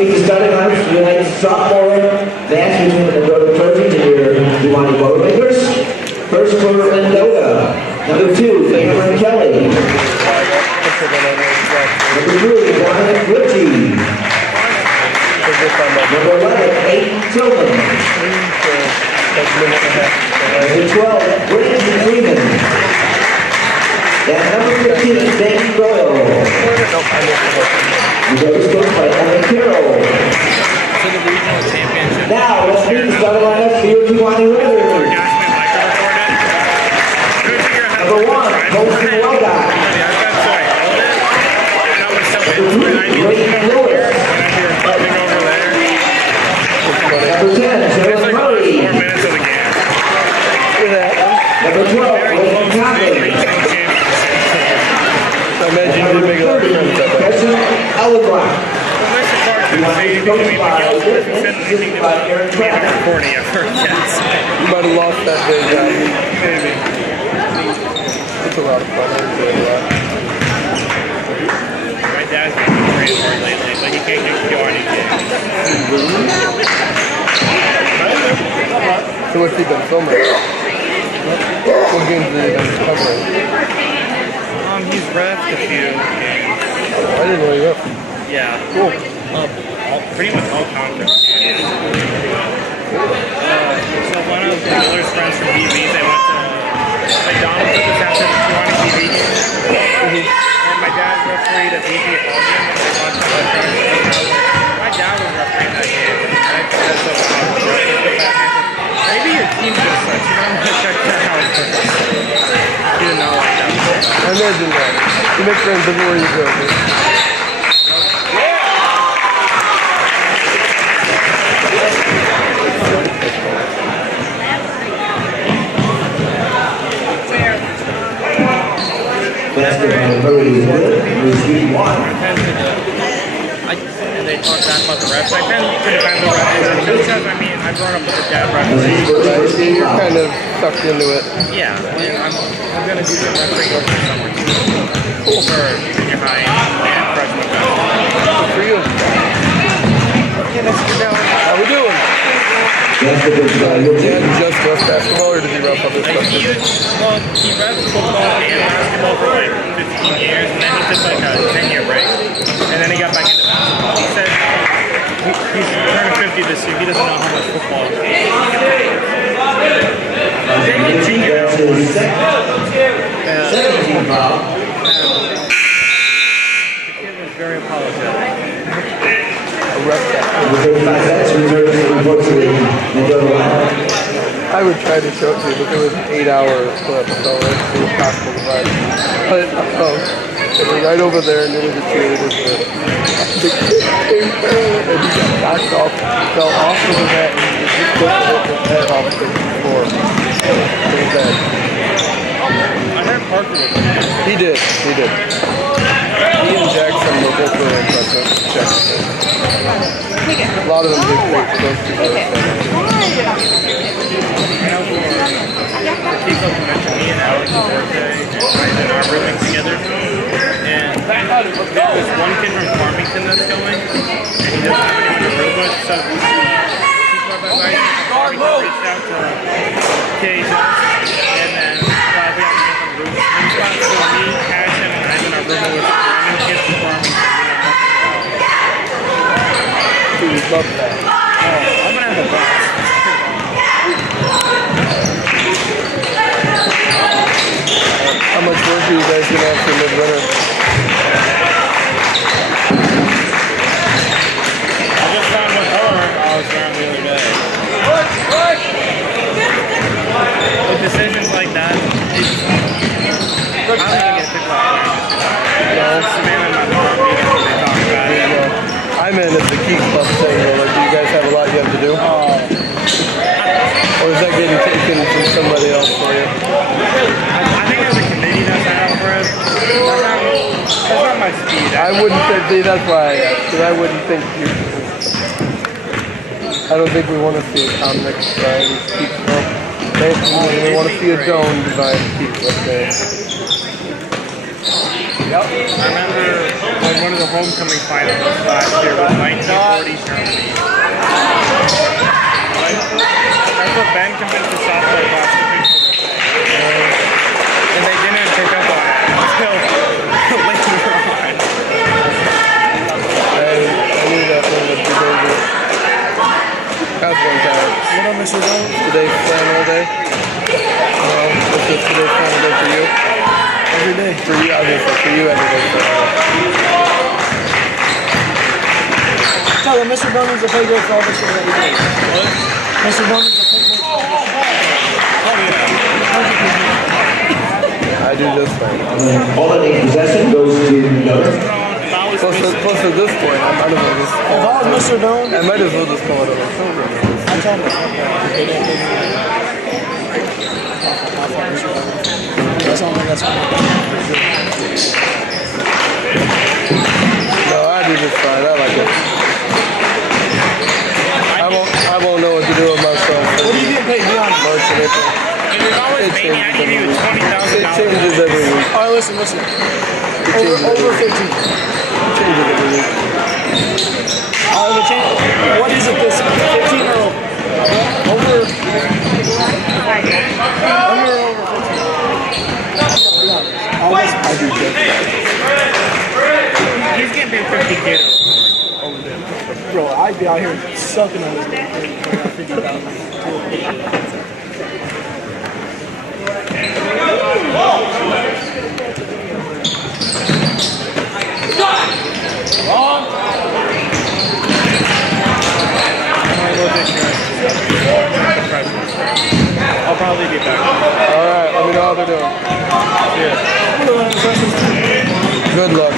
meet the starting lineups for tonight's sophomore match between the Mendota Trojans and your Nuwani Boilermakers. First for Mendota, number 2, Cameron Kelly. Number 3, Dominic Ritchie. Number 11, Aiden Tillman. Number 12, Brandon Freeman. And number 15, Ben Doyle. Mendota's coached by Ellen Carroll. Now, let's meet the starting lineup for your Nuwani Warriors. Number 1, Colton Welgott. Number 2, Brayden Lewis. Number 10, Shaune Murray. Number 12, William Conley. Imagine you make a lot of friends that way. Ellenbrock. You might have lost that day, guys. Maybe. It's a lot of fun. I enjoy it a lot. My dad's been very hard lately, but he can't get QRD games. So what's he been filming? What games did he been covering? He's refed a few games. I didn't know he refed. Yeah. Cool. Pretty much all conference games. So one of Miller's friends from BV, they went to McDonald's with us after the Shaune BV game. And my dad refereed a BV ball game, and they watched my my dad was refereeing that game. And I said so maybe your team just sucks. You don't want to check that out. He did not like that. I imagine that. You make friends everywhere you go, dude. And they talk back about the refs. I tend to defend the refs because, I mean, I've grown up with a dad referee. Right, so you're kind of sucked into it. Yeah, and I'm going to do some refereeing over the summer too. Cool. For junior high and freshman basketball. Good for you. How we doing? Dad just refs basketball, or did he ref other stuff? He refs football and basketball for like 15 years, and then he took like a 10-year break. And then he got back into basketball. He said he's turning 50 this year. He doesn't know how much football he can play. 17 foul. The kid was very apologetic. I would try to show it to you, but it was an 8-hour clip, so it was impossible to find. But it was right over there, and it was a cheerleader. The kid came through, and he got knocked off, fell off of the mat, and he just put his head off the floor. Pretty bad. I heard Parker was good. He did. He and Jackson were both really impressive. A lot of them did great for those two guys. Keep up mentioned me and Alex's birthday, and I did our rooming together. And there's one kid from Farmington that's going, and he doesn't have anyone to room with, so people are reached out to KHS, and then we have to get some room spots. So me, Cash, and I'm in our room with random kids from Farmington. Dude, love that. I'm gonna have a blast. How much work are you guys gonna have for midwinter? I just found what color I was wearing the other day. With decisions like that, I'm gonna get picked up. Savannah and my mom meeting when they talk about it. I'm in at the Key Club thing, though. Like, do you guys have a lot you have to do? Or is that getting taken from somebody else for you? I think there's a committee that's out for it. That's not my speed. I wouldn't think, see, that's why I asked, because I wouldn't think you... I don't think we want to see a comic design Key Club. We want to see a dome design Key Club thing. Yep. I remember won one of the homecoming finals last year with 1940 Germany. That's what Ben convinced the softball class to pick for this thing. And they didn't pick up on it until later on. I knew that one would be dangerous. That's one time. What up, Mr. Jones? Today's final day. This is today's final day for you. Every day. For you, obviously. For you, every day. Tell them Mr. Bowman's a play great for all the shit that he does. What? Mr. Bowman's a play great for all the shit. Oh, yeah. I do just fine. Holiday possession goes to Mendota. Plus at this point, I might as well just If I was Mr. Bowman, I might as well just call it a silver. I'd tell him to fuck that. That's all that's fine. No, I do just fine. I like it. I won't know what to do with myself. What do you get paid beyond March and April. If you're always paying me, I give you $20,000. It changes every week. All right, listen. Over 15. It changes every week. What is it this 15 or over? Over or over 15? I do just He's getting paid $50,000 over there. Bro, I'd be out here sucking on this thing for 50,000. I'll probably be back. Alright, let me know how they're doing. Good luck.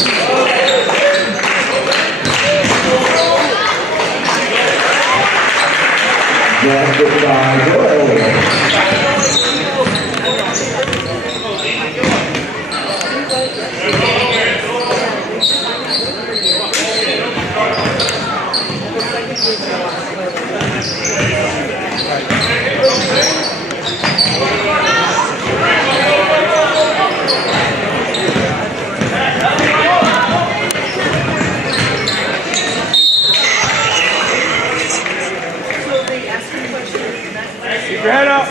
Drafted by Doyle. Keep your head up.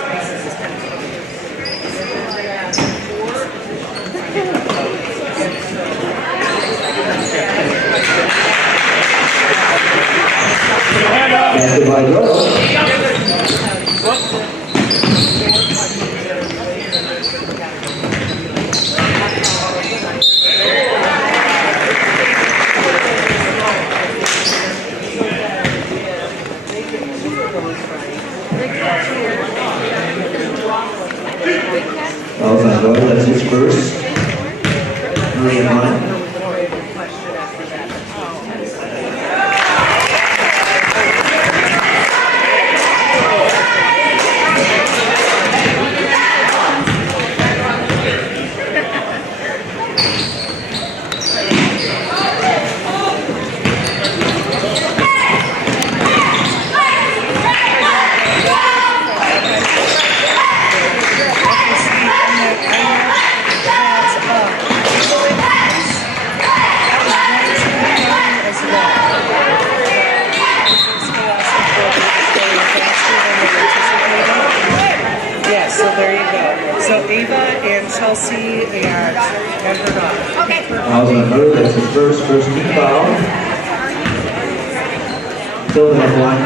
Drafted by Doyle. That's his first. 3-1. So there you go. So Ava and Chelsea and her daughter. Okay. That's his first team foul. Still have one.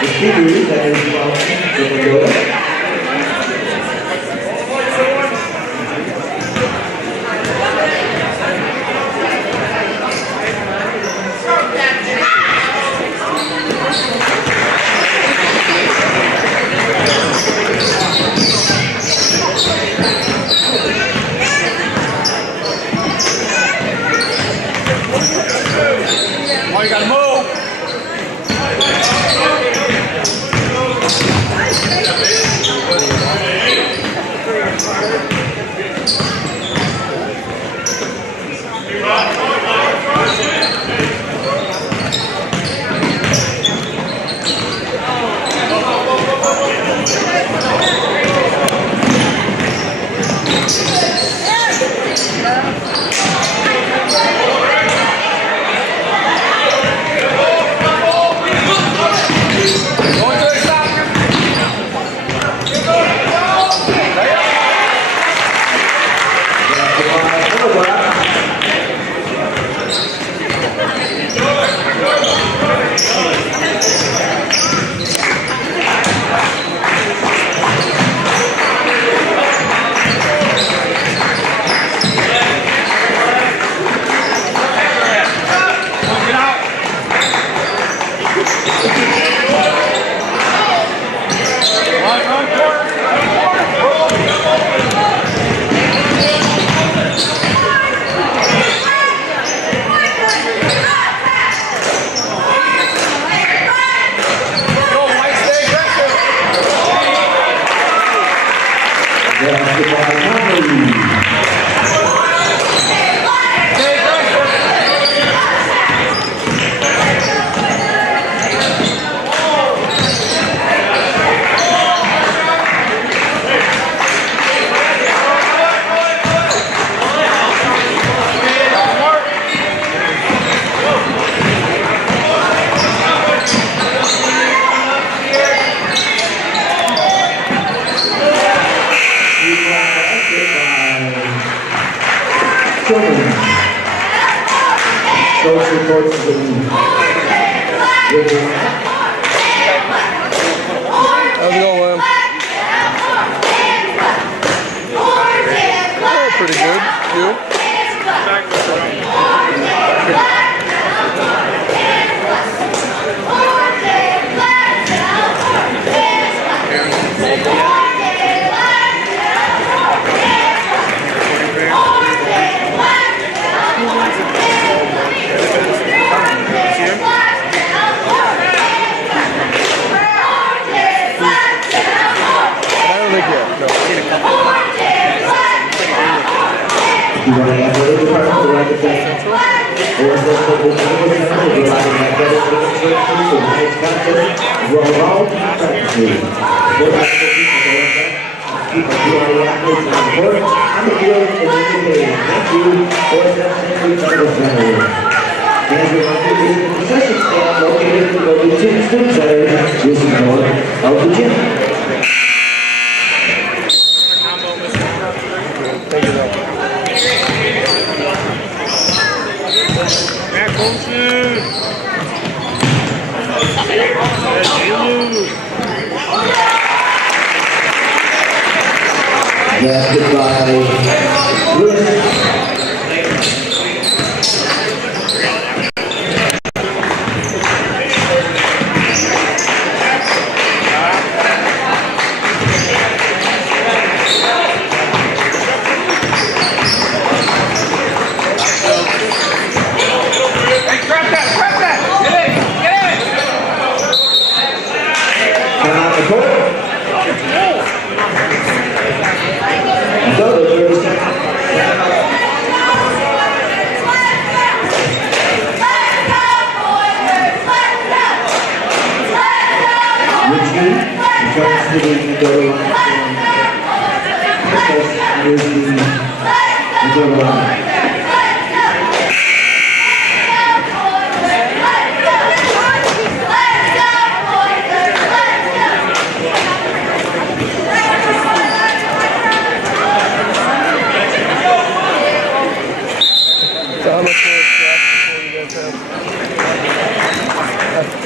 The Speakers, that is from Mendota. Oh, you gotta move. Coach reports to the How's it going, Lamb? Oh, pretty good. You? You want to answer the department to write the same? Or is this what we're doing? We're writing that better instructions for the next contest. Roll all practices. We're not going to people who are the athletes on the court. I'm the field and educating. Thank you for that century service center. As we want to do the concession stand located in the student center, this is more of the gym. Thank you, though. Matt Colson! Drafted by Lewis.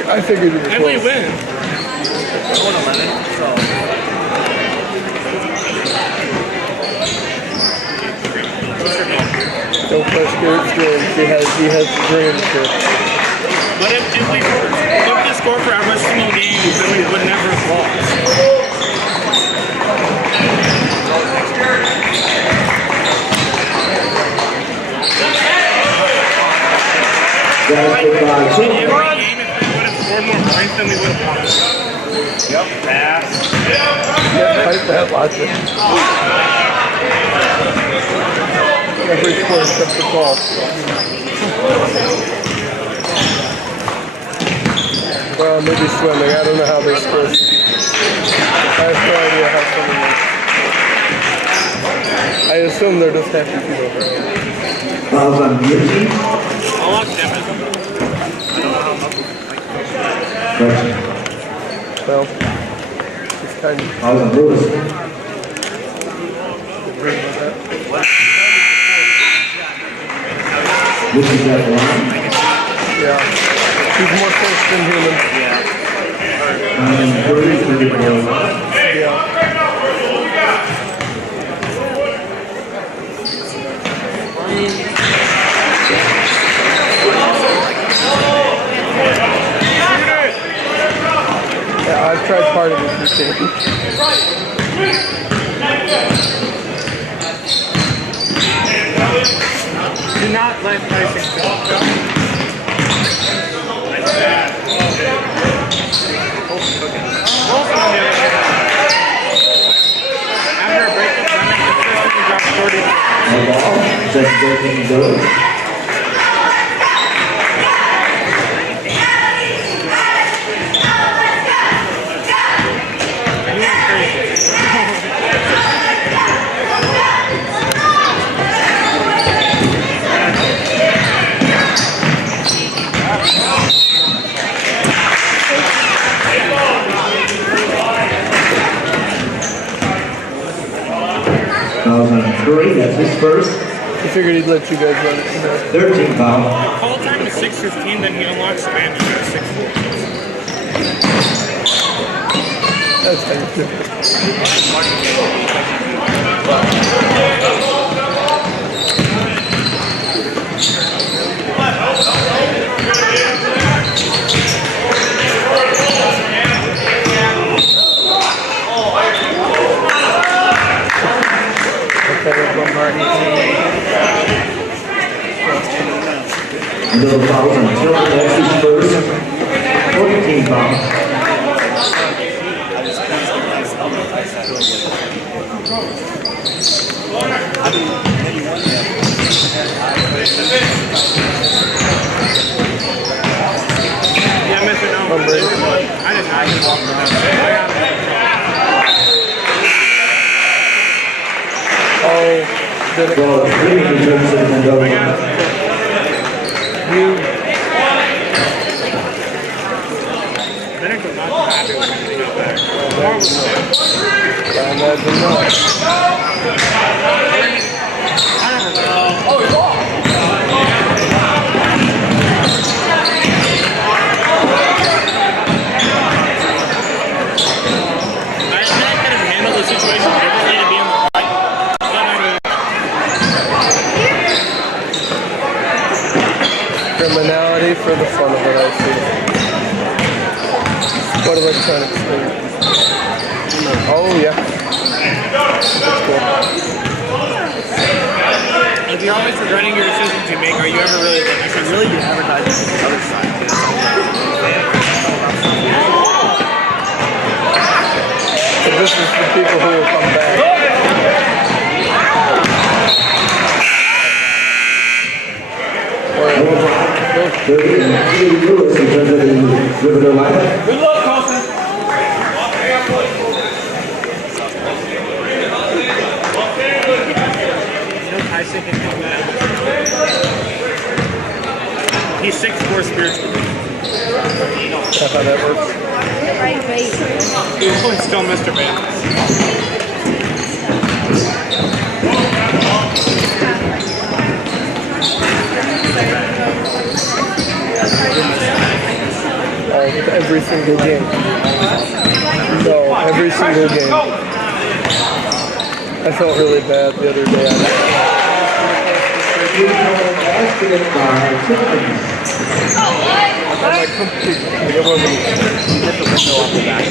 I figured you were And we win. I won 11, so. Don't play scared games. He has dreams here. But if we look at the score for every single game, then we would never have lost. Every game, if we would have scored more points, then we would have won. Yep, pass. Yeah, fight that logic. Every score except the ball. Well, maybe swimming. I don't know how they score. I have no idea how swimming works. I assume they're just happy people over. Fouls on your team. I'll watch them. I don't know how much. Correction. Well, it's kind of. Fouls on Lewis. This is that line. Yeah. He's more fish than human. Yeah. 34. Yeah. Yeah, I've tried part of it this game. Do not let pricing go. Like that. Also, on the other hand, after a break, he dropped 40. No ball. Just go to the door. That's his first. I figured he'd let you guys run it. 13 foul. The call time is 6:15, then he unlocks the band at 6:4. That's fine too. No fouls until the next is first. 14 fouls. Yeah, Mr. No. I didn't walk around. Oh, did it Well, 3 returns to Mendota. you? I imagine not. Criminality for the fun of it, I see. What electronic thing? Oh, yeah. That's cool. If you're always regretting your decisions you make, are you ever really like, you should really be advertising to the other side? So this is for people who will come back. Lewis in terms of the River lineup. Good luck, Carlson. He's 6'4" spiritually. That's how that works. He's still Mr. Man. Every single game. No, every single game. I felt really bad the other day. I'm like, completely. Like, it wasn't. Get the window off the back.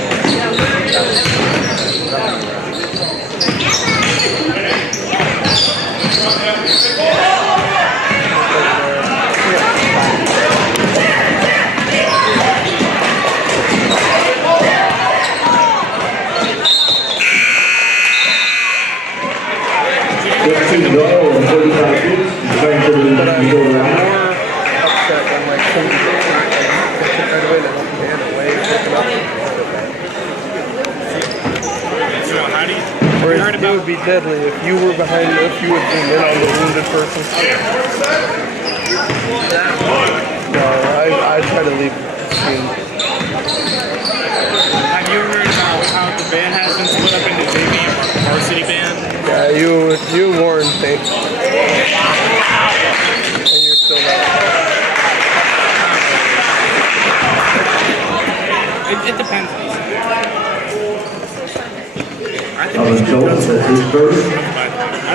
But I'm more upset than like right away to help the hand away, pick him up. So how do you... Whereas it would be deadly if you were behind me, if you would zoom in on the wounded person. No, I try to leave the scene. Have you heard about how the band has been split up into JV and Varsity band? Yeah, you warned me. And you're still not. It depends. I think Jones, that's his first. I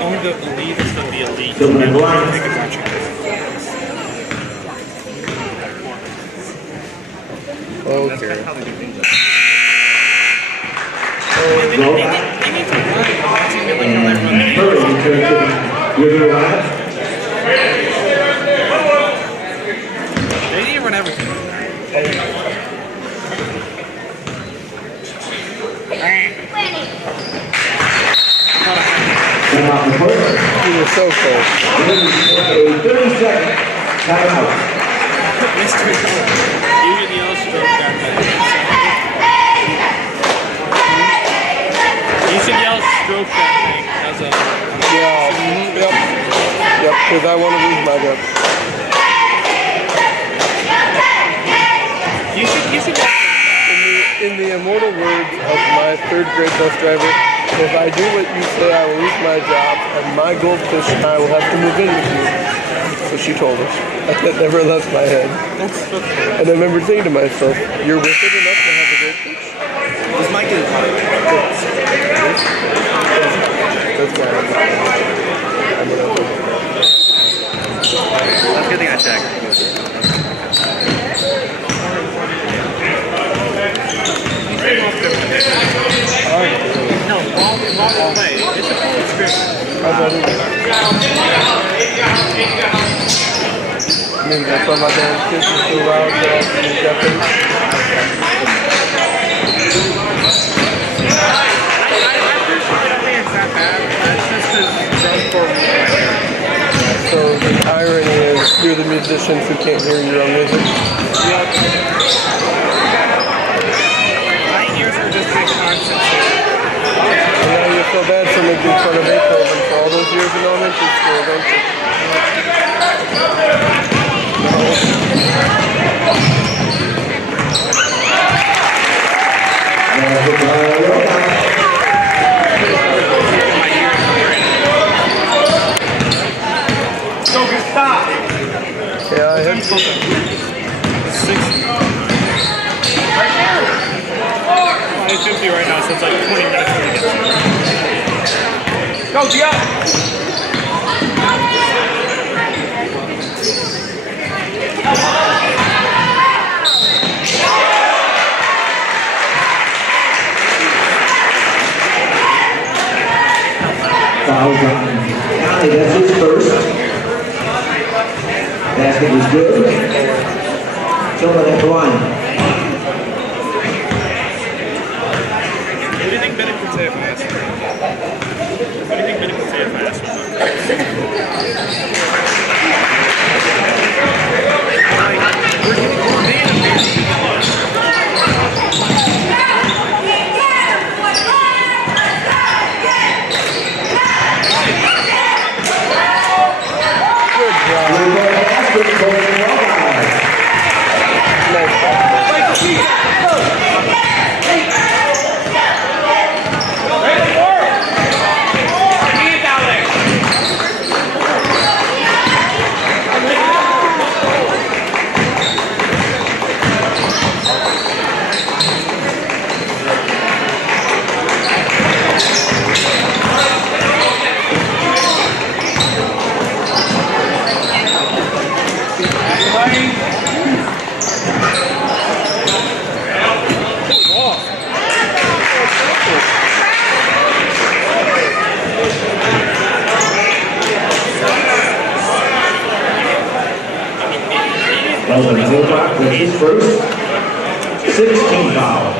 only the elite is the elite. So my blind. Take a bunch of Okay. They need to run. Curry returns to River lineup. They need to run everything. Come out the first. You were so close. A 30-second timeout. Mr. You get the yellow stroke got that. You should yell stroke that thing as a... Yeah, yep. Yep, because I want to lose my reps. You should In the immortal words of my third grade bus driver, If I do what you say, I will lose my job, and my goldfish and I will have to move in with you. So she told us. That never left my head. And I remember thinking to myself, you're wicked enough to have a goldfish? This might get hard. That's why I'm That's a good thing I checked. No, wrong play. It's a full script. Maybe that's why my dad's kids are so loud in the Japanese. So the irony is you're the musicians who can't hear your own music. Yep. My ears are just big concepts. And now you feel bad for making fun of Beethoven for all those years in elementary school, don't you? Yeah, I had 60. It's 50 right now, so it's like 20 minutes to get. Go, Gia! Foul on Johnny, that's his first. Basket was good. Shaune at the line. What do you think Bennett could say if I asked him? What do you think Bennett could say if I asked Mendota with his first 16 foul.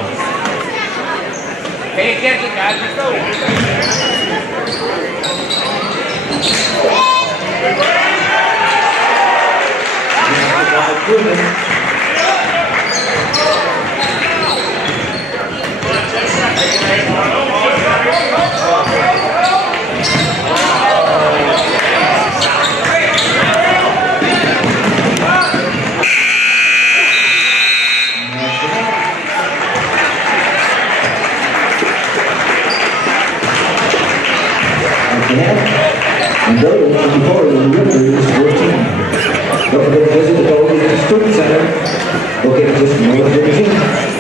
Pay attention, guys. Let's go. Mendota on the board in the Rivers 14. Don't forget to visit the Golden Student Center, located just north of Virginia.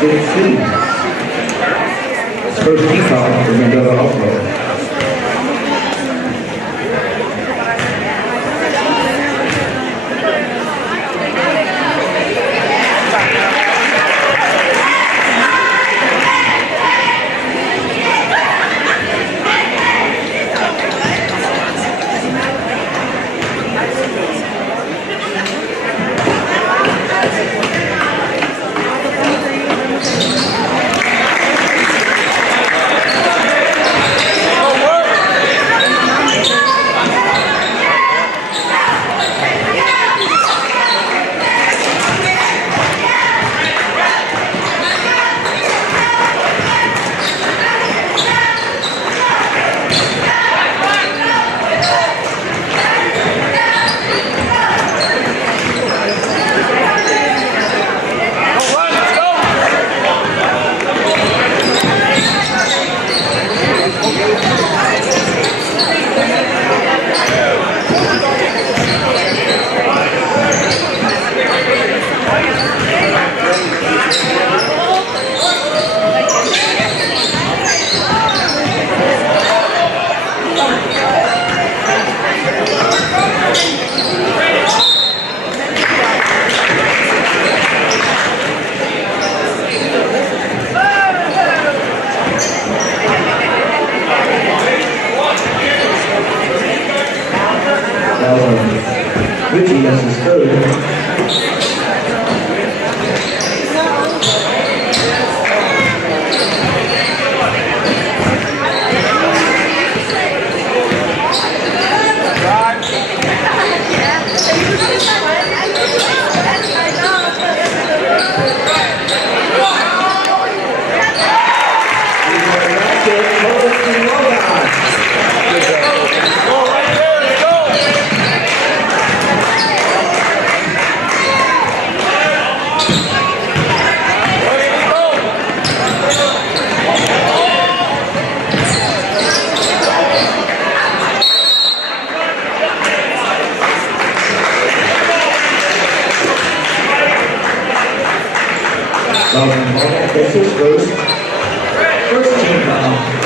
16. First team foul for Mendota also. Richie has his third. First team foul.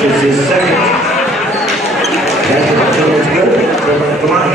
This is his second. That's good. Come on.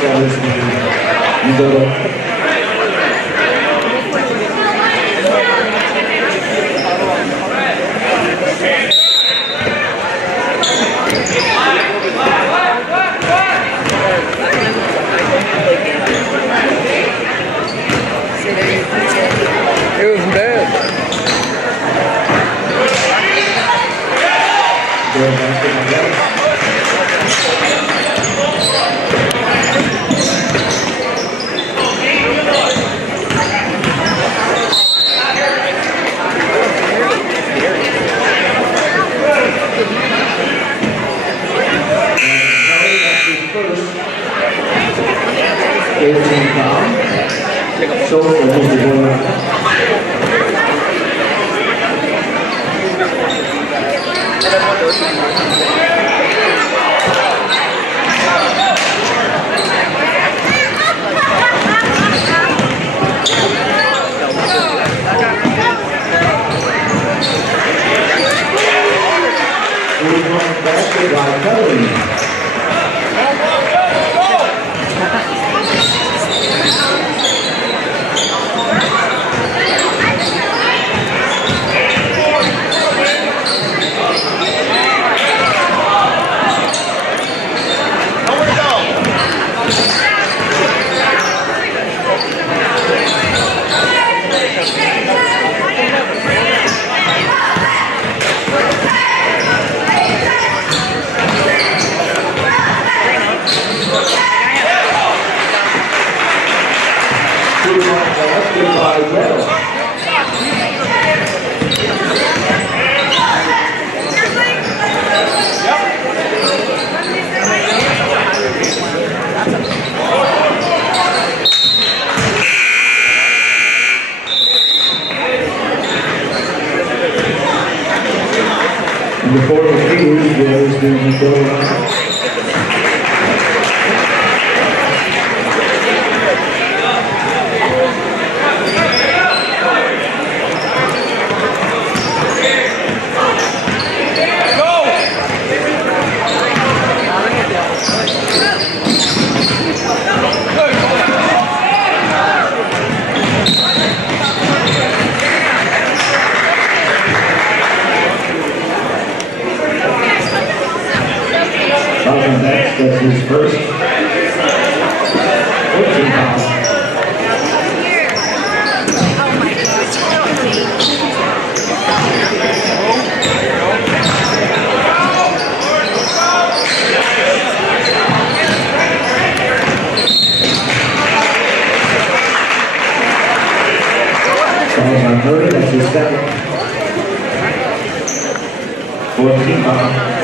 service Mendota. It was dead. Soph will move the ball around. Basket by Honorary. Before the field goes to Mendota. That's his first 14 foul. Fouls on Honorary, that's his second. 14 foul.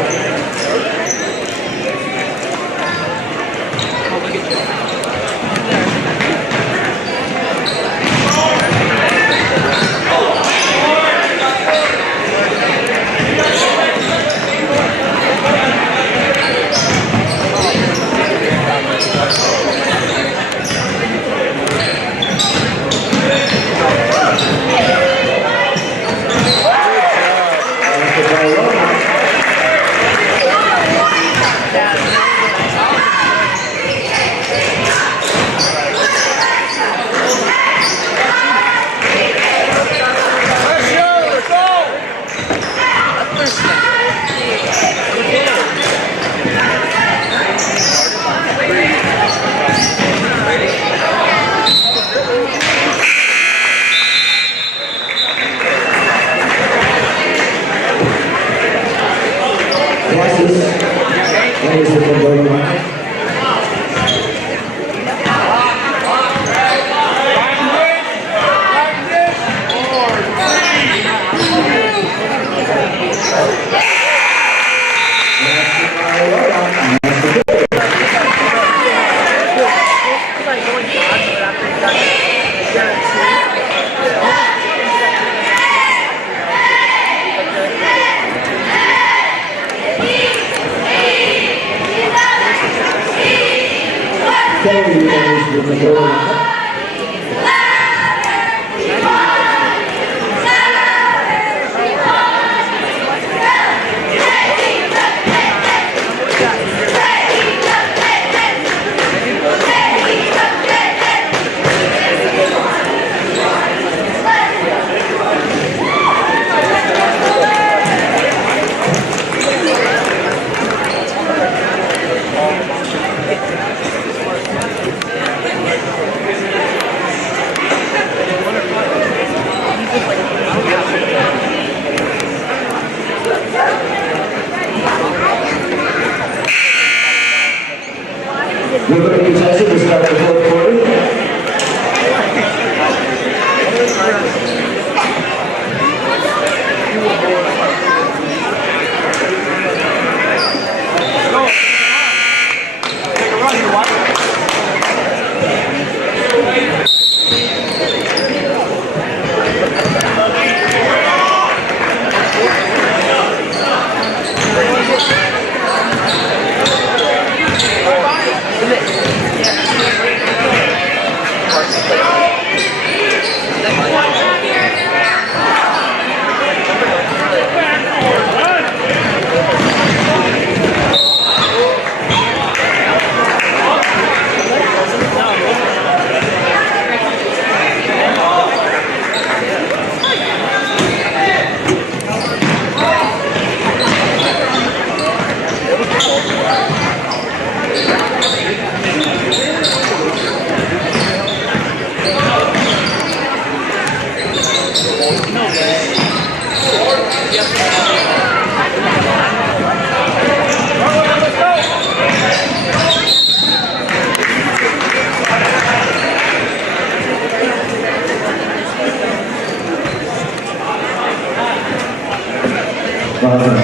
We're going to be tested to start the fourth quarter.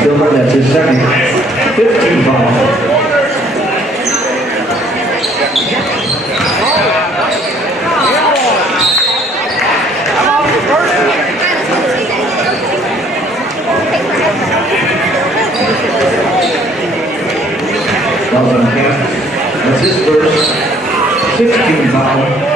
Silver, that's his second 15 ball. That's his first 16 ball.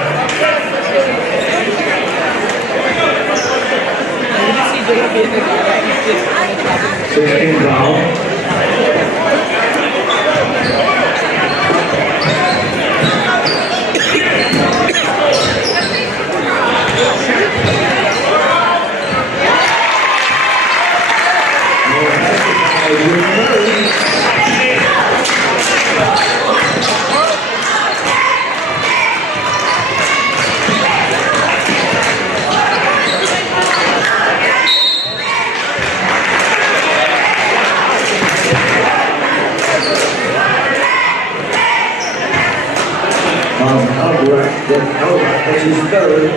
That's his third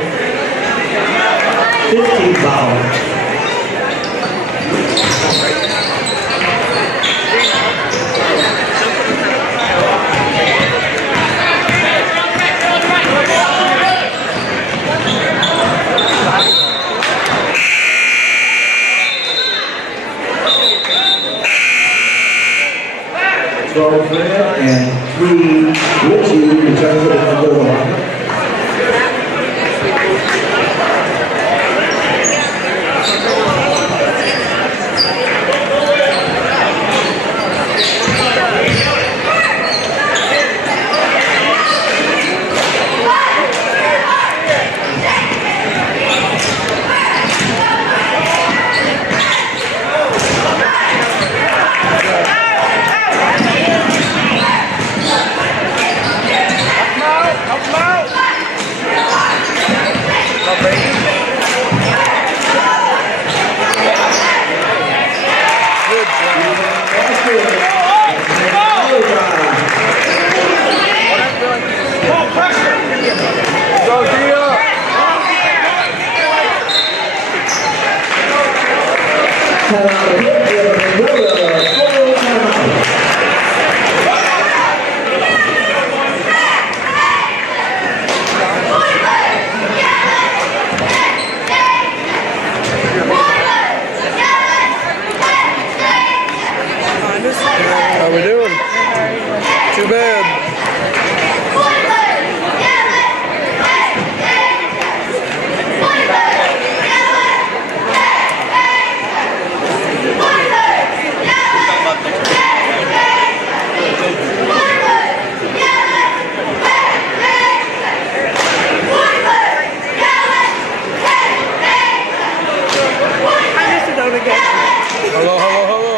15 foul. 12 Fred and 3 Richie return to the Mendota. How we doing? Too bad. Hello, hello, hello.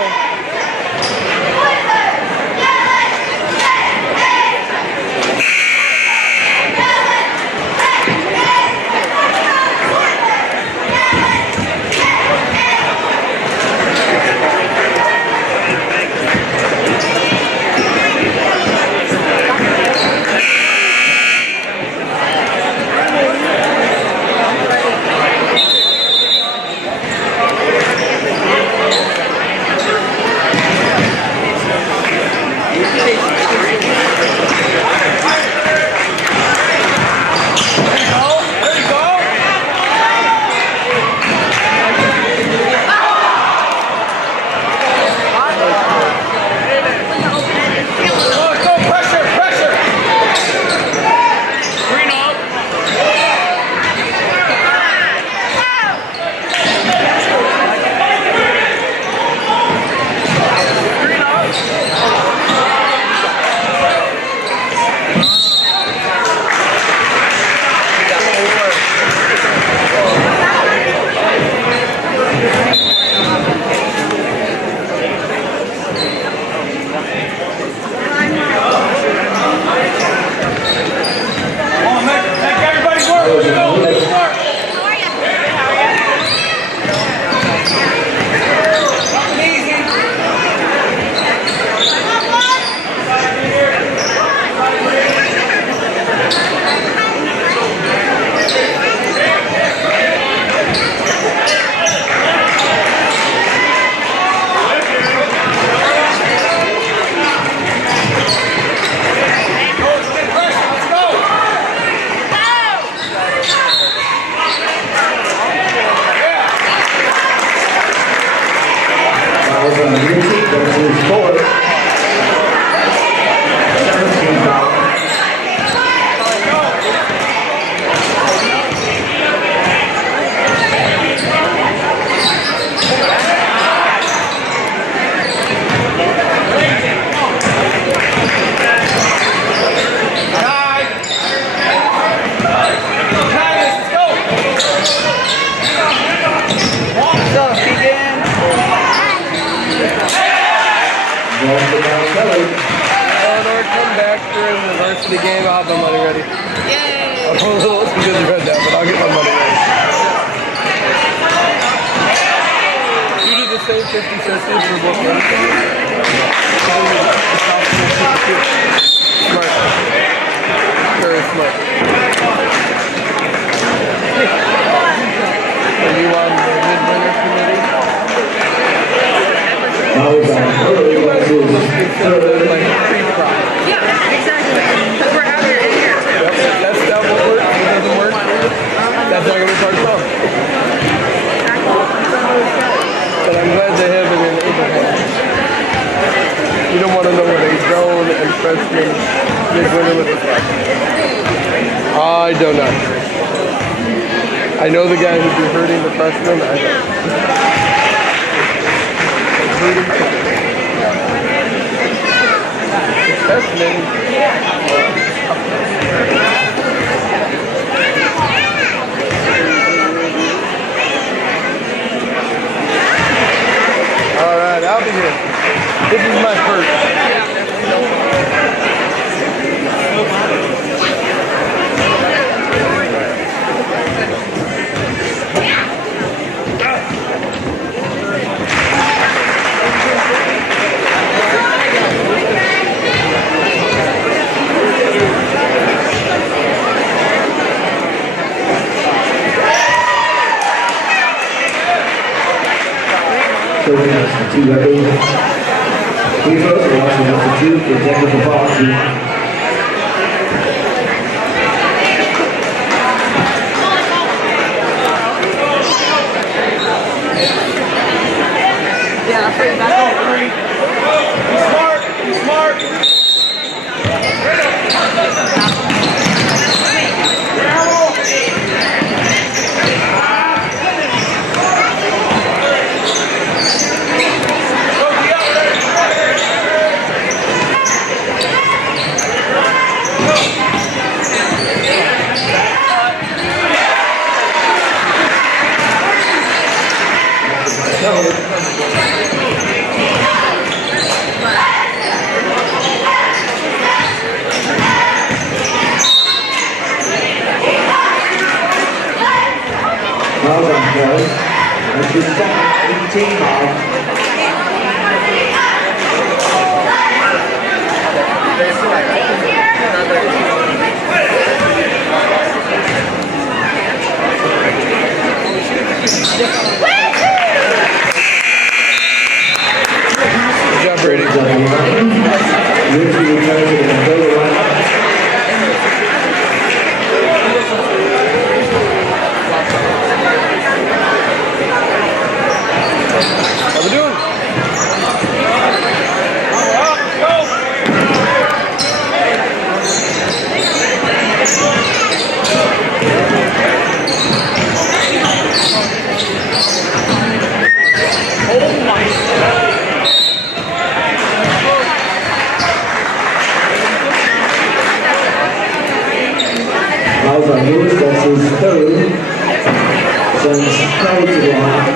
during the varsity game, I'll have my money ready. Yay! I'm a little too busy right now, but I'll get my money ready. You did the same 50-50 for both games. Smart. Very smart. Are you on the mid-winter committee? Like pre-prop. Yeah, exactly. Because we're out here in here too. Yep, that's not what works. It doesn't work. That's not going to be part of the But I'm glad they have it in Abraham. You don't want to know what a zone and freshman mid-winter would look like. I don't know. I know the guy who'd be hurting the freshmen. I don't. Freshmen. All right, I'll be here. This is my first. So we have some two weapons. Free throws, we're watching number 2 for technical policy. Yeah, that's right. Back on 3. Be smart. Be smart. Well done, boys. That's your second team off. Good job, Brady. Usually return to the Mendota line. How we doing? Fouls on Lewis, that's his third. Sends Kelly to the line.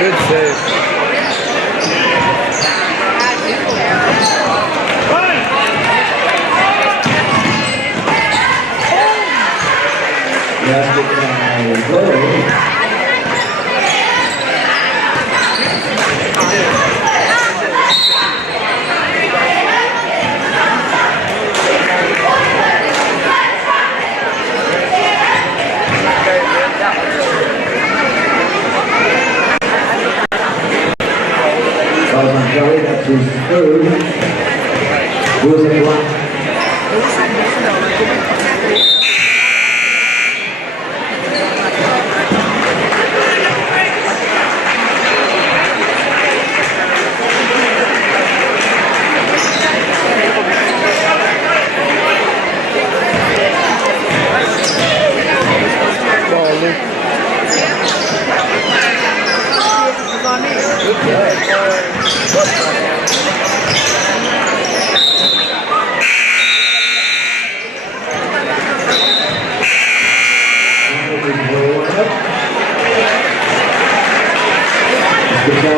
Good save. Basket by Burrow. Kelly, that's his third. Who's in the line?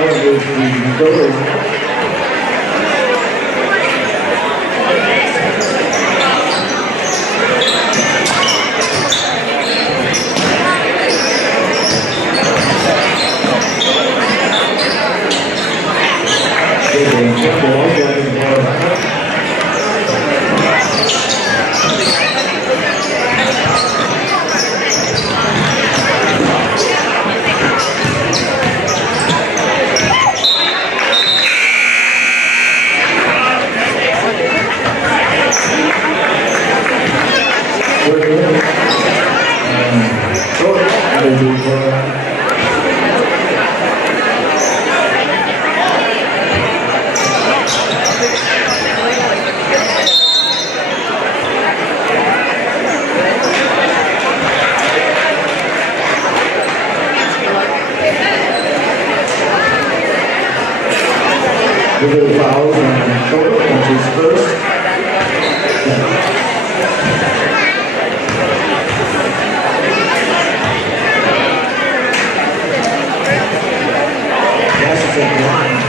foul against the Mendota. Little fouls on Soph, that's his first. That's the line.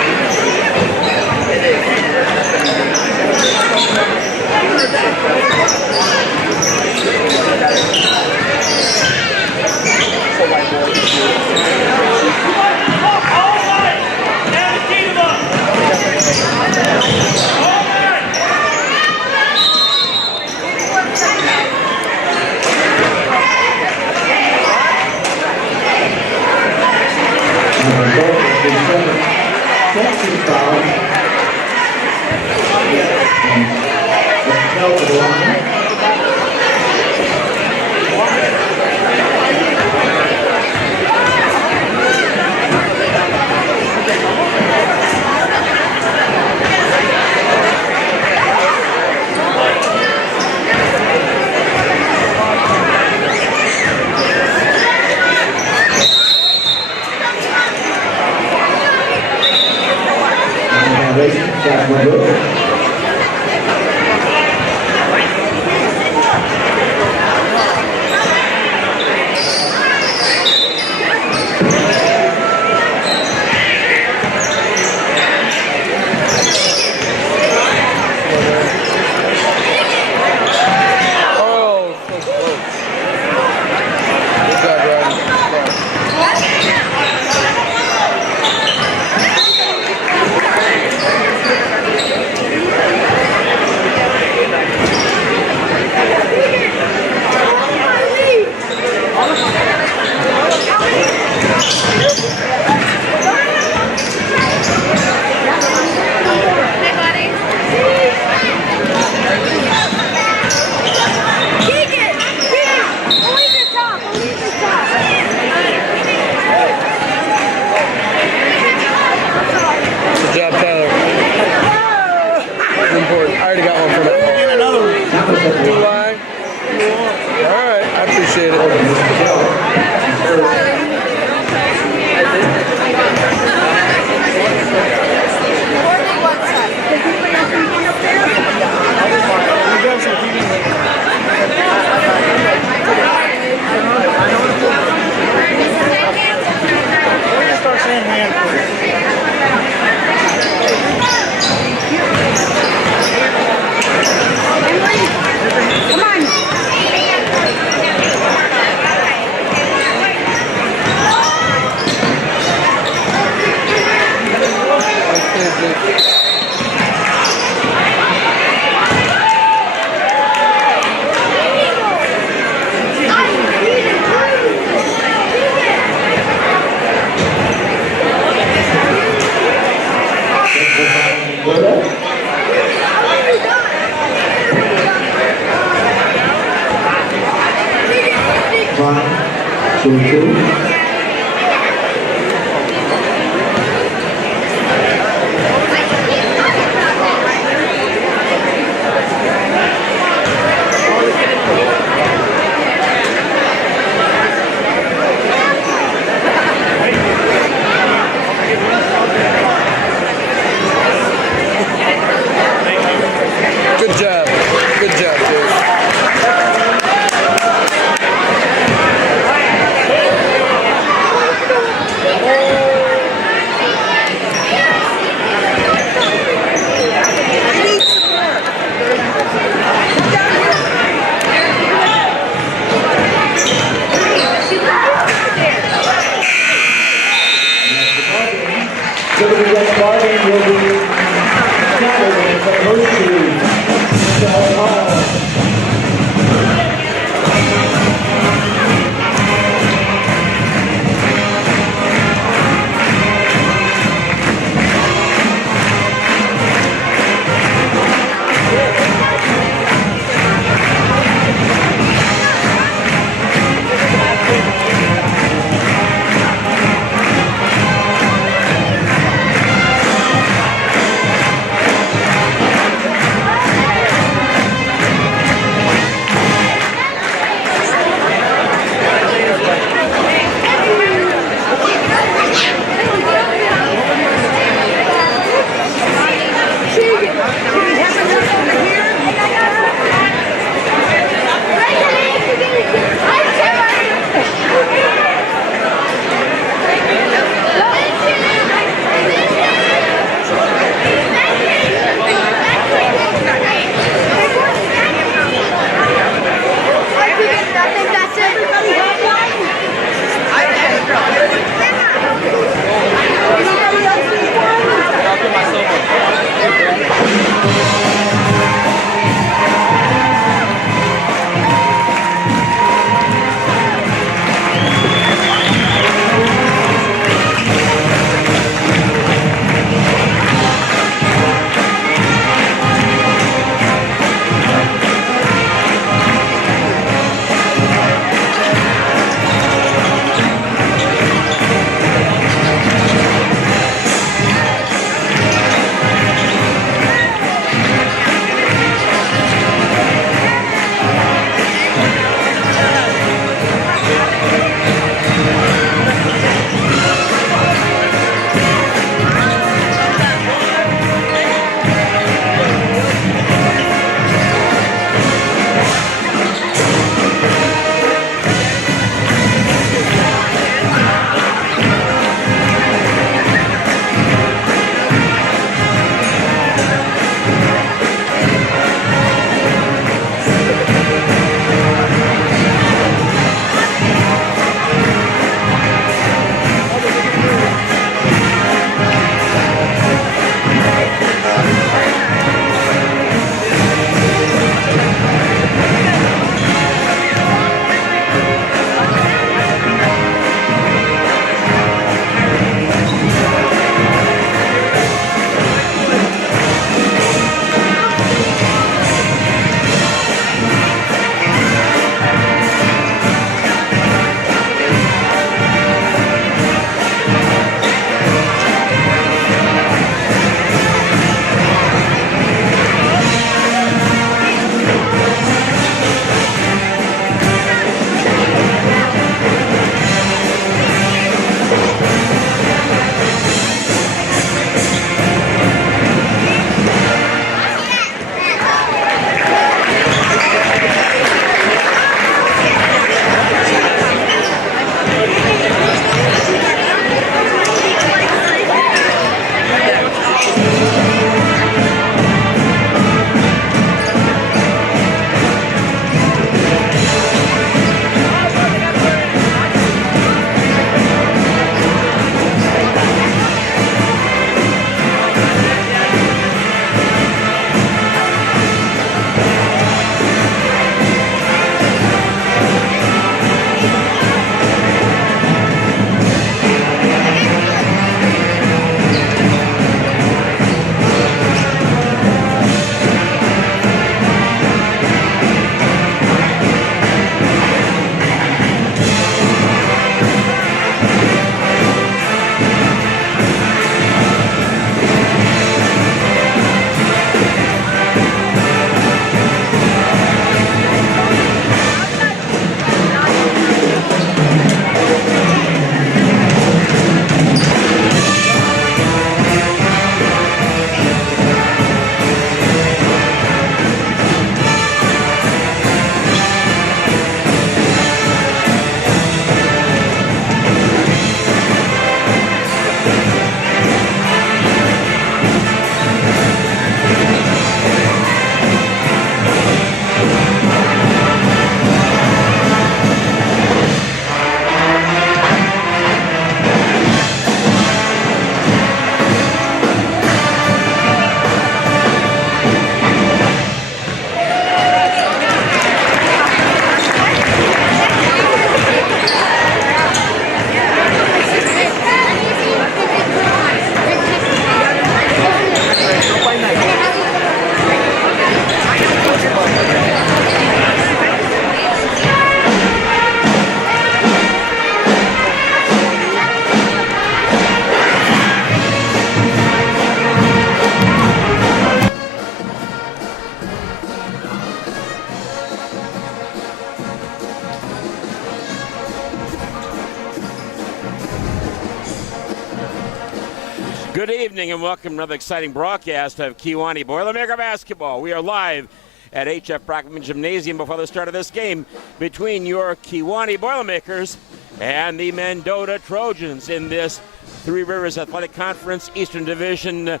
evening and welcome to another exciting broadcast of Kewanee Boilermaker basketball. We are live at HF Pregame Gymnasium before the start of this game between your Kewanee Boilermakers and the Mendota Trojans in this Three Rivers Athletic Conference Eastern Division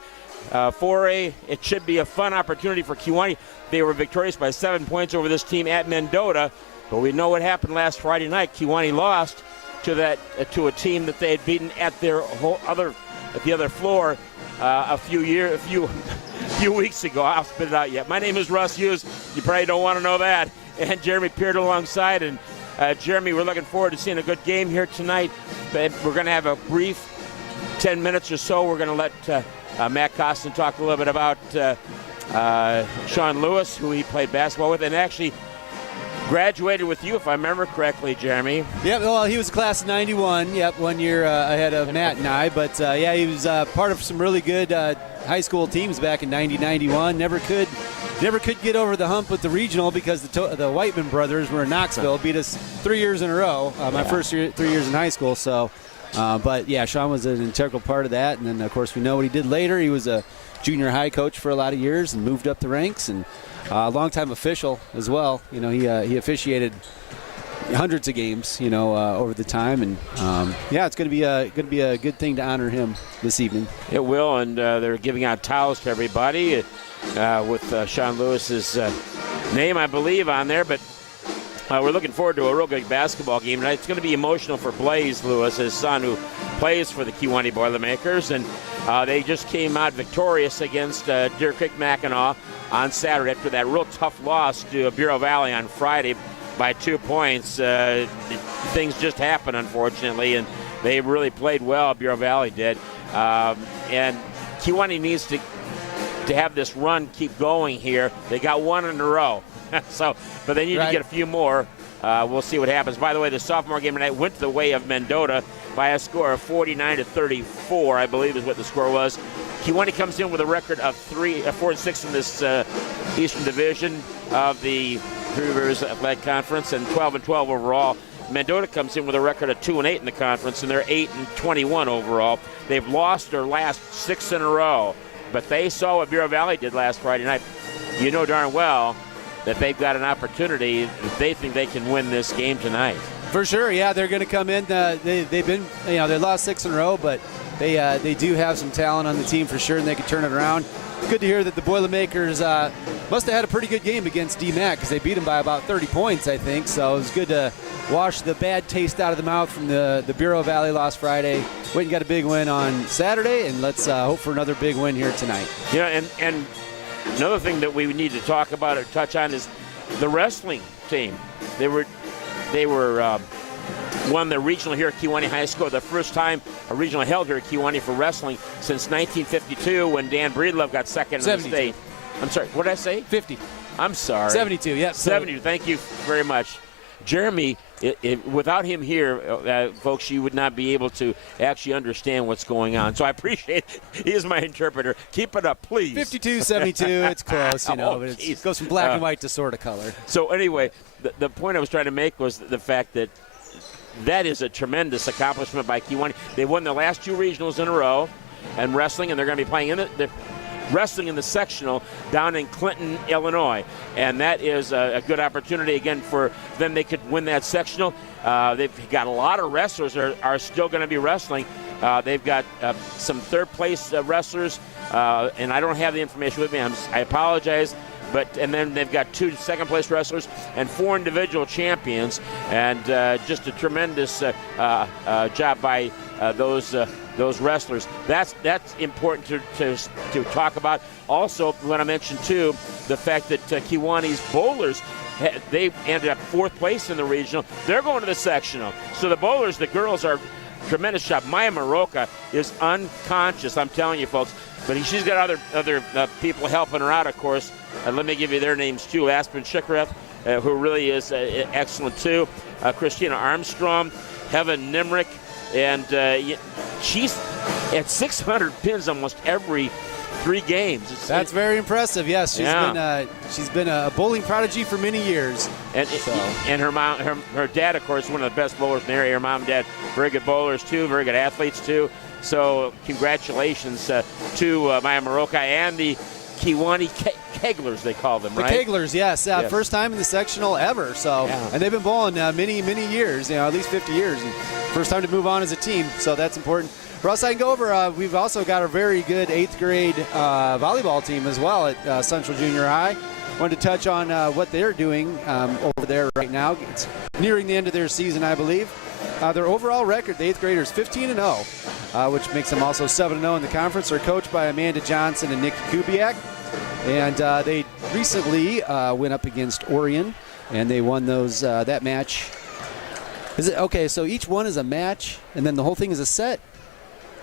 4A. It should be a fun opportunity for Kewanee. They were victorious by 7 points over this team at Mendota, but we know what happened last Friday night. Kewanee lost to a team that they had beaten at their at the other floor a few weeks ago. I'll spit it out yet. My name is Russ Hughes. You probably don't want to know that. And Jeremy Peart alongside. And Jeremy, we're looking forward to seeing a good game here tonight. But we're going to have a brief 10 minutes or so. We're going to let Matt Costin talk a little bit about Shaune Lewis, who he played basketball with, and actually graduated with you, if I remember correctly, Jeremy. Yeah, well, he was class of 91, 1 year ahead of Matt and I. But, he was part of some really good high school teams back in 90-91. Never could get over the hump with the regional because the Whiteman brothers were in Knoxville, beat us 3 years in a row, my first 3 years in high school. So, Shaune was an integral part of that. And then, of course, we know what he did later. He was a junior high coach for a lot of years and moved up the ranks, and a longtime official as well. You know, he officiated hundreds of games, over the time, and it's going to be a good thing to honor him this evening. It will, and they're giving out towels to everybody with Shaune Lewis's name, I believe, on there. But we're looking forward to a real good basketball game tonight. It's going to be emotional for Blaze Lewis, his son, who plays for the Kewanee Boilermakers, and they just came out victorious against Deer Creek Mackinac on Saturday after that real tough loss to Bureau Valley on Friday by 2 points. Things just happened, unfortunately, and they really played well. Bureau Valley did, and Kewanee needs to have this run keep going here. They got one in a row. But they need to get a few more. We'll see what happens. By the way, the sophomore game tonight went the way of Mendota by a score of 49-34, I believe is what the score was. Kewanee comes in with a record of 4-6 in this Eastern Division of the Three Rivers Athletic Conference, and 12-12 overall. Mendota comes in with a record of 2-8 in the conference, and they're 8-21 overall. They've lost their last 6 in a row, but they saw what Bureau Valley did last Friday night. You know darn well that they've got an opportunity if they think they can win this game tonight. For sure, yeah, they're going to come in. They've been, they lost 6 in a row, but they do have some talent on the team for sure, and they can turn it around. Good to hear that the Boilermakers must have had a pretty good game against DMAC because they beat them by about 30 points, I think. So it was good to wash the bad taste out of the mouth from the Bureau Valley loss Friday. Went and got a big win on Saturday, and let's hope for another big win here tonight. Yeah, and another thing that we need to talk about or touch on is the wrestling team. They won the regional here at Kewanee High School, the first time a regional held here at Kewanee for wrestling since 1952 when Dan Breedlove got second in the state. I'm sorry, what did I say? 50. I'm sorry. 72, yep. 72, thank you very much. Jeremy, without him here, folks, you would not be able to actually understand what's going on. So I appreciate it. He is my interpreter. Keep it up, please. 52-72, it's close, but it goes from black and white to sort of color. So anyway, the point I was trying to make was the fact that is a tremendous accomplishment by Kewanee. They won their last 2 regionals in a row and wrestling, and they're going to be playing in the wrestling in the sectional down in Clinton, Illinois, and that is a good opportunity again for them. They could win that sectional. They've got a lot of wrestlers are still going to be wrestling. They've got some third-place wrestlers, and I don't have the information with me. I apologize. And then they've got 2 second-place wrestlers and 4 individual champions, and just a tremendous job by those wrestlers. That's important to talk about. Also, when I mentioned too, the fact that Kewanee's bowlers, they ended up 4th place in the regional. They're going to the sectional. So the bowlers, the girls, are tremendous job. Maya Maroka is unconscious, I'm telling you, folks. But she's got other people helping her out, of course. Let me give you their names, too. Aspen Shikareth, who really is excellent, too. Christina Armstrong, Heaven Nimrick, and she's at 600 pins almost every 3 games. That's very impressive. Yes, she's been a bowling prodigy for many years. And her mom, her dad, of course, one of the best bowlers in the area. Her mom and dad, very good bowlers too, very good athletes too. So congratulations to Maya Maroka and the Kewanee Keglers, they call them, right? The Keglers, yes. Yes. First time in the sectional ever. So, and they've been bowling many years, at least 50 years. And first time to move on as a team, so that's important. Russ, I can go over, we've also got a very good 8th grade volleyball team as well at Central Junior High. Wanted to touch on what they're doing over there right now. It's nearing the end of their season, I believe. Their overall record, the 8th graders, 15-0, which makes them also 7-0 in the conference. They're coached by Amanda Johnson and Nikki Kubiak. And they recently went up against Orion, and they won that match. Is it okay? So each one is a match, and then the whole thing is a set.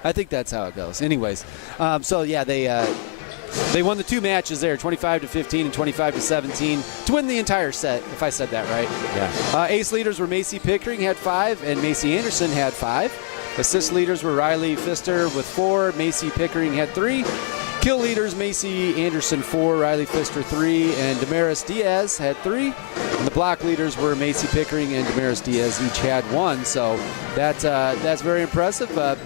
I think that's how it goes. Anyways, they won the 2 matches there, 25-15 and 25-17, to win the entire set. If I said that right. Yeah. Ace leaders were Macy Pickering, had 5, and Macy Anderson had 5. Assist leaders were Riley Pfister with 4, Macy Pickering had 3. Kill leaders, Macy Anderson 4, Riley Pfister 3, and Damaris Diaz had 3. And the block leaders were Macy Pickering and Damaris Diaz, each had 1. So that's very impressive. A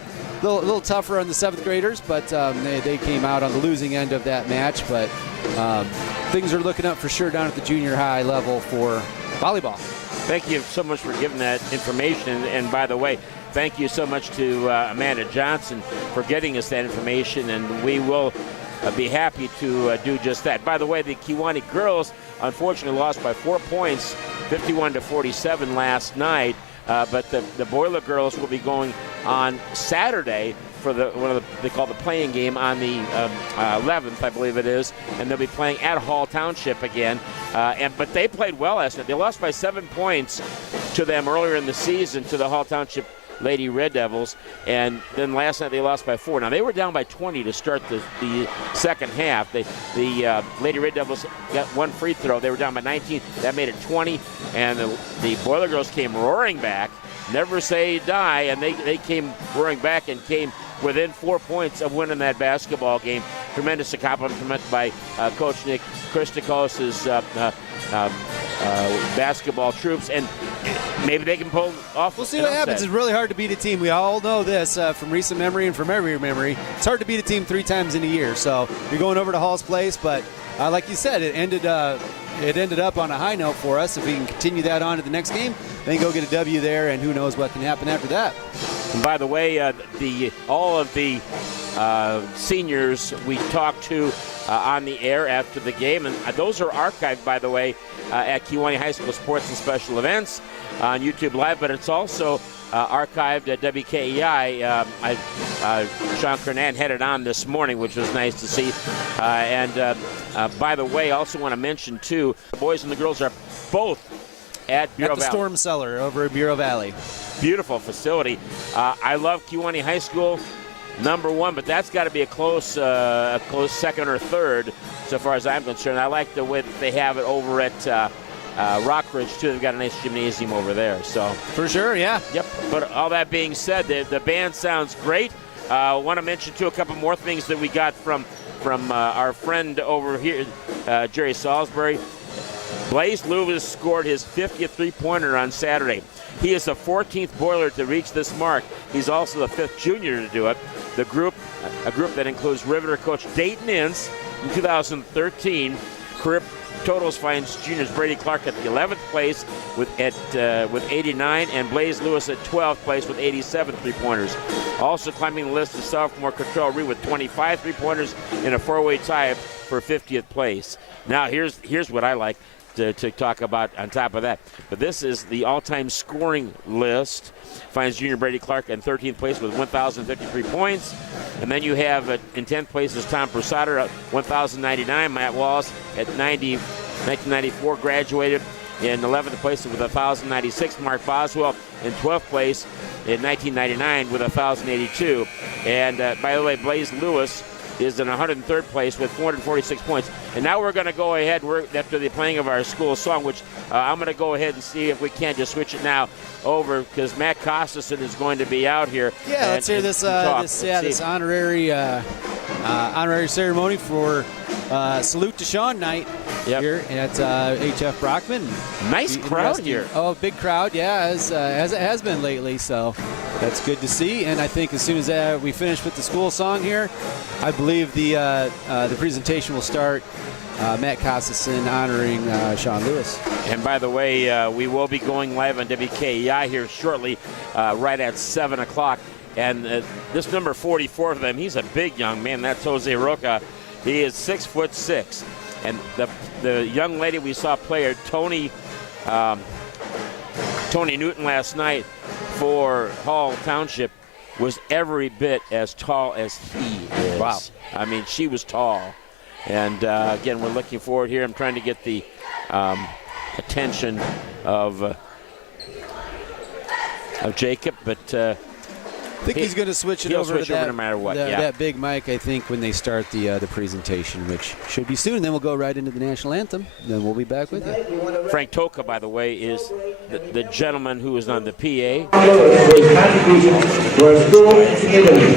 little tougher on the 7th graders, but they came out on the losing end of that match. But things are looking up for sure down at the junior high level for volleyball. Thank you so much for giving that information. And by the way, thank you so much to Amanda Johnson for getting us that information, and we will be happy to do just that. By the way, the Kewanee girls unfortunately lost by 4 points, 51-47 last night, but the Boiler girls will be going on Saturday for they call the playing game on the 11th, I believe it is, and they'll be playing at Hall Township again. But they played well last night. They lost by 7 points to them earlier in the season, to the Hall Township Lady Red Devils, and then last night they lost by 4. Now they were down by 20 to start the second half. The Lady Red Devils got 1 free throw. They were down by 19. That made it 20, and the Boiler girls came roaring back. Never say die, and they came roaring back and came within 4 points of winning that basketball game. Tremendous accomplishment by Coach Nick Christakos' basketball troops, and maybe they can pull off. We'll see what happens. It's really hard to beat a team. We all know this from recent memory and from every memory. It's hard to beat a team 3 times in a year. So you're going over to Hall's Place, but like you said, it ended up on a high note for us. If we can continue that on to the next game, then go get a W there, and who knows what can happen after that. And by the way, all of the seniors we talked to on the air after the game, and those are archived, by the way, at Kewanee High School Sports and Special Events on YouTube Live, but it's also archived at WKEI. Sean Kernan had it on this morning, which was nice to see. By the way, I also want to mention, too, the boys and the girls are both at Bureau Valley. Storm Cellar over at Bureau Valley. Beautiful facility. I love Kewanee High School, #1, but that's got to be a close second or third, so far as I'm concerned. I like the way that they have it over at Rockridge, too. They've got a nice gymnasium over there. So for sure, yeah. Yep. But all that being said, the band sounds great. I want to mention, too, a couple more things that we got from our friend over here, Jerry Salisbury. Blaze Lewis scored his 50th three-pointer on Saturday. He is the 14th Boiler to reach this mark. He's also the 5th junior to do it. A group that includes Riveter coach Dayton Ince in 2013. Career totals finds juniors Brady Clark at the 11th place with 89, and Blaze Lewis at 12th place with 87 three-pointers. Also climbing the list is sophomore Cottrell Reed with 25 three-pointers in a 4-way tie for 50th place. Now here's what I like to talk about on top of that. But this is the all-time scoring list. Finds junior Brady Clark in 13th place with 1,053 points. And then you have in 10th place is Tom Prusada at 1,099. Matt Wallace at 1994 graduated in 11th place with 1,096. Mark Boswell in 12th place in 1999 with 1,082. And by the way, Blaze Lewis is in 103rd place with 446 points. And now we're going to go ahead, after the playing of our school song, which I'm going to go ahead and see if we can't just switch it now over, because Matt Costison is going to be out here. Yeah, let's hear this honorary ceremony for Salute to Shaune night here at HF Brockman. Nice crowd here. Oh, big crowd, yeah, as it has been lately, so that's good to see. And I think as soon as we finish with the school song here, I believe the presentation will start. Matt Costison honoring Shaune Lewis. And by the way, we will be going live on WKEI here shortly, right at 7 o'clock. And this number 44 for them, he's a big young man. That's Jose Roca. He is 6'6". And the young lady we saw play, Tony Newton last night for Hall Township, was every bit as tall as he is. Wow. I mean, she was tall. And again, we're looking forward here. I'm trying to get the attention of Jacob, but I think he's going to switch it over to that, no matter what. That big mic, I think, when they start the presentation, which should be soon. Then we'll go right into the national anthem. Then we'll be back with you. Frank Toka, by the way, is the gentleman who is on the PA. Contribution to our school and community.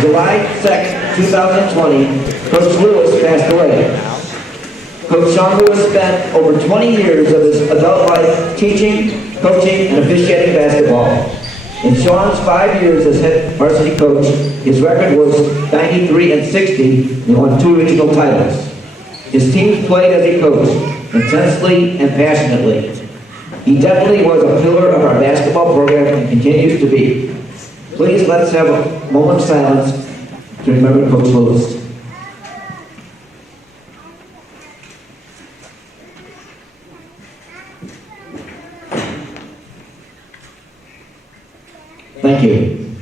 July 2nd, 2020, Coach Lewis passed away. Coach Shaune Lewis spent over 20 years of his adult life teaching, coaching, and officiating basketball. In Shaune's 5 years as head varsity coach, his record was 93-60 and won 2 regional titles. His teams played as a coach, intensely and passionately. He definitely was a pillar of our basketball program and continues to be. Please let's have a moment of silence to remember Coach Lewis. Thank you.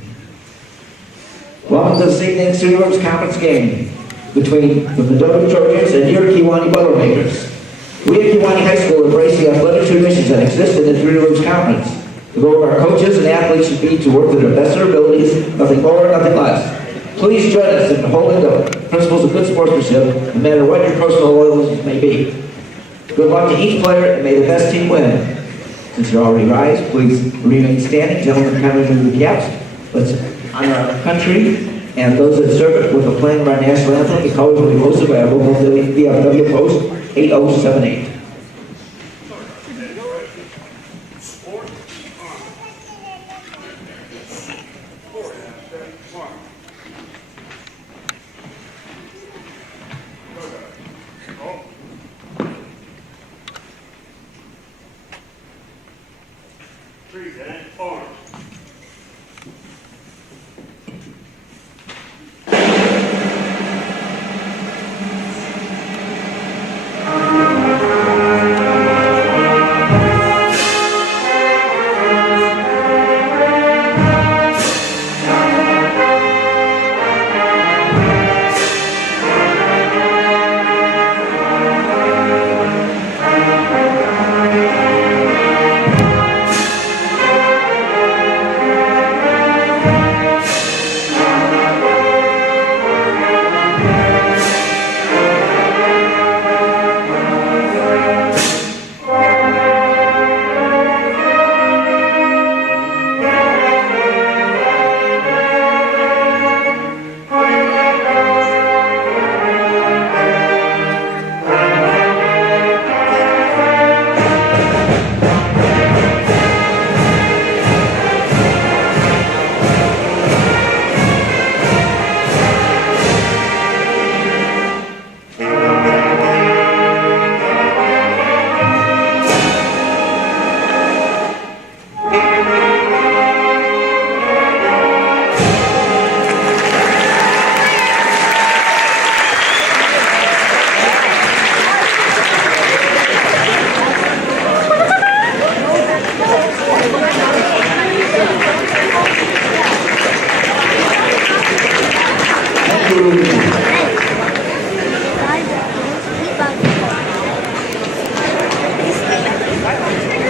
Welcome to this evening's Three Rivers Conference game between the Mendota Trojans and your Kewanee Boilermakers. We at Kewanee High School embrace the athletic traditions that exist in the Three Rivers Conference. The goal of our coaches and athletes should be to work to their best of their abilities, nothing more, nothing less. Please join us in holding the principles of good sportsmanship, no matter what your personal loyalties may be. Good luck to each player, and may the best team win. Since you're already rise, please remain standing. Gentlemen, come into the caps. Let's honor our country and those that serve it with the playing of our national anthem. The colors will be posted by our local VFW post 8078.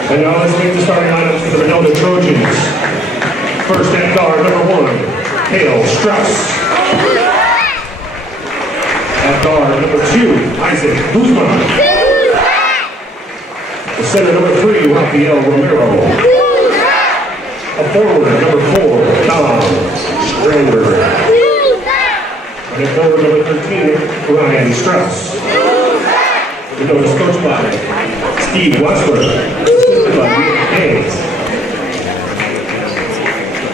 And now let's make the starting lineups for the Mendota Trojans. First at guard, number 1, Hale Strauss. At guard, number 2, Isaac Guzman. The center, number 3, Rafael Romero. A forward, number 4, Tom Strander. And at forward, number 13, Ryan Strauss. The notice coached by Steve Wassler. Assisted by Nick Hayes.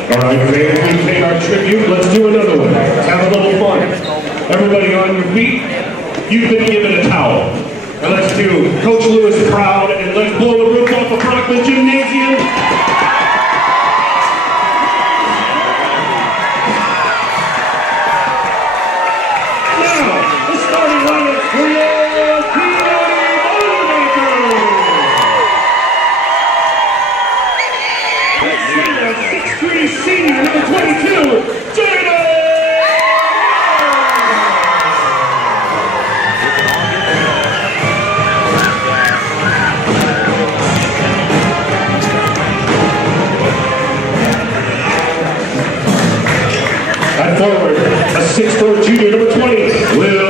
All right, man, we've made our tribute. Let's do another one. Have a little fun. Everybody on your feet. You've been given a towel. And let's do Coach Lewis proud, and let's blow the roof off of Brockman Gymnasium. Now, the starting lineup for your senior, number 22, Shaune! At forward, a 6'4" junior, number 20, Will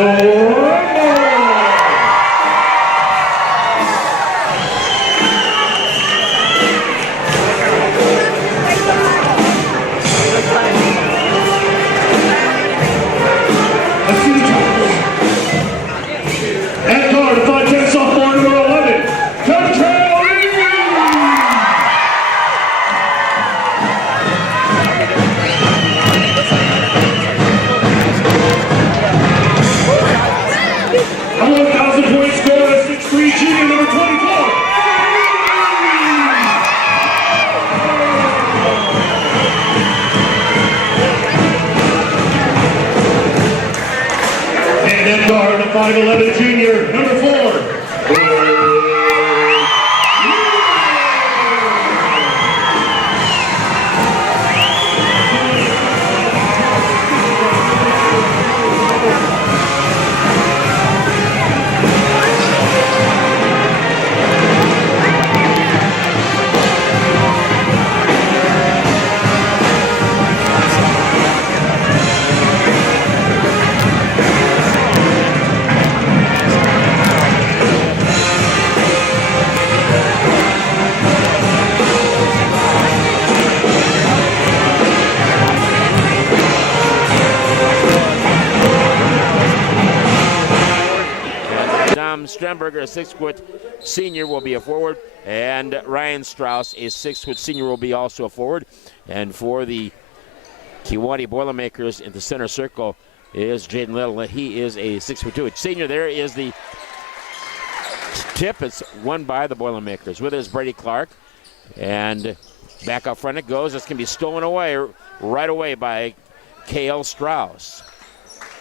and guard, the 5'11" junior, number 4. Stremberger, a 6' senior, will be a forward, and Ryan Strauss, a 6' senior, will be also a forward. And for the Kewanee Boilermakers in the center circle is Jaden Little. He is a 6'2" senior. There is the tip. It's won by the Boilermakers. With it is Brady Clark, and back up front it goes. This can be stolen away right away by Cale Strauss.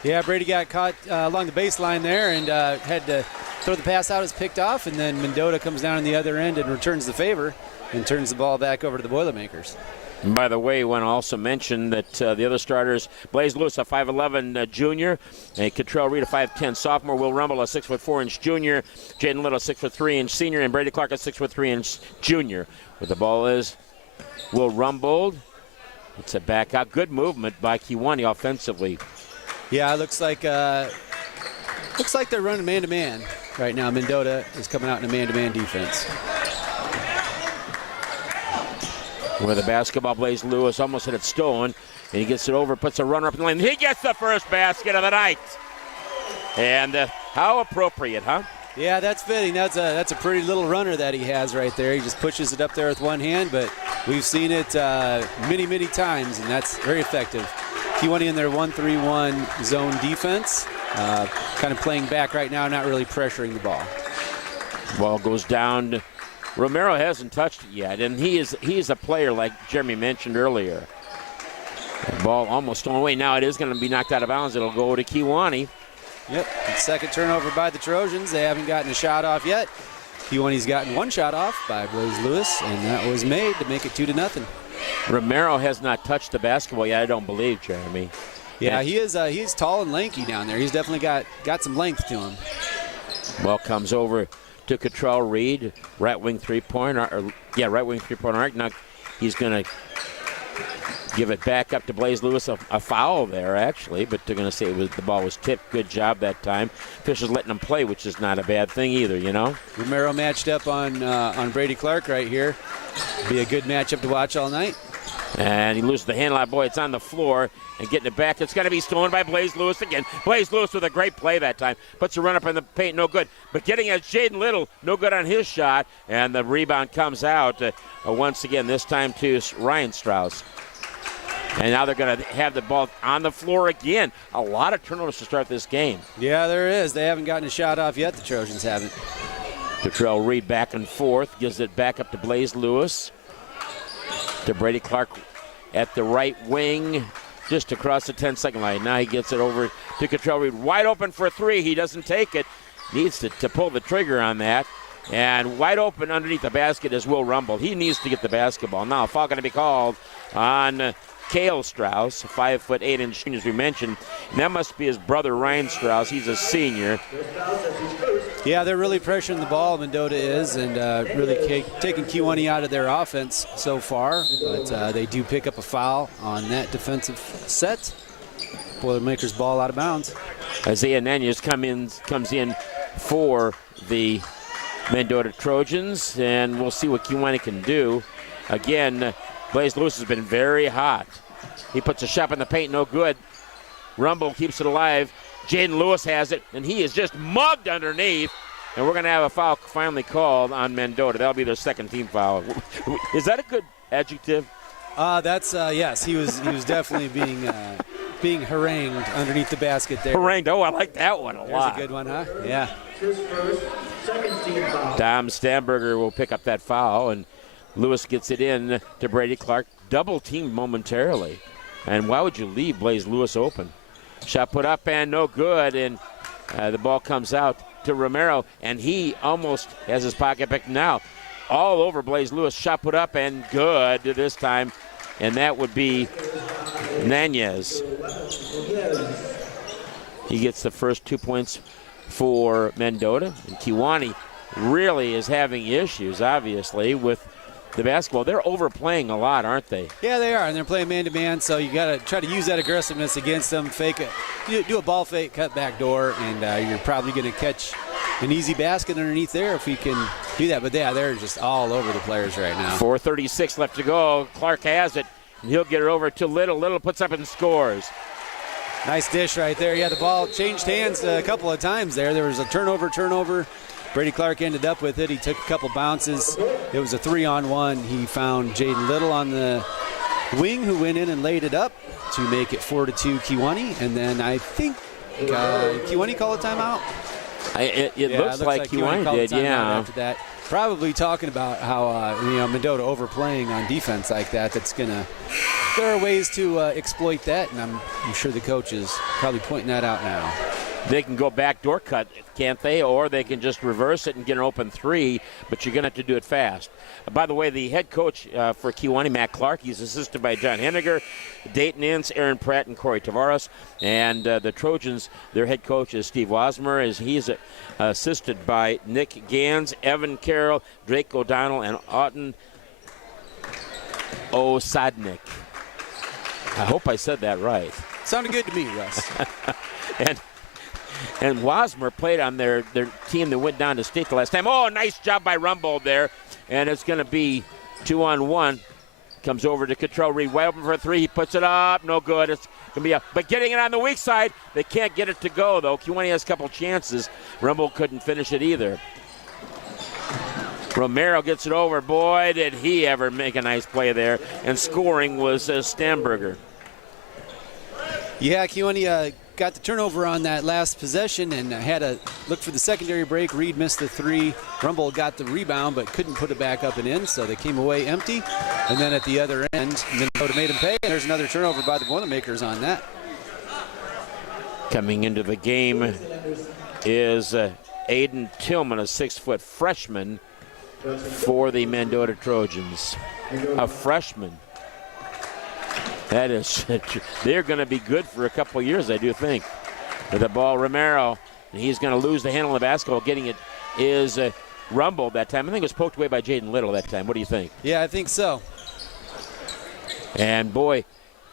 Yeah, Brady got caught along the baseline there and had to throw the pass out as picked off, and then Mendota comes down on the other end and returns the favor and turns the ball back over to the Boilermakers. And by the way, I want to also mention that the other starters, Blaze Lewis, a 5'11" junior, and Cottrell Reed, a 5'10" sophomore, Will Rumble, a 6'4" junior, Jaden Little, a 6'3" senior, and Brady Clark, a 6'3" junior. Where the ball is, Will Rumble. It's a back out. Good movement by Kewanee offensively. Yeah, it looks like they're running man-to-man right now. Mendota is coming out in a man-to-man defense. Where the basketball, Blaze Lewis almost had it stolen, and he gets it over, puts a runner up in the lane. He gets the first basket of the night. And how appropriate, huh? Yeah, that's fitting. That's a pretty little runner that he has right there. He just pushes it up there with one hand, but we've seen it many, many times, and that's very effective. Kewanee in their 1-3-1 zone defense, kind of playing back right now, not really pressuring the ball. Ball goes down. Romero hasn't touched it yet, and he is a player like Jeremy mentioned earlier. The ball almost stolen away. Now it is going to be knocked out of bounds. It'll go to Kewanee. Yep, second turnover by the Trojans. They haven't gotten a shot off yet. Kewanee's gotten one shot off by Blaze Lewis, and that was made to make it 2-0. Romero has not touched the basketball yet, I don't believe, Jeremy. Yeah, he's tall and lanky down there. He's definitely got some length to him. Ball comes over to Cottrell Reed, right wing three-pointer. Right wing three-pointer arc. Now he's going to give it back up to Blaze Lewis. A foul there, actually, but they're going to say the ball was tipped. Good job that time. Officials letting them play, which is not a bad thing either, you know. Romero matched up on Brady Clark right here. Be a good matchup to watch all night. And he loses the handle. Boy, it's on the floor and getting it back. It's going to be stolen by Blaze Lewis again. Blaze Lewis with a great play that time. Puts a run up in the paint, no good. But getting at Jaden Little, no good on his shot. And the rebound comes out once again, this time to Ryan Strauss. And now they're going to have the ball on the floor again. A lot of turnovers to start this game. Yeah, there is. They haven't gotten a shot off yet. The Trojans haven't. Detrell Reed back and forth. Gives it back up to Blaze Lewis. To Brady Clark at the right wing, just across the 10-second line. Now he gets it over to Cottrell Reed. Wide open for a three. He doesn't take it. Needs to pull the trigger on that. And wide open underneath the basket is Will Rumble. He needs to get the basketball. Now, foul going to be called on Cale Strauss, 5'8" junior, as we mentioned. And that must be his brother, Ryan Strauss. He's a senior. Yeah, they're really pressuring the ball, Mendota is, and really taking Kewanee out of their offense so far. But they do pick up a foul on that defensive set. Boilermakers ball out of bounds. Isaiah Nunez comes in for the Mendota Trojans, and we'll see what Kewanee can do. Again, Blaze Lewis has been very hot. He puts a shot in the paint, no good. Rumble keeps it alive. Jaden Lewis has it, and he is just mugged underneath. And we're going to have a foul finally called on Mendota. That'll be their second team foul. Is that a good adjective? That's yes. He was definitely being harangued underneath the basket there. Harangued. Oh, I like that one a lot. That's a good one, huh? Yeah. Dom Stamberger will pick up that foul, and Lewis gets it in to Brady Clark. Double teamed momentarily. And why would you leave Blaze Lewis open? Shot put up and no good, and the ball comes out to Romero, and he almost has his pocket picked now. All over Blaze Lewis. Shot put up and good this time, and that would be Nunez. He gets the first 2 points for Mendota, and Kewanee really is having issues, obviously, with the basketball. They're overplaying a lot, aren't they? Yeah, they are, and they're playing man-to-man, so you got to try to use that aggressiveness against them. Fake it, do a ball fake, cut back door, and you're probably going to catch an easy basket underneath there if you can do that. But yeah, they're just all over the players right now. 4:36 left to go. Clark has it, and he'll get it over to Little. Little puts up and scores. Nice dish right there. Yeah, the ball changed hands a couple of times there. There was a turnover. Brady Clark ended up with it. He took a couple bounces. It was a 3-on-1. He found Jaden Little on the wing, who went in and laid it up to make it 4-2 Kewanee. And then I think Kewanee called a timeout. It looks like Kewanee did, yeah. After that, probably talking about how Mendota overplaying on defense like that. There are ways to exploit that, and I'm sure the coach is probably pointing that out now. They can go backdoor cut, can't they? Or they can just reverse it and get an open three, but you're going to have to do it fast. By the way, the head coach for Kewanee, Matt Clark, he's assisted by John Henniger, Dayton Ince, Aaron Pratt, and Corey Tavares. And the Trojans, their head coach is Steve Wasmer. He's assisted by Nick Gans, Evan Carroll, Drake O'Donnell, and Auten Osadnik. I hope I said that right. Sounded good to me, Russ. And Wasmer played on their team that went down to state the last time. Oh, nice job by Rumble there. And it's going to be 2-on-1. Comes over to Cottrell Reed. Wide open for a three. He puts it up. No good. It's going to be up. But getting it on the weak side, they can't get it to go, though. Kewanee has a couple chances. Rumble couldn't finish it either. Romero gets it over. Boy, did he ever make a nice play there. And scoring was Stamberger. Yeah, Kewanee got the turnover on that last possession and had to look for the secondary break. Reed missed the three. Rumble got the rebound but couldn't put it back up and in, so they came away empty. And then at the other end, Mendota made him pay, and there's another turnover by the Boilermakers on that. Coming into the game is Aiden Tillman, a 6-foot freshman for the Mendota Trojans. A freshman. That is, they're going to be good for a couple of years, I do think. With the ball, Romero, and he's going to lose the handle of the basketball. Getting it is Rumble that time. I think it was poked away by Jaden Little that time. What do you think? Yeah, I think so. And boy,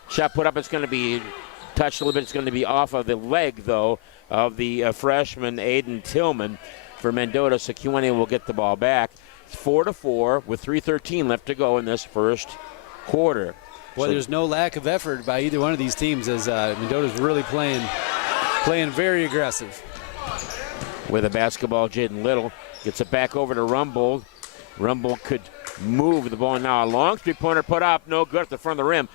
Shot put up, it's going to be touched a little bit. It's going to be off of the leg, though, of the freshman Aiden Tillman for Mendota. So Kewanee will get the ball back. It's 4-4 with 3:13 left to go in this first quarter. Well, there's no lack of effort by either one of these teams as Mendota's really playing very aggressive. With a basketball, Jaden Little gets it back over to Rumble. Rumble could move the ball now. A long three-pointer put up, no good at the front of the rim.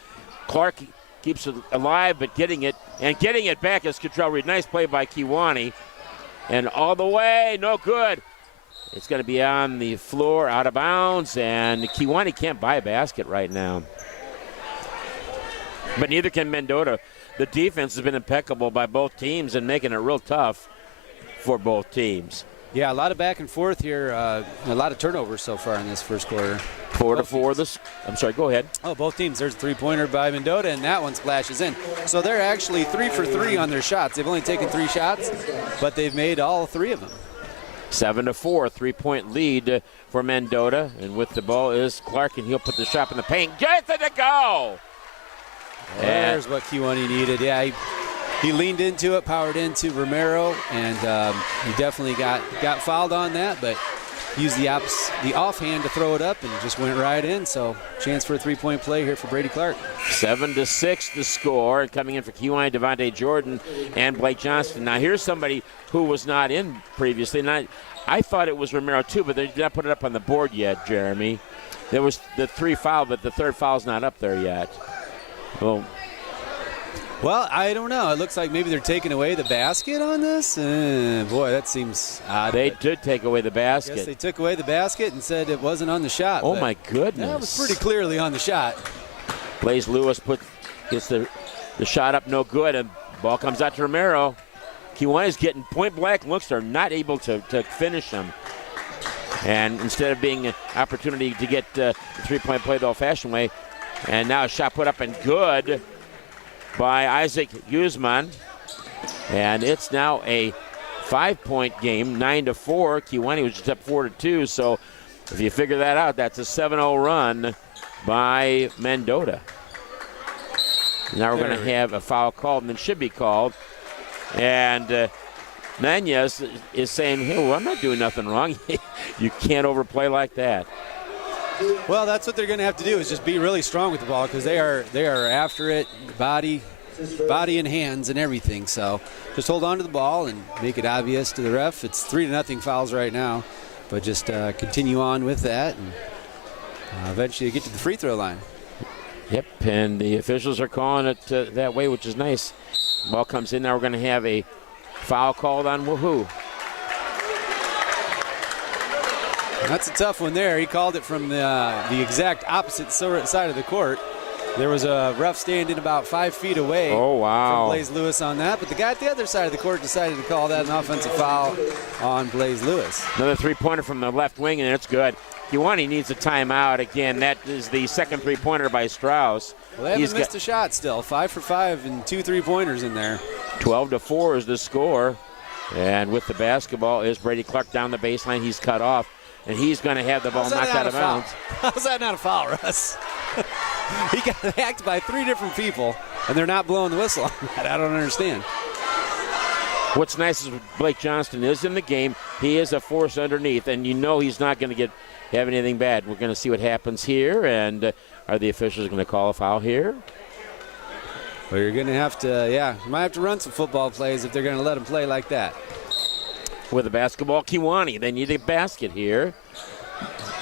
Clark keeps it alive, but getting it back is Cottrell Reed. Nice play by Kewanee. And all the way, no good. It's going to be on the floor, out of bounds, and Kewanee can't buy a basket right now. But neither can Mendota. The defense has been impeccable by both teams and making it real tough for both teams. Yeah, a lot of back and forth here. A lot of turnovers so far in this first quarter. 4-4. I'm sorry, go ahead. Oh, both teams. There's a three-pointer by Mendota, and that one splashes in. So they're actually 3 for 3 on their shots. They've only taken 3 shots, but they've made all 3 of them. 7-4, 3-point lead for Mendota. And with the ball is Clark, and he'll put the shot in the paint. Gets it to go! There's what Kewanee needed. Yeah, he leaned into it, powered into Romero, and he definitely got fouled on that, but used the offhand to throw it up and just went right in. So chance for a 3-point play here for Brady Clark. 7-6 the score, and coming in for Kewanee, Devontae Jordan and Blake Johnston. Now here's somebody who was not in previously, and I thought it was Romero too, but they did not put it up on the board yet, Jeremy. There was the 3 foul, but the 3rd foul's not up there yet. Well, I don't know. It looks like maybe they're taking away the basket on this. Boy, that seems odd. They did take away the basket. I guess they took away the basket and said it wasn't on the shot. Oh, my goodness. That was pretty clearly on the shot. Blaze Lewis gets the shot up, no good, and ball comes out to Romero. Kewanee's getting point-blank looks. They're not able to finish them. And instead of being an opportunity to get the 3-point play the old-fashioned way, and now a shot put up and good by Isaac Guzman. And it's now a 5-point game, 9-4. Kewanee was just up 4-2. So if you figure that out, that's a 7-0 run by Mendota. Now we're going to have a foul called, and it should be called. And Nunez is saying, hey, well, I'm not doing nothing wrong. You can't overplay like that. Well, that's what they're going to have to do is just be really strong with the ball because they are after it, body and hands and everything. So just hold on to the ball and make it obvious to the ref. It's 3-0 fouls right now, but just continue on with that and eventually get to the free throw line. Yep, and the officials are calling it that way, which is nice. Ball comes in. Now we're going to have a foul called on Woohoo. That's a tough one there. He called it from the exact opposite side of the court. There was a ref standing about 5 feet away from Blaze Lewis on that, but the guy at the other side of the court decided to call that an offensive foul on Blaze Lewis. Another 3-pointer from the left wing, and it's good. Kewanee needs a timeout. Again, that is the second 3-pointer by Strauss. Well, they haven't missed a shot still. 5 for 5 and 2 3-pointers in there. 12-4 is the score. And with the basketball is Brady Clark down the baseline. He's cut off, and he's going to have the ball knocked out of bounds. How's that not a foul, Russ? He got hacked by 3 different people, and they're not blowing the whistle on that. I don't understand. What's nice is Blake Johnston is in the game. He is a force underneath, and you know he's not going to have anything bad. We're going to see what happens here, and are the officials going to call a foul here? Well, you're going to have to, you might have to run some football plays if they're going to let them play like that. With the basketball, Kewanee, they need a basket here.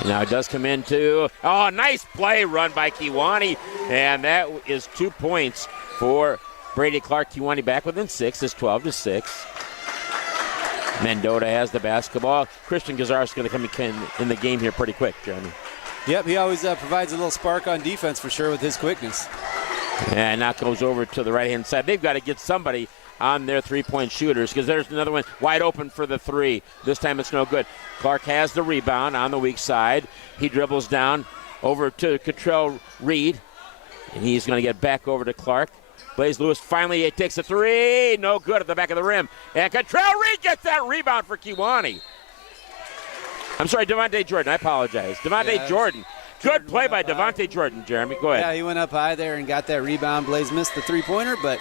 Now it does come into, nice play run by Kewanee, and that is 2 points for Brady Clark. Kewanee back within 6. It's 12-6. Mendota has the basketball. Christian Gazar is going to come in the game here pretty quick, Jeremy. Yep, he always provides a little spark on defense for sure with his quickness. And that goes over to the right-hand side. They've got to get somebody on their 3-point shooters because there's another one wide open for the 3. This time it's no good. Clark has the rebound on the weak side. He dribbles down over to Cottrell Reed, and he's going to get back over to Clark. Blaze Lewis finally takes a 3. No good at the back of the rim. And Cottrell Reed gets that rebound for Kewanee. I'm sorry, Devontae Jordan. I apologize. Devontae Jordan Good play by Devontae Jordan, Jeremy. Go ahead. Yeah, he went up high there and got that rebound. Blaze missed the three-pointer, but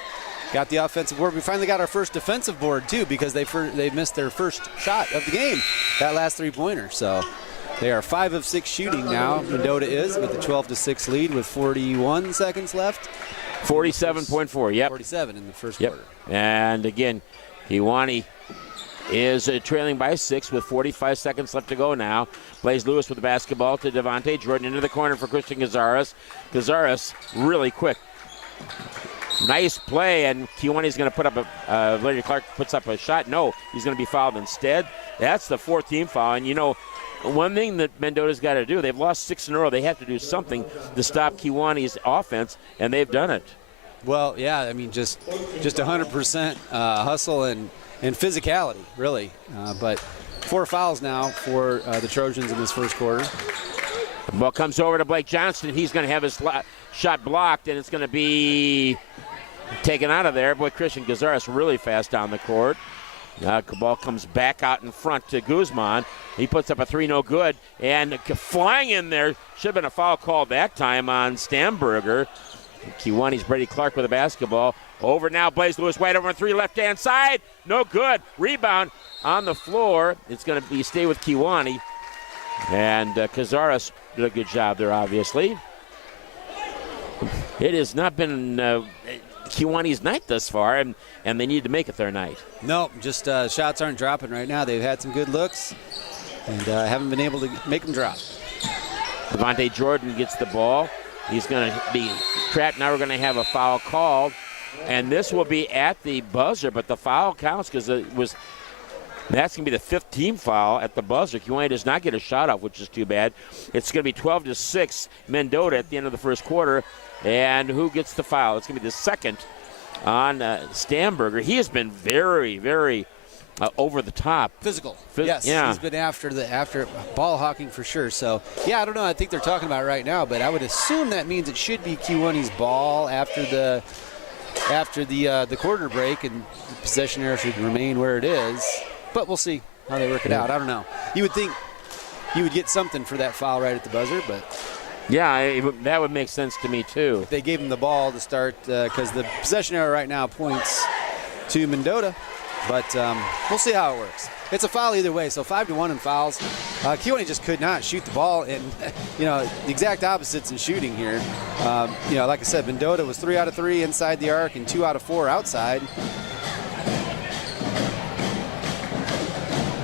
got the offensive board. We finally got our first defensive board, too, because they missed their first shot of the game, that last three-pointer. So they are 5 of 6 shooting now. Mendota is with a 12-6 lead with 41 seconds left. 47.4, yep. 47 in the first Yep. quarter. And again, Kewanee is trailing by 6 with 45 seconds left to go now. Blaze Lewis with the basketball to Devontae Jordan into the corner for Christian Gazaras. Gazaras really quick. Nice play, and Kewanee's going to put up Larry Clark puts up a shot. No, he's going to be fouled instead. That's the 4th team foul, and you know, one thing that Mendota's got to do, they've lost 6 in a row. They have to do something to stop Kewanee's offense, and they've done it. Well, yeah, I mean, just 100% hustle and physicality, really. But 4 fouls now for the Trojans in this first quarter. The ball comes over to Blake Johnston. He's going to have his shot blocked, and it's going to be taken out of there. Boy, Christian Gazaras really fast down the court. The ball comes back out in front to Guzman. He puts up a 3, no good. And flying in there, should have been a foul called that time on Stamberger. Kewanee's Brady Clark with the basketball. Over now, Blaze Lewis wide over on 3, left-hand side. No good. Rebound on the floor. It's going to be stay with Kewanee. And Gazaras did a good job there, obviously. It has not been Kewanee's night thus far, and they need to make it their night. No, just shots aren't dropping right now. They've had some good looks and haven't been able to make them drop. Devontae Jordan gets the ball. He's going to be trapped. Now we're going to have a foul called, and this will be at the buzzer, but the foul counts because that's going to be the 5th team foul at the buzzer. Kewanee does not get a shot off, which is too bad. It's going to be 12-6 Mendota at the end of the first quarter. And who gets the foul? It's going to be the 2nd on Stamberger. He has been very, very over the top. Physical. Yes, yeah. He's been after ball hawking for sure. So, yeah, I don't know. I think they're talking about it right now, but I would assume that means it should be Kewanee's ball after the quarter break, and the possession area should remain where it is. But we'll see how they work it out. I don't know. You would think you would get something for that foul right at the buzzer, but yeah, that would make sense to me too. They gave him the ball to start because the possession area right now points to Mendota, but we'll see how it works. It's a foul either way, so 5-1 in fouls. Kewanee just could not shoot the ball, and the exact opposites in shooting here. Like I said, Mendota was 3 out of 3 inside the arc and 2 out of 4 outside.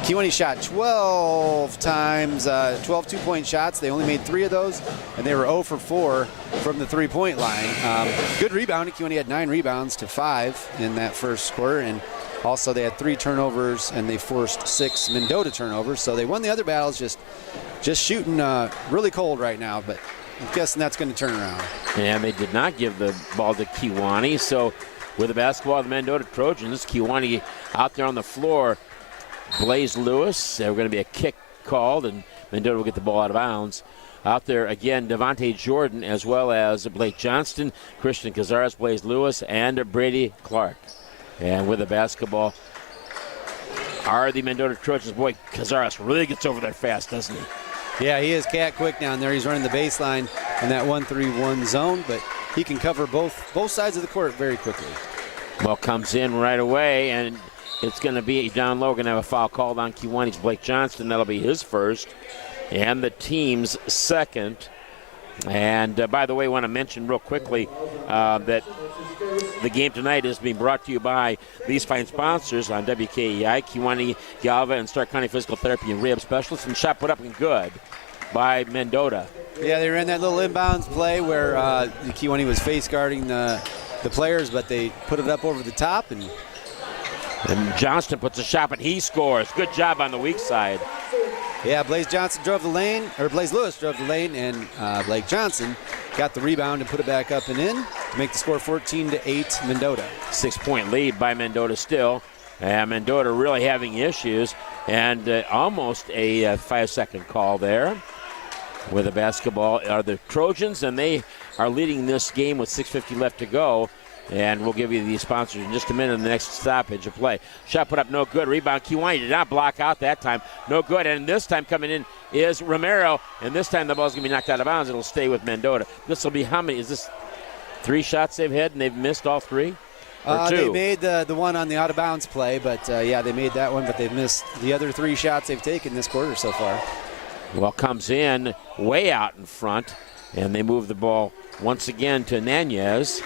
Kewanee shot 12 times, 12 two-point shots. They only made 3 of those, and they were 0 for 4 from the three-point line. Good rebounding. Kewanee had 9 rebounds to 5 in that first quarter, and also they had 3 turnovers, and they forced 6 Mendota turnovers. So they won the other battles just shooting really cold right now, but I'm guessing that's going to turn around. And they did not give the ball to Kewanee. So with the basketball, the Mendota Trojans, Kewanee out there on the floor. Blaze Lewis, there's going to be a kick called, and Mendota will get the ball out of bounds. Out there again, Devontae Jordan, as well as Blake Johnston, Christian Gazaras, Blaze Lewis, and Brady Clark. And with the basketball are the Mendota Trojans. Boy, Gazaras really gets over there fast, doesn't he? Yeah, he is cat quick down there. He's running the baseline in that 1-3-1 zone, but he can cover both sides of the court very quickly. Ball comes in right away, and it's going to be down low. We're going to have a foul called on Kewanee's Blake Johnston. That'll be his first and the team's second. And by the way, I want to mention real quickly that the game tonight is being brought to you by these fine sponsors on WKEI, Kewanee, Galva, and Stark County Physical Therapy and Rehab Specialists, and shot put up and good by Mendota. Yeah, they ran that little inbounds play where Kewanee was face guarding the players, but they put it up over the top, and Johnston puts a shot, and he scores. Good job on the weak side. Yeah, Blaze Lewis drove the lane, and Blake Johnson got the rebound and put it back up and in to make the score 14-8 Mendota. 6-point lead by Mendota still. And Mendota really having issues, and almost a 5-second call there. With the basketball are the Trojans, and they are leading this game with 6:50 left to go. And we'll give you the sponsors in just a minute in the next stoppage of play. Shot put up no good. Rebound, Kiwani did not block out that time. No good. And this time coming in is Romero. And this time the ball's going to be knocked out of bounds. It'll stay with Mendota. This will be how many? Is this 3 shots they've had and they've missed all 3? Or 2? They made the one on the out-of-bounds play, but, yeah, they made that one, but they've missed the other 3 shots they've taken this quarter so far. Well, comes in way out in front, and they move the ball once again to Nanez.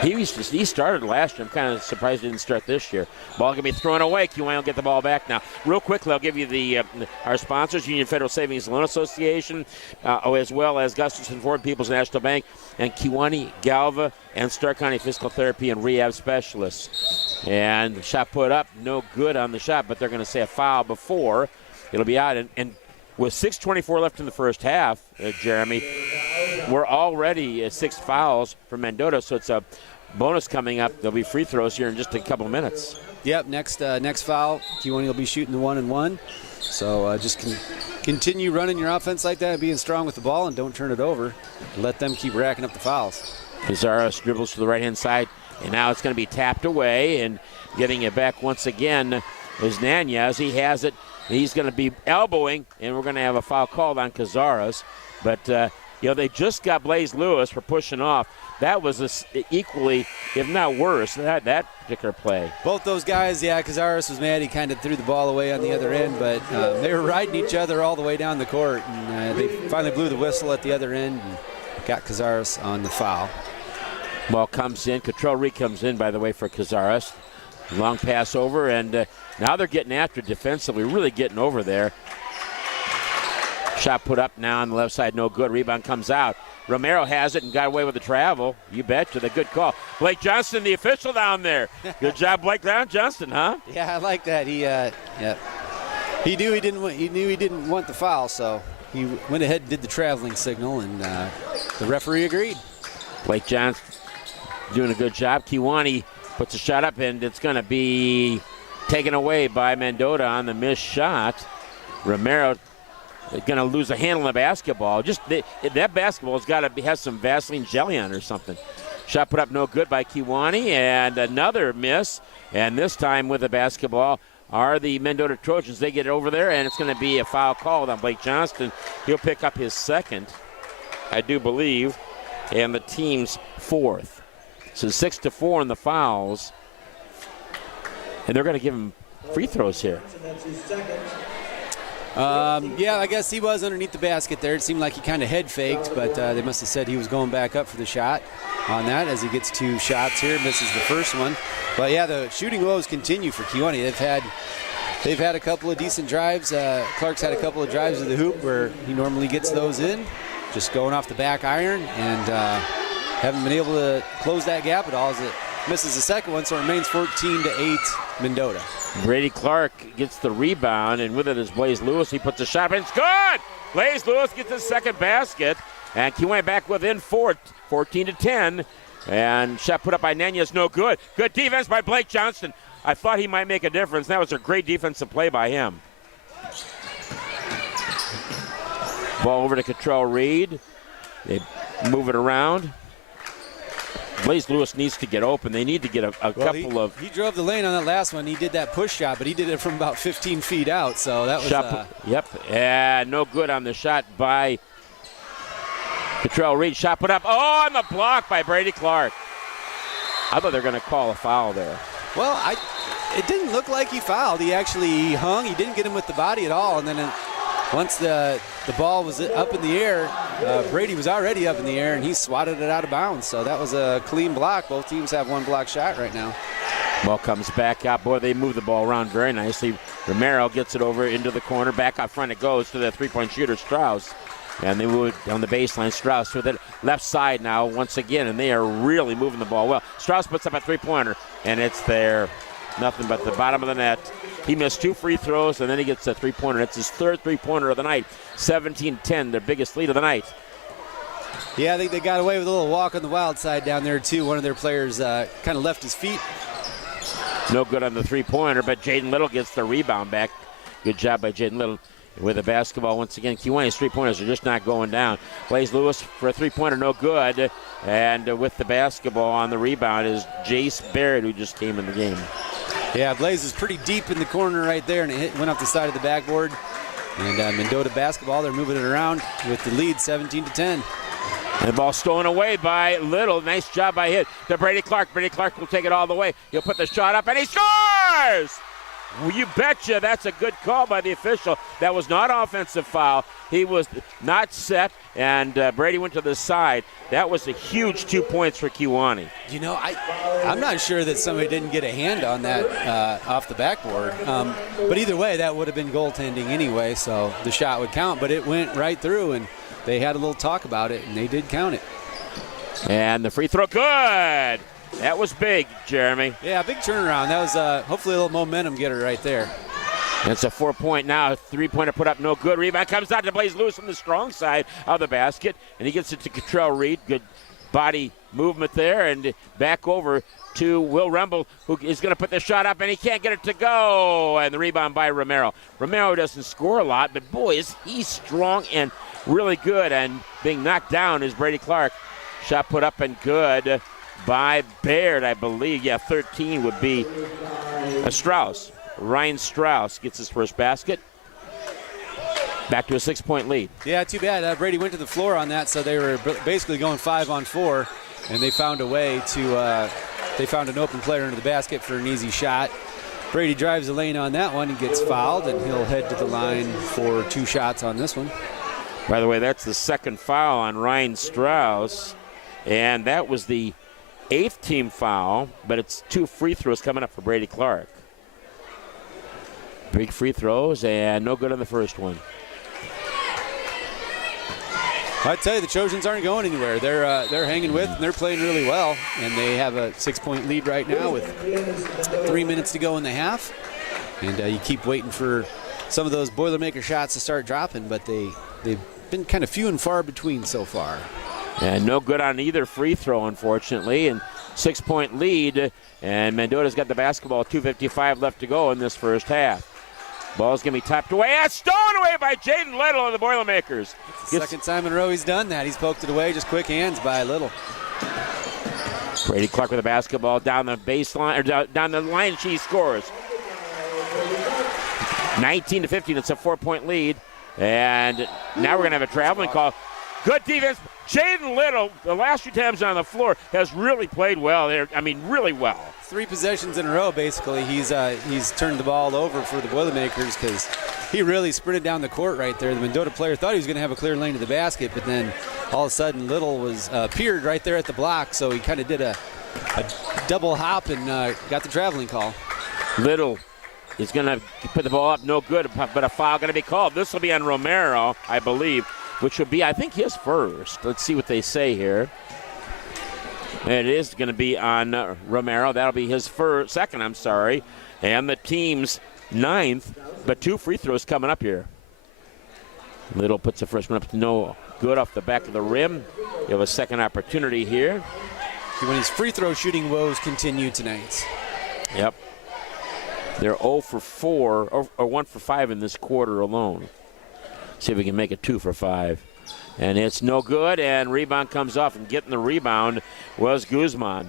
He started last year. I'm kind of surprised he didn't start this year. Ball going to be thrown away. QI will get the ball back now. Real quickly, I'll give you our sponsors, Union Federal Savings Loan Association, as well as Gustafson Ford, People's National Bank, and Kiwani, Galva, and Stark County Physical Therapy and Rehab Specialists. And the shot put up, no good on the shot, but they're going to say a foul before. It'll be out. And with 6:24 left in the first half, Jeremy, we're already at 6 fouls for Mendota, so it's a bonus coming up. There'll be free throws here in just a couple minutes. Yep, next foul, Kiwani will be shooting the 1-and-1. So just continue running your offense like that, being strong with the ball, and don't turn it over. Let them keep racking up the fouls. Pizarro dribbles to the right-hand side, and now it's going to be tapped away, and getting it back once again is Nanez. He has it. He's going to be elbowing, and we're going to have a foul called on Cazares. But, they just got Blaze Lewis for pushing off. That was equally, if not worse, that particular play. Both those guys, Cazares was mad. He kind of threw the ball away on the other end, but they were riding each other all the way down the court. And they finally blew the whistle at the other end and got Cazares on the foul. Ball comes in. Cottrell Reed comes in, by the way, for Cazares. Long pass over, and now they're getting after it defensively, really getting over there. Shot put up now on the left side, no good. Rebound comes out. Romero has it and got away with the travel. You betcha, the good call. Blake Johnston, the official down there. Good job, Blake Johnston, huh? Yeah, I like that. He knew he didn't want the foul, so he went ahead and did the traveling signal, and the referee agreed. Blake Johnston doing a good job. Kiwani puts a shot up, and it's going to be taken away by Mendota on the missed shot. Romero going to lose a handle on the basketball. That basketball has some Vaseline jelly on it or something. Shot put up no good by Kiwani, and another miss. And this time with the basketball are the Mendota Trojans. They get it over there, and it's going to be a foul called on Blake Johnston. He'll pick up his second, I do believe, and the team's 4th. So 6-4 in the fouls. And they're going to give him free throws here. I guess he was underneath the basket there. It seemed like he kind of head faked, but they must have said he was going back up for the shot on that as he gets 2 shots here, misses the first one. But yeah, the shooting woes continue for Kiwani. They've had a couple of decent drives. Clark's had a couple of drives to the hoop where he normally gets those in, just going off the back iron, and haven't been able to close that gap at all as it misses the second one, so it remains 14-8 Mendota. Brady Clark gets the rebound, and with it is Blaze Lewis. He puts a shot, and it's good! Blaze Lewis gets his second basket, and Kiwani back within 14-10. And shot put up by Nanez, no good. Good defense by Blake Johnston. I thought he might make a difference. That was a great defensive play by him. Ball over to Cottrell Reed. They move it around. Blaze Lewis needs to get open. They need to get a couple of... He drove the lane on that last one. He did that push shot, but he did it from about 15 feet out, so that was... Yep, and no good on the shot by Cottrell Reed. Shot put up. Oh, on the block by Brady Clark. I thought they were going to call a foul there. Well, it didn't look like he fouled. He actually hung. He didn't get him with the body at all, and then once the ball was up in the air, Brady was already up in the air, and he swatted it out of bounds. So that was a clean block. Both teams have one block shot right now. Ball comes back out. Boy, they move the ball around very nicely. Romero gets it over into the corner. Back out front it goes to the three-point shooter, Strauss. And they move it down the baseline. Strauss with it left side now once again, and they are really moving the ball well. Strauss puts up a three-pointer, and it's there. Nothing but the bottom of the net. He missed 2 free throws, and then he gets a three-pointer. It's his 3rd three-pointer of the night. 17-10, their biggest lead of the night. Yeah, I think they got away with a little walk on the wild side down there, too. One of their players kind of left his feet. No good on the three-pointer, but Jaden Little gets the rebound back. Good job by Jaden Little. with the basketball once again. Kewaunee three-pointers are just not going down. Blaze Lewis for a three-pointer, no good. And with the basketball on the rebound is Jace Barrett, who just came in the game. Yeah, Blaze is pretty deep in the corner right there, and it went off the side of the backboard. And Mendota basketball, they're moving it around with the lead 17-10. And the ball stolen away by Little. Nice job by hit to Brady Clark. Brady Clark will take it all the way. He'll put the shot up, and he scores! Well, you betcha that's a good call by the official. That was not offensive foul. He was not set, and Brady went to the side. That was a huge 2 points for Kewaunee. You know, I'm not sure that somebody didn't get a hand on that off the backboard. But either way, that would have been goaltending anyway, so the shot would count. But it went right through, and they had a little talk about it, and they did count it. And the free throw, good! That was big, Jeremy. Yeah, big turnaround. That was hopefully a little momentum getter right there. It's a 4-point now. Three-pointer put up, no good. Rebound comes out to Blaze Lewis from the strong side of the basket, and he gets it to Cottrell Reed. Good body movement there, and back over to Will Rumble, who is going to put the shot up, and he can't get it to go. And the rebound by Romero. Romero doesn't score a lot, but boy, is he strong and really good. And being knocked down is Brady Clark. Shot put up and good by Baird, I believe. Yeah, 13 would be Strauss. Ryan Strauss gets his first basket. Back to a 6-point lead. Yeah, too bad. Brady went to the floor on that, so they were basically going 5-on-4, and they found a way to they found an open player into the basket for an easy shot. Brady drives the lane on that one. He gets fouled, and he'll head to the line for 2 shots on this one. By the way, that's the second foul on Ryan Strauss, and that was the 8th team foul, but it's 2 free throws coming up for Brady Clark. Big free throws, and no good on the first one. I tell you, the Trojans aren't going anywhere. They're hanging with, and they're playing really well, and they have a 6-point lead right now with 3 minutes to go in the half. And you keep waiting for some of those Boilermaker shots to start dropping, but they've been kind of few and far between so far. And no good on either free throw, unfortunately. And 6-point lead, and Mendota's got the basketball. 2:55 left to go in this first half. Ball's going to be tapped away. And stolen away by Jaden Little of the Boilermakers. It's the second time in a row he's done that. He's poked it away, just quick hands by Little. Brady Clark with the basketball down the baseline, or down the line. She scores. 19-15. It's a 4-point lead. And now we're going to have a traveling call. Good defense. Jaden Little, the last 2 times on the floor, has really played well there. I mean, really well. 3 possessions in a row, basically. He's turned the ball over for the Boilermakers because he really sprinted down the court right there. The Mendota player thought he was going to have a clear lane to the basket, but then all of a sudden Little was appeared right there at the block, so he kind of did a double hop and got the traveling call. Little is going to put the ball up, no good, but a foul going to be called. This will be on Romero, I believe, which would be, I think, his first. Let's see what they say here. And it is going to be on Romero. That'll be his second, and the team's 9th, but 2 free throws coming up here. Little puts the first one up, no good off the back of the rim. You have a second opportunity here. When his free throw shooting woes continue tonight. Yep. They're 0 for 4, or 1 for 5 in this quarter alone. See if we can make it 2 for 5. And it's no good, and rebound comes off, and getting the rebound was Guzman.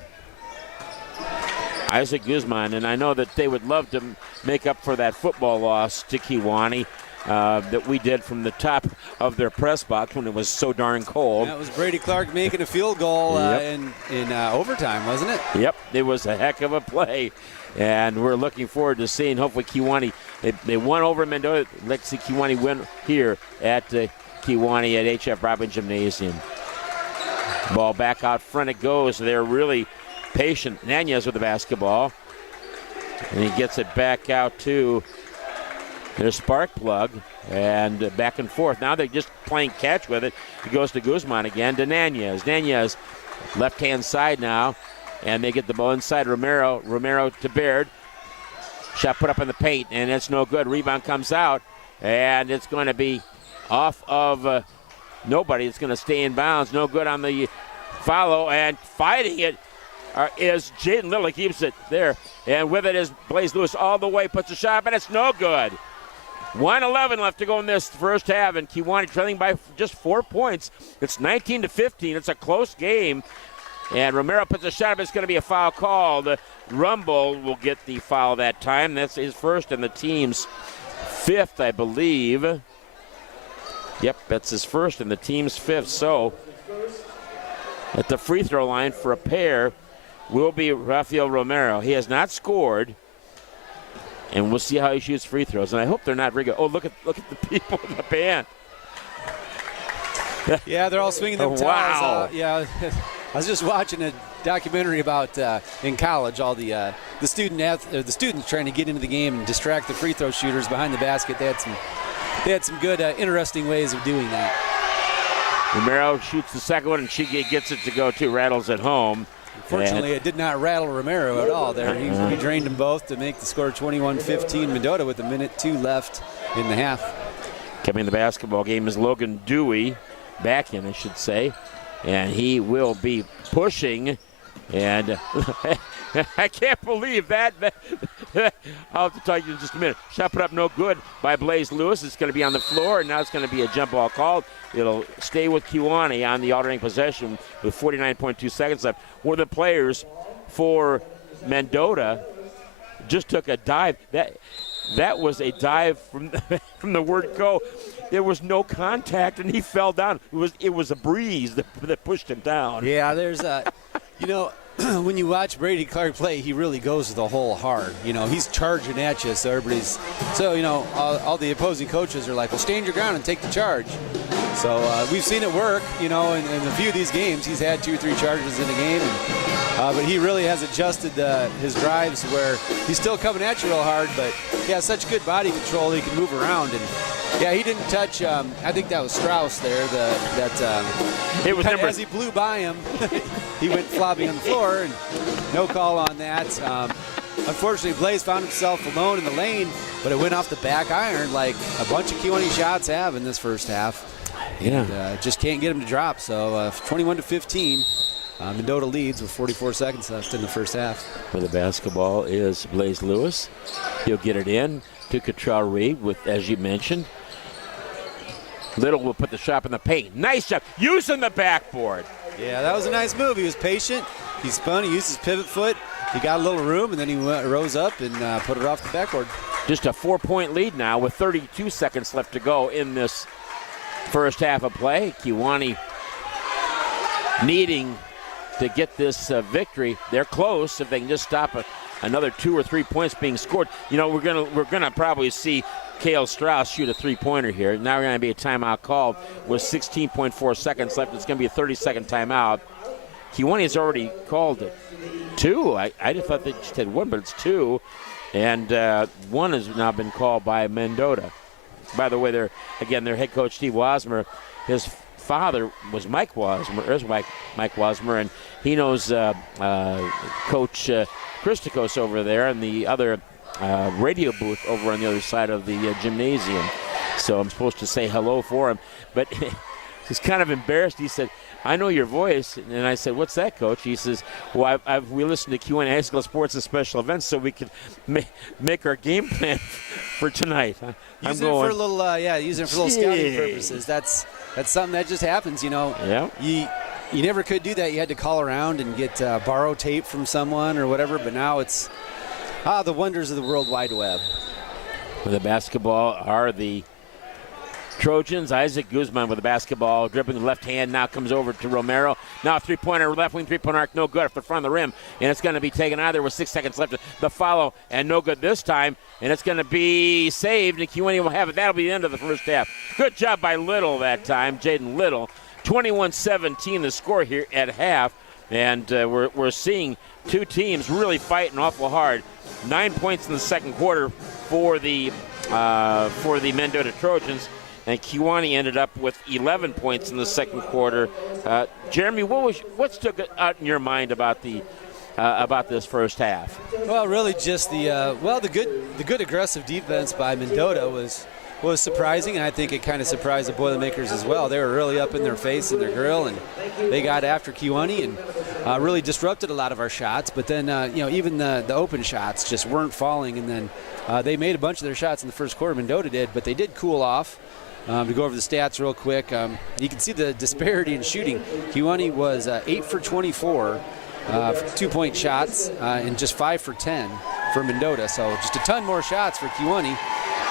Isaac Guzman, and I know that they would love to make up for that football loss to Kewaunee that we did from the top of their press box when it was so darn cold. That was Brady Clark making a field goal Yep. in overtime, wasn't it? Yep, it was a heck of a play. And we're looking forward to seeing, hopefully, Kewaunee. They won over Mendota. Let's see Kewaunee win here at Kewaunee at H.F. Robin Gymnasium. Ball back out front it goes. They're really patient. Nunez with the basketball. And he gets it back out to their spark plug. And back and forth. Now they're just playing catch with it. He goes to Guzman again to Nunez. Nunez, left-hand side now. And they get the ball inside Romero. Romero to Baird. Shot put up in the paint, and it's no good. Rebound comes out, and it's going to be off of nobody. It's going to stay in bounds. No good on the follow, and fighting it is Jaden Little. Keeps it there, and with it is Blaze Lewis all the way. Puts a shot up, and it's no good. 1:11 left to go in this first half, and Kewanee trailing by just 4 points. It's 19-15. It's a close game. And Romero puts a shot up. It's going to be a foul called. Rumble will get the foul that time. That's his first and the team's 5th, I believe. Yep, that's his first and the team's 5th. So at the free throw line for a pair will be Rafael Romero. He has not scored, and we'll see how he shoots free throws. And I hope they're not very good. Oh, look at the people in the band. Yeah, they're all swinging them towels. Wow. Yeah, I was just watching a documentary about in college all the students trying to get into the game and distract the free throw shooters behind the basket. They had some good, interesting ways of doing that. Romero shoots the second one, and she gets it to go too. Rattles it home. Fortunately, it did not rattle Romero at all there. He drained them both to make the score 21-15 Mendota with 1:02 left in the half. Coming in the basketball game is Logan Dewey, back in, I should say. And he will be pushing. And I can't believe that. I'll have to talk to you in just a minute. Shot put up no good by Blaze Lewis. It's going to be on the floor, and now it's going to be a jump ball called. It'll stay with Kewanee on the alternating possession with 49.2 seconds left. One of the players for Mendota just took a dive. That was a dive from the word go. There was no contact, and he fell down. It was a breeze that pushed him down. Yeah, there's when you watch Brady Clark play, he really goes to the hole hard. He's charging at you, so all the opposing coaches are like, well, stand your ground and take the charge. So we've seen it work, in a few of these games. He's had 2 or 3 charges in a game, but he really has adjusted his drives where he's still coming at you real hard, but he has such good body control he can move around. And yeah, he didn't touch. I think that was Strauss there. It was as he blew by him, he went flopping on the floor, and no call on that. Unfortunately, Blaze found himself alone in the lane, but it went off the back iron like a bunch of Kewanee shots have in this first half. Yeah, and, just can't get him to drop. So 21-15, Mendota leads with 44 seconds left in the first half. For the basketball is Blaze Lewis. He'll get it in to Honorary with, as you mentioned. Little will put the shot in the paint. Nice job. Using the backboard. Yeah, that was a nice move. He was patient. He spun. He used his pivot foot. He got a little room, and then he rose up and put it off the backboard. Just a 4-point lead now with 32 seconds left to go in this first half of play. Kewanee needing to get this victory. They're close if they can just stop another 2 or 3 points being scored. We're gonna probably see Cale Strauss shoot a 3-pointer here. Now we're gonna be a timeout called with 16.4 seconds left. It's gonna be a 30-second timeout. Kewanee has already called it 2. I just thought they just had 1, but it's 2, and 1 has now been called by Mendota. By the way, their head coach Steve Wasmer, his father was Mike Wasmer, and he knows Coach Christakos over there and the other radio booth over on the other side of the gymnasium. So I'm supposed to say hello for him, but he's kind of embarrassed. He said, "I know your voice," and I said, "What's that, Coach?" He says, "Well, we listen to Kewanee High School Sports and Special Events so we can make our game plan for tonight." Using it for little scouting purposes. That's something that just happens, Yeah. You never could do that. You had to call around and get borrow tape from someone or whatever, but now it's the wonders of the World Wide Web. For the basketball are the Trojans. Isaac Guzman with the basketball, dribbling the left hand, now comes over to Romero. Now a three-pointer, left wing three-pointer arc, no good, off the front of the rim, and it's going to be taken out there with 6 seconds left. The follow, and no good this time, and it's going to be saved, and Kewanee will have it. That'll be the end of the first half. Good job by Little that time, Jaden Little. 21-17 the score here at half, and we're seeing two teams really fighting awful hard. 9 points in the second quarter for the Mendota Trojans, and Kewanee ended up with 11 points in the second quarter. Jeremy, what stuck out in your mind about this first half? Well, really just the good aggressive defense by Mendota was surprising, and I think it kind of surprised the Boilermakers as well. They were really up in their face and their grill, and they got after Kewanee. And really disrupted a lot of our shots. But then, even the open shots just weren't falling. And then they made a bunch of their shots in the first quarter. Mendota did, but they did cool off. To go over the stats real quick, you can see the disparity in shooting. Kewanee was 8 for 24 2-point shots and just 5 for 10 for Mendota. So just a ton more shots for Kewanee.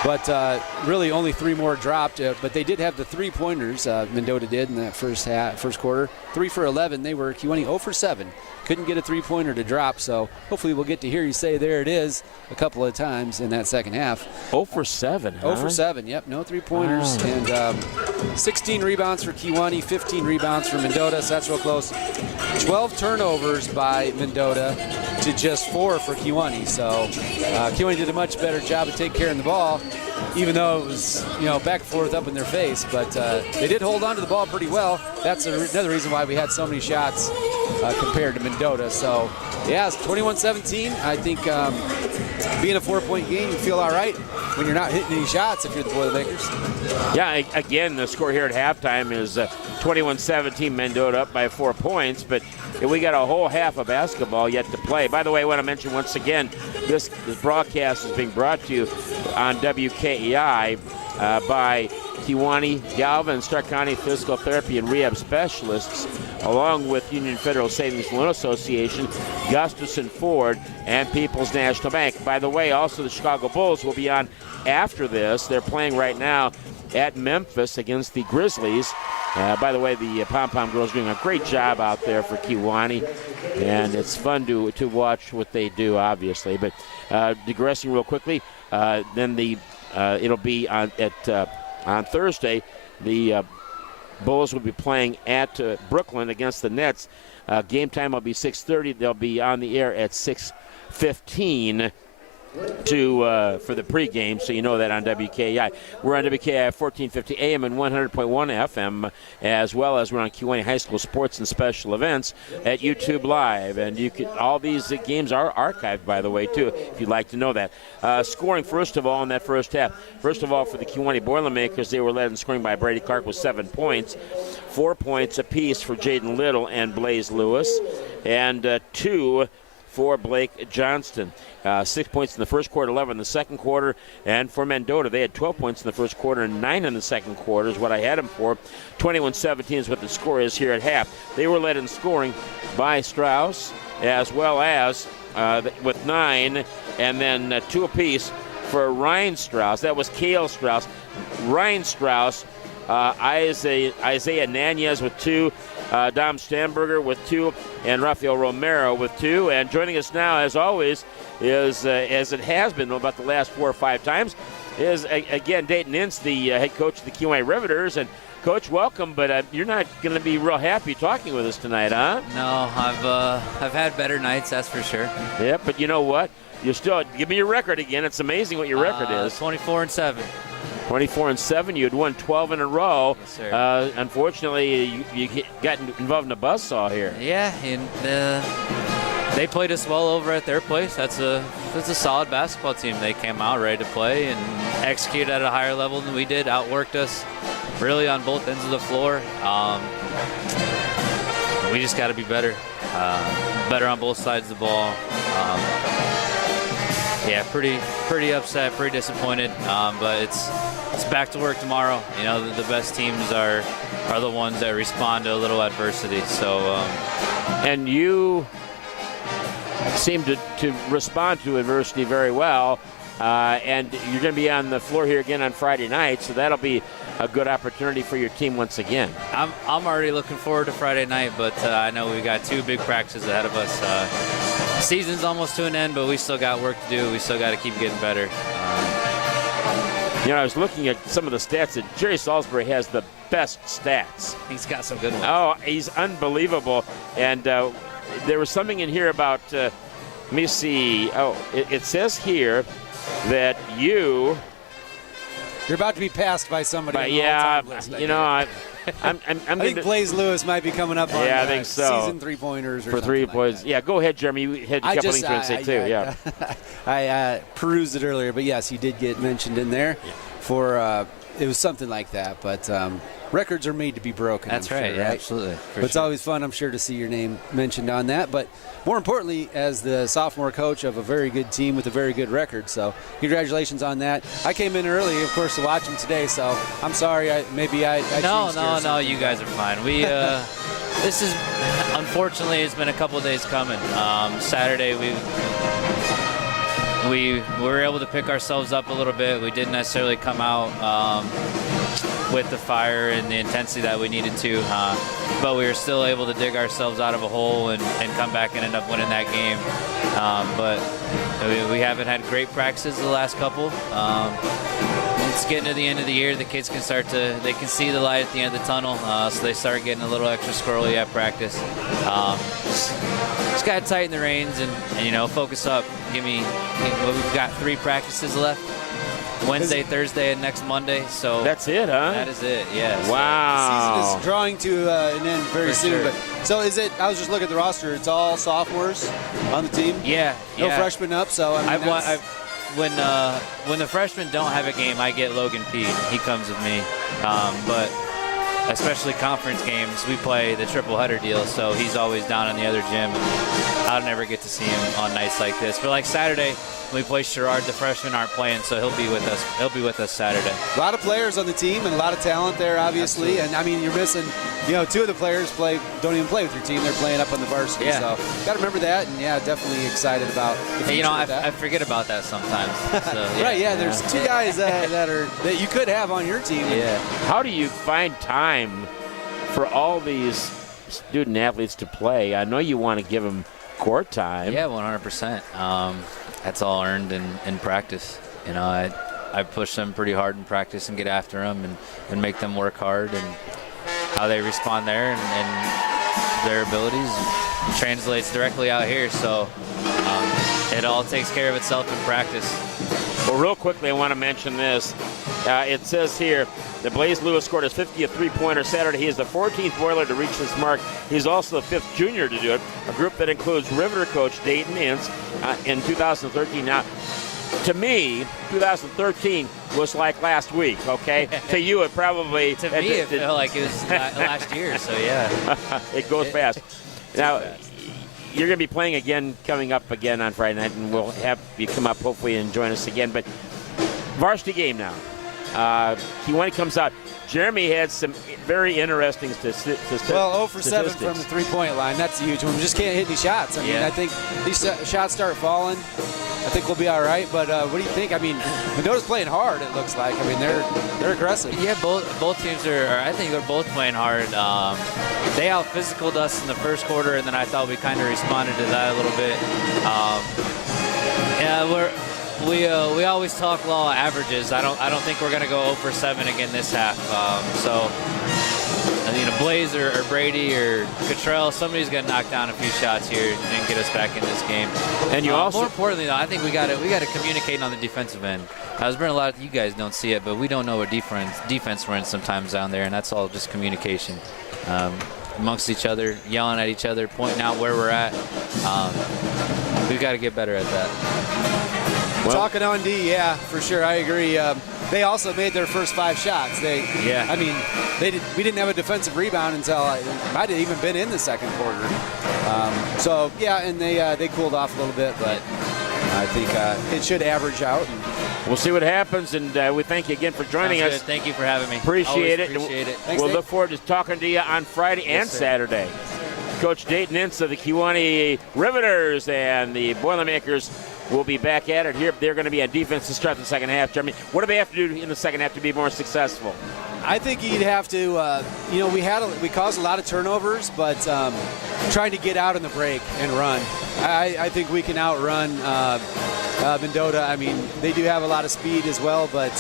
But really only 3 more dropped. But they did have the 3-pointers, Mendota did in that first quarter. 3 for 11. They were Kewanee 0 for 7. Couldn't get a 3-pointer to drop. So hopefully we'll get to hear you say there it is a couple of times in that second half. 0 for 7, huh? 0 for 7, yep. No 3-pointers. Wow. And 16 rebounds for Kewanee, 15 rebounds for Mendota. So that's real close. 12 turnovers by Mendota to just 4 for Kewanee. So Kewanee did a much better job of taking care of the ball, even though it was, back and forth up in their face. But they did hold on to the ball pretty well. That's another reason why we had so many shots compared to Mendota. So, yeah, it's 21-17. I think being a 4-point game, you feel all right when you're not hitting any shots if you're the Boilermakers. Yeah, again, the score here at halftime is 21-17, Mendota up by 4 points. But we got a whole half of basketball yet to play. By the way, I want to mention once again, this broadcast is being brought to you on WKEI by Kewanee, Galvin, Stark County Physical Therapy and Rehab Specialists, along with Union Federal Savings Loan Association, Gustafson Ford, and People's National Bank. By the way, also the Chicago Bulls will be on after this. They're playing right now at Memphis against the Grizzlies. By the way, the Pom Pom girls are doing a great job out there for Kewanee, and it's fun to watch what they do, obviously. But digressing real quickly, then it'll be on Thursday. The Bulls will be playing at Brooklyn against the Nets. Game time will be 6:30. They'll be on the air at 6:15 for the pregame, so you know that on WKI. We're on WKI 1450 AM and 100.1 FM, as well as we're on Kewanee High School Sports and Special Events at YouTube Live. And all these games are archived, by the way, too, if you'd like to know that. Scoring, first of all, in that first half. First of all, for the Kewanee Boilermakers, they were led in scoring by Brady Clark with 7 points. 4 points apiece for Jaden Little and Blaze Lewis, and 2 for Blake Johnston. 6 points in the first quarter, 11 in the second quarter. And for Mendota, they had 12 points in the first quarter and 9 in the second quarter is what I had them for. 21-17 is what the score is here at half. They were led in scoring by Strauss, as well as with 9, and then 2 apiece for Ryan Strauss. That was Cale Strauss. Ryan Strauss, Isaiah Nanez with 2, Dom Stamberger with 2, and Rafael Romero with 2. And joining us now, as always, is, as it has been about the last 4 or 5 times, is, again, Dayton Ince, the head coach of the Kewanee Riveters. And, Coach, welcome, but you're not going to be real happy talking with us tonight, huh? No, I've had better nights, that's for sure. Yeah, but you know what? You still give me your record again. It's amazing what your record is. 24-7. 24-7. You had won 12 in a row. Yes, sir. Unfortunately, you got involved in a buzzsaw here. Yeah, and they played us well over at their place. That's a solid basketball team. They came out ready to play and execute at a higher level than we did. Outworked us really on both ends of the floor. We just got to be better. Better on both sides of the ball. Yeah, pretty upset, pretty disappointed, but it's back to work tomorrow. You know, the best teams are the ones that respond to a little adversity. So, and you seem to respond to adversity very well, and you're going to be on the floor here again on Friday night, so that'll be a good opportunity for your team once again. I'm already looking forward to Friday night, but I know we've got 2 big practices ahead of us. Season's almost to an end, but we still got work to do. We still got to keep getting better. I was looking at some of the stats, and Jerry Salisbury has the best stats. He's got some good ones. Oh, he's unbelievable. And there was something in here about, let me see. Oh, it says here that you're about to be passed by somebody. Yeah, list, I think Blaze Lewis might be coming up on I think so. Season 3-pointers or for 3 points. Like yeah, go ahead, Jeremy. You had a couple things to say too. Yeah. I perused it earlier, but yes, he did get mentioned in there. Yeah. for it was something like that. But records are made to be broken. That's I'm right. sure, Yeah, right? absolutely. But it's always fun, I'm sure, to see your name mentioned on that. But more importantly, as the sophomore coach of a very good team with a very good record. So congratulations on that. I came in early, of course, to watch them today. So I'm sorry. I No, you guys are fine. We this is unfortunately it's been a couple of days coming. Saturday we were able to pick ourselves up a little bit. We didn't necessarily come out with the fire and the intensity that we needed to, but we were still able to dig ourselves out of a hole and come back and end up winning that game. But we haven't had great practices the last couple. It's getting to the end of the year. The kids can they can see the light at the end of the tunnel, so they start getting a little extra squirrely at practice. Just got to tighten the reins and focus up. We've got 3 practices left. Wednesday, Thursday, and next Monday. So that's it, huh? That is it. Yes. Wow. Season is drawing to an end very soon. sure. But so is it? I was just looking at the roster. It's all sophomores on the team. Yeah. No freshmen up. So I mean, when the freshmen don't have a game, I get Logan Pete. He comes with me. But especially conference games, we play the triple header deal, so he's always down in the other gym. I'll never get to see him on nights like this. But like Saturday, when we play Sherrard, the freshmen aren't playing, so he'll be with us. He'll be with us Saturday. A lot of players on the team and a lot of talent there, obviously. Absolutely. And I mean, you're missing. 2 of the players don't even play with your team. They're playing up on the varsity. Yeah. So got to remember that. And yeah, definitely excited about the future of that. I forget about that sometimes. So, yeah. Right. Yeah. There's 2 guys that you could have on your team. Yeah. How do you find time for all these student athletes to play? I know you want to give them court time. Yeah, 100%. That's all earned in practice. I push them pretty hard in practice and get after them and make them work hard, and how they respond there and their abilities translates directly out here. So it all takes care of itself in practice. Well, real quickly, I want to mention this. It says here that Blaze Lewis scored his 50th three-pointer Saturday. He is the 14th Boiler to reach this mark. He's also the 5th junior to do it, a group that includes Riveter coach Dayton Ince in 2013. Now, to me, 2013 was like last week, okay? To you, it probably... To me, it felt like it was last year, so yeah. It goes fast. Now, you're going to be playing again, coming up again on Friday night, and we'll have you come up hopefully and join us again. But varsity game now. When he comes out, Jeremy had some very interesting statistics. Well, 0 for 7 from the three-point line. That's a huge one. We just can't hit any shots. I mean, I think these shots start falling. I think we'll be all right. But what do you think? I mean, Mendota's playing hard, it looks like. I mean, they're aggressive. Yeah, both teams I think they're both playing hard. They out-physicaled us in the first quarter, and then I thought we kind of responded to that a little bit. We always talk law averages. I don't think we're going to go 0 for 7 again this half. Blaze or Brady or Cottrell, somebody's going to knock down a few shots here and get us back in this game. And you also, more importantly, though, I think we got to communicate on the defensive end. There's been a lot of you guys don't see it, but we don't know what defense we're in sometimes down there, and that's all just communication. Amongst each other, yelling at each other, pointing out where we're at. We've got to get better at that. Well, talking on D, yeah, for sure, I agree. They also made their first 5 shots. I mean, we didn't have a defensive rebound until it might have even been in the second quarter. So yeah, and they cooled off a little bit, but I think it should average out. We'll see what happens, and we thank you again for joining us. Good. Thank you for having me. Appreciate it. Appreciate it. Thanks, we'll Dave. look forward to talking to you on Friday and Saturday. Coach Dayton Ince of the Kewanee Riveters and the Boilermakers will be back at it here. They're going to be on defense to start the second half. Jeremy, what do they have to do in the second half to be more successful? I think you'd have to, we caused a lot of turnovers, but trying to get out in the break and run. I think we can outrun Mendota. I mean, they do have a lot of speed as well, but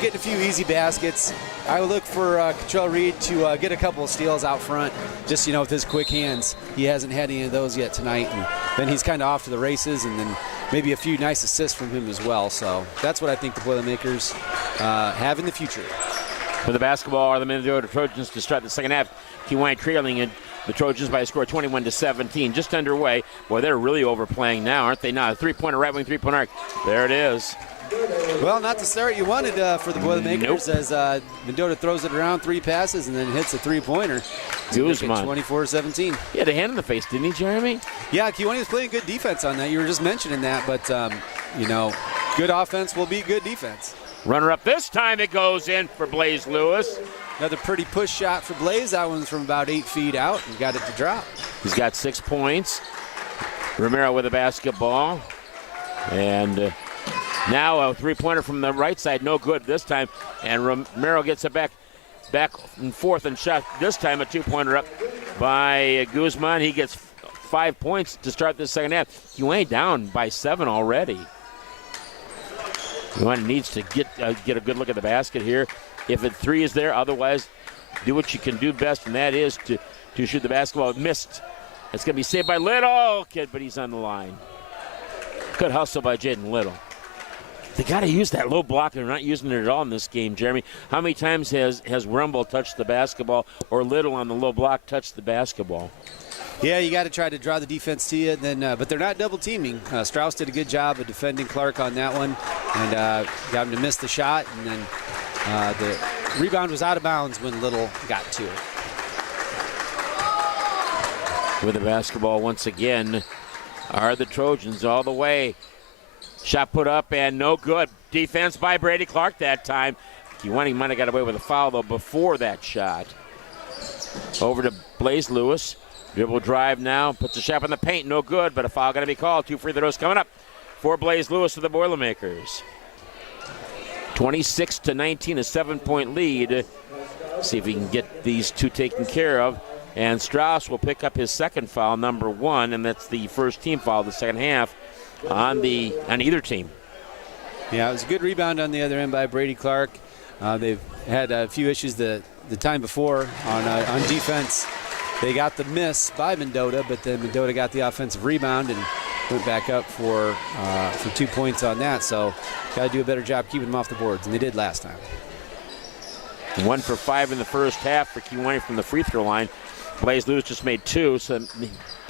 getting a few easy baskets. I would look for Cottrell Reed to get a couple of steals out front, just, with his quick hands. He hasn't had any of those yet tonight, and then he's kind of off to the races, and then maybe a few nice assists from him as well. So that's what I think the Boilermakers have in the future. For the basketball are the Mendota Trojans to start the second half. Kewanee trailing in the Trojans by a score of 21-17. Just underway. Boy, they're really overplaying now, aren't they? Now, a three-pointer, right wing three-pointer arc. There it is. Well, not the start you wanted for the Boilermakers as Mendota throws it around 3 passes and then hits a 3-pointer. Guzman. 24-17. He had a hand in the face, didn't he, Jeremy? Yeah, Kewanee was playing good defense on that. You were just mentioning that, but, good offense will beat good defense. Runner up this time, it goes in for Blaze Lewis. Another pretty push shot for Blaze. That one's from about 8 feet out and got it to drop. He's got 6 points. Romero with a basketball. And now a 3-pointer from the right side, no good this time. And Romero gets it back and forth and shot this time a 2-pointer up by Guzman. He gets 5 points to start this second half. Kewanee down by 7 already. Kewanee needs to get a good look at the basket here. If a 3 is there, otherwise do what you can do best, and that is to shoot the basketball. Missed. It's going to be saved by Little, but he's on the line. Good hustle by Jaden Little. They got to use that low block. They're not using it at all in this game, Jeremy. How many times has Rumble touched the basketball or Little on the low block touched the basketball? Yeah, you got to try to draw the defense to you, but they're not double teaming. Strauss did a good job of defending Clark on that one and got him to miss the shot, and then the rebound was out of bounds when Little got to it. With the basketball once again are the Trojans all the way. Shot put up and no good. Defense by Brady Clark that time. Kewanee might have got away with a foul, though, before that shot. Over to Blaze Lewis. Dribble drive now. Puts a shot in the paint. No good, but a foul going to be called. 2 free throws coming up for Blaze Lewis of the Boilermakers. 26-19, a 7-point lead. See if we can get these two taken care of. And Strauss will pick up his second foul, number 1, and that's the first team foul of the second half on either team. Yeah, it was a good rebound on the other end by Brady Clark. They've had a few issues the time before on defense. They got the miss by Mendota, but then Mendota got the offensive rebound and went back up for 2 points on that. So got to do a better job keeping them off the boards, and they did last time. 1 for 5 in the first half for Kewanee from the free throw line. Blaze Lewis just made 2, so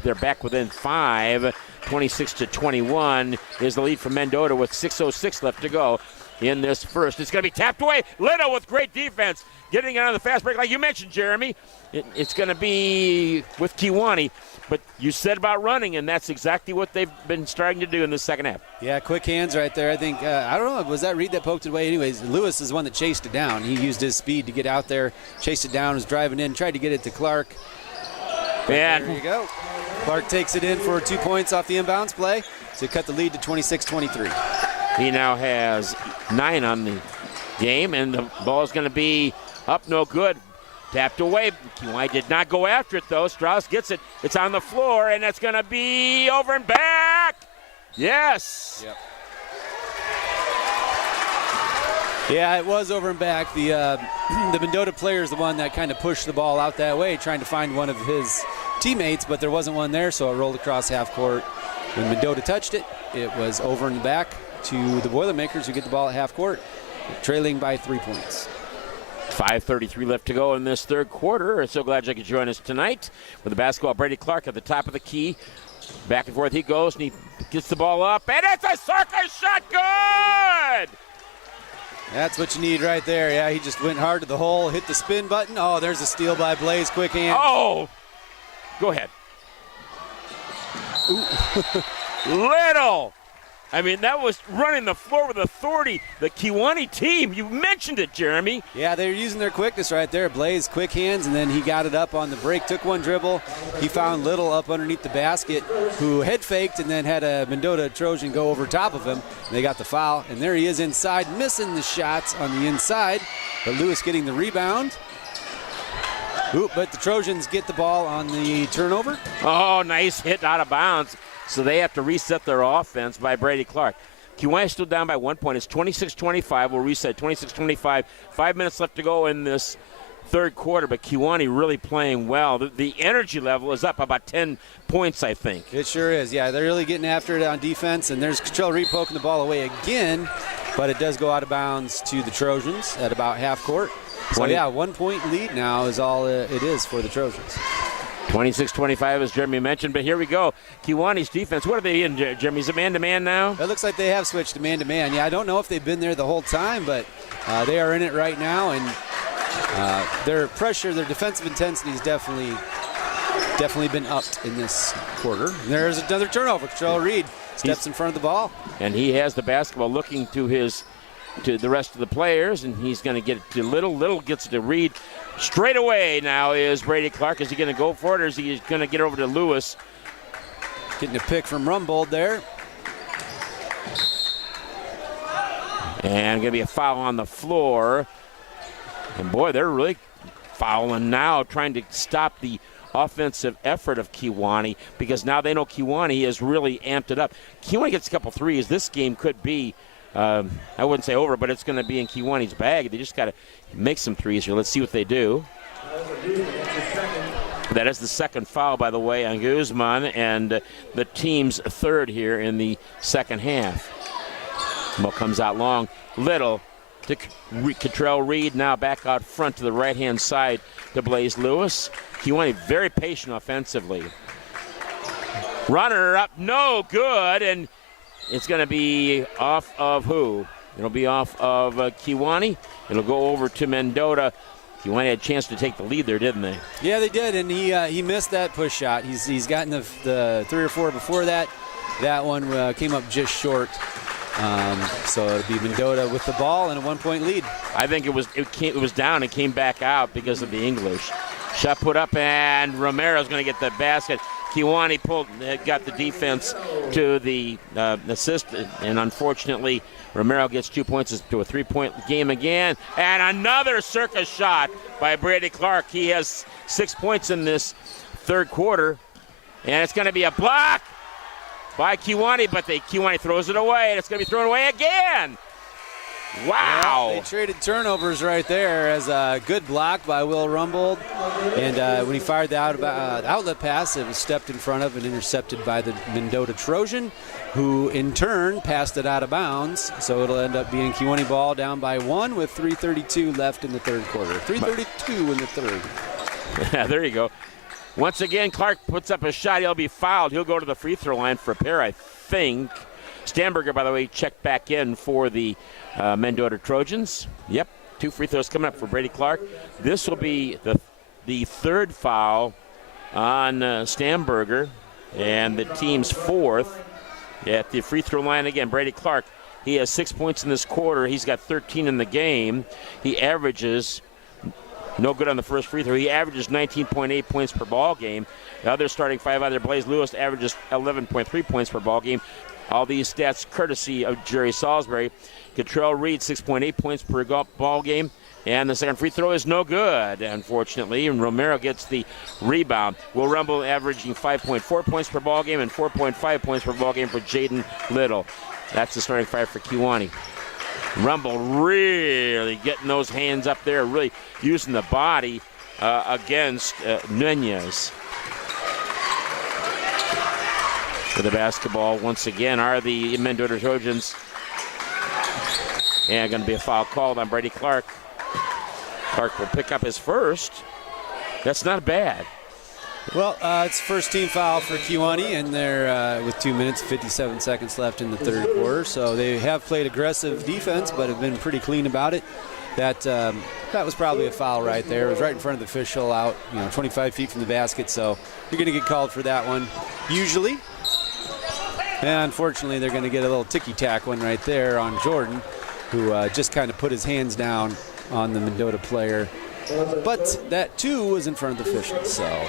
they're back within 5. 26-21 is the lead for Mendota with 6:06 left to go in this first. It's going to be tapped away. Little with great defense, getting it on the fast break, like you mentioned, Jeremy. It's going to be with Kewanee, but you said about running, and that's exactly what they've been starting to do in the second half. Yeah, quick hands right there. I think, I don't know, was that Reed that poked it away? Anyways, Lewis is the one that chased it down. He used his speed to get out there, chased it down, was driving in, tried to get it to Clark. And there you go. Clark takes it in for 2 points off the inbounds play to cut the lead to 26-23. He now has 9 on the game, and the ball is going to be up, no good. Tapped away. Kewanee did not go after it, though. Strauss gets it. It's on the floor, and it's going to be over and back. Yes. Yep. Yeah, it was over and back. The Mendota player is the one that kind of pushed the ball out that way, trying to find one of his teammates, but there wasn't one there, so it rolled across half court. When Mendota touched it, it was over and back to the Boilermakers, who get the ball at half court, trailing by 3 points. 5:33 left to go in this third quarter. So glad you could join us tonight with the basketball. Brady Clark at the top of the key. Back and forth he goes, and he gets the ball up, and it's a circus shot. Good! That's what you need right there. Yeah, he just went hard to the hole, hit the spin button. Oh, there's a steal by Blaze. Quick hand. Oh! Go ahead. Little! I mean, that was running the floor with authority. The Kewanee team, you mentioned it, Jeremy. Yeah, they're using their quickness right there. Blaze, quick hands, and then he got it up on the break, took one dribble. He found Little up underneath the basket, who head faked and then had a Mendota Trojan go over top of him. They got the foul, and there he is inside, missing the shots on the inside, but Lewis getting the rebound. But the Trojans get the ball on the turnover. Oh, nice hit out of bounds. So they have to reset their offense by Brady Clark. Kewanee still down by 1 point. It's 26-25. We'll reset 26-25. 5 minutes left to go in this third quarter, but Kewanee really playing well. The energy level is up about 10 points, I think. It sure is. Yeah, they're really getting after it on defense, and there's Cottrell Reed poking the ball away again, but it does go out of bounds to the Trojans at about half court. So, yeah, 1 point lead now is all it is for the Trojans. 26-25, as Jeremy mentioned, but here we go. Kiwani's defense, what are they in, Jeremy? Is it man-to-man now? It looks like they have switched to man-to-man. Yeah, I don't know if they've been there the whole time, but they are in it right now, and their pressure, their defensive intensity has definitely been upped in this quarter. And there's another turnover. Control Reed steps in front of the ball. And he has the basketball looking to the rest of the players, and he's going to get it to Little. Little gets it to Reed. Straight away now is Brady Clark. Is he going to go for it, or is he going to get over to Lewis? Getting a pick from Rumbold there. And going to be a foul on the floor. And boy, they're really fouling now, trying to stop the offensive effort of Kiwani, because now they know Kiwani has really amped it up. Kiwani gets a couple threes. This game could be, I wouldn't say over, but it's going to be in Kiwani's bag. They just got to make some threes here. Let's see what they do. That is the second foul, by the way, on Guzman, and the team's third here in the second half. Ball comes out long. Little to Cottrell Reed, now back out front to the right-hand side to Blaze Lewis. Kiwani very patient offensively. Runner up, no good, and it's going to be off of who? It'll be off of Kiwani. It'll go over to Mendota. Kiwani had a chance to take the lead there, didn't they? Yeah, they did, and he missed that push shot. He's gotten the 3 or 4 before that. That one came up just short. So it'll be Mendota with the ball and a 1-point lead. I think it was down and came back out because of the English. Shot put up, and Romero's going to get the basket. Kiwani got the defense to the assist, and unfortunately, Romero gets 2 points to a 3-point game again. And another circus shot by Brady Clark. He has 6 points in this third quarter, and it's going to be a block by Kiwani, but Kiwani throws it away, and it's going to be thrown away again. Wow. Yeah, they traded turnovers right there as a good block by Will Rumbold. And when he fired the outlet pass, it was stepped in front of and intercepted by the Mendota Trojan, who in turn passed it out of bounds. So it'll end up being Kiwani ball down by 1 with 3:32 left in the third quarter. 3:32 in the third. Yeah, there you go. Once again, Clark puts up a shot. He'll be fouled. He'll go to the free throw line for a pair, I think. Stamberger, by the way, checked back in for the Mendota Trojans. Yep, 2 free throws coming up for Brady Clark. This will be the third foul on Stamberger, and the team's 4th at the free throw line again. Brady Clark, he has 6 points in this quarter. He's got 13 in the game. He averages, no good on the first free throw, he averages 19.8 points per ball game. The other starting 5 out there, Blaze Lewis averages 11.3 points per ball game. All these stats courtesy of Jerry Salisbury. Cottrell Reed, 6.8 points per ball game. And the second free throw is no good, unfortunately. And Romero gets the rebound. Will Rumble averaging 5.4 points per ball game and 4.5 points per ball game for Jaden Little. That's the starting 5 for Kiwani. Rumble really getting those hands up there, really using the body against Nunez. For the basketball, once again, are the Mendota Trojans. And going to be a foul called on Brady Clark. Clark will pick up his first. That's not bad. Well, it's first team foul for Kiwani, and they're with 2 minutes, 57 seconds left in the third quarter. So they have played aggressive defense, but have been pretty clean about it. That was probably a foul right there. It was right in front of the official, out 25 feet from the basket. So you're going to get called for that one, usually. And unfortunately, they're going to get a little ticky-tack one right there on Jordan, who just kind of put his hands down on the Mendota player. But that, too, was in front of the officials. So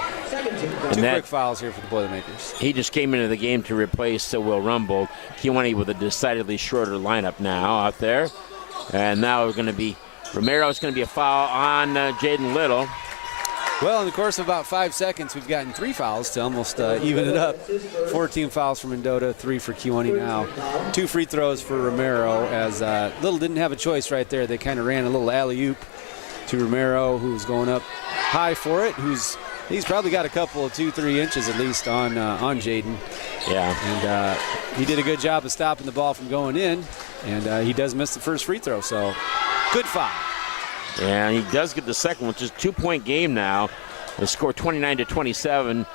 2 quick fouls here for the Boilermakers. He just came into the game to replace Will Rumbold. Kiwani with a decidedly shorter lineup now out there. And now we're going to be Romero's going to be a foul on Jaden Little. Well, in the course of about 5 seconds, we've gotten 3 fouls to almost even it up. 14 fouls for Mendota, 3 for Kiwani now. 2 free throws for Romero, as Little didn't have a choice right there. They kind of ran a little alley-oop to Romero, who's going up high for it. He's probably got a couple of 2-3 inches at least on Jaden. Yeah. And he did a good job of stopping the ball from going in, and he does miss the first free throw, so good foul. And he does get the second, which is a 2-point game now. The score 29-27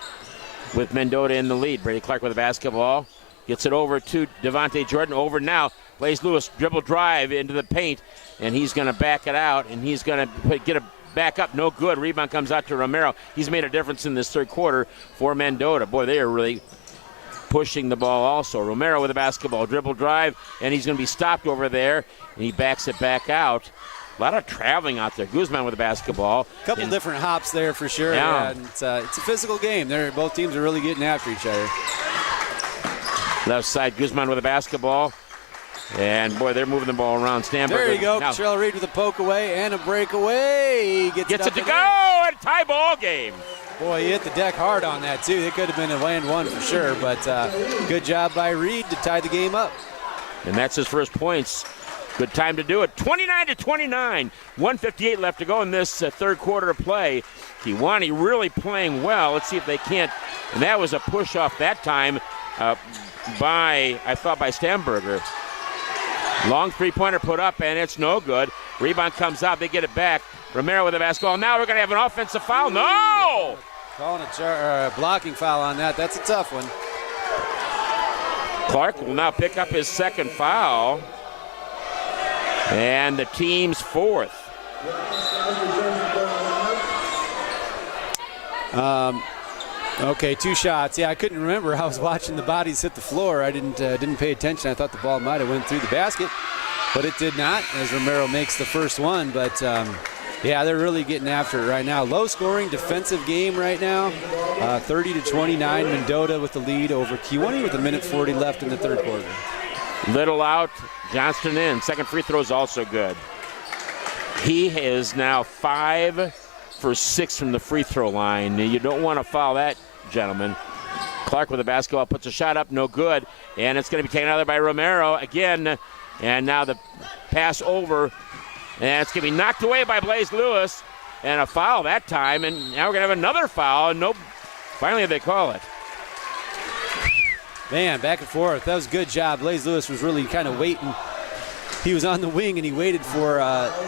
with Mendota in the lead. Brady Clark with the basketball. Gets it over to Devontae Jordan. Over now. Blaze Lewis dribble drive into the paint, and he's going to back it out, and he's going to get it back up. No good. Rebound comes out to Romero. He's made a difference in this third quarter for Mendota. Boy, they are really pushing the ball also. Romero with the basketball. Dribble drive, and he's going to be stopped over there, and he backs it back out. A lot of traveling out there. Guzman with the basketball. A couple different hops there for sure. Yeah. And it's a physical game. Both teams are really getting after each other. Left side, Guzman with the basketball. And, boy, they're moving the ball around. Stamberger. There you go. Cottrell Reed with a poke away and a breakaway. Gets it to go. And tie ball game. Boy, he hit the deck hard on that, too. It could have been a land one for sure. But good job by Reed to tie the game up. And that's his first points. Good time to do it. 29-29. 1:58 left to go in this third quarter of play. Kewanee really playing well. Let's see if they can't. And that was a push off that time by Stamberger. Long three-pointer put up, and it's no good. Rebound comes out. They get it back. Romero with the basketball. Now we're going to have an offensive foul. No! Calling a blocking foul on that. That's a tough one. Clark will now pick up his second foul. And the team's fourth. Okay, 2 shots. Yeah, I couldn't remember. I was watching the bodies hit the floor. I didn't pay attention. I thought the ball might have went through the basket, but it did not, as Romero makes the first one. But yeah, they're really getting after it right now. Low-scoring defensive game right now. 30-29. Mendota with the lead over Kewanee with 1:40 left in the third quarter. Little out, Johnston in. Second free throw is also good. He is now 5 for 6 from the free throw line. You don't want to foul that, gentlemen. Clark with the basketball puts a shot up, no good. And it's going to be taken out there by Romero again. And now the pass over. And it's going to be knocked away by Blaze Lewis. And a foul that time. And now we're going to have another foul. And finally they call it. Man, back and forth. That was a good job. Blaze Lewis was really kind of waiting. He was on the wing, and he waited for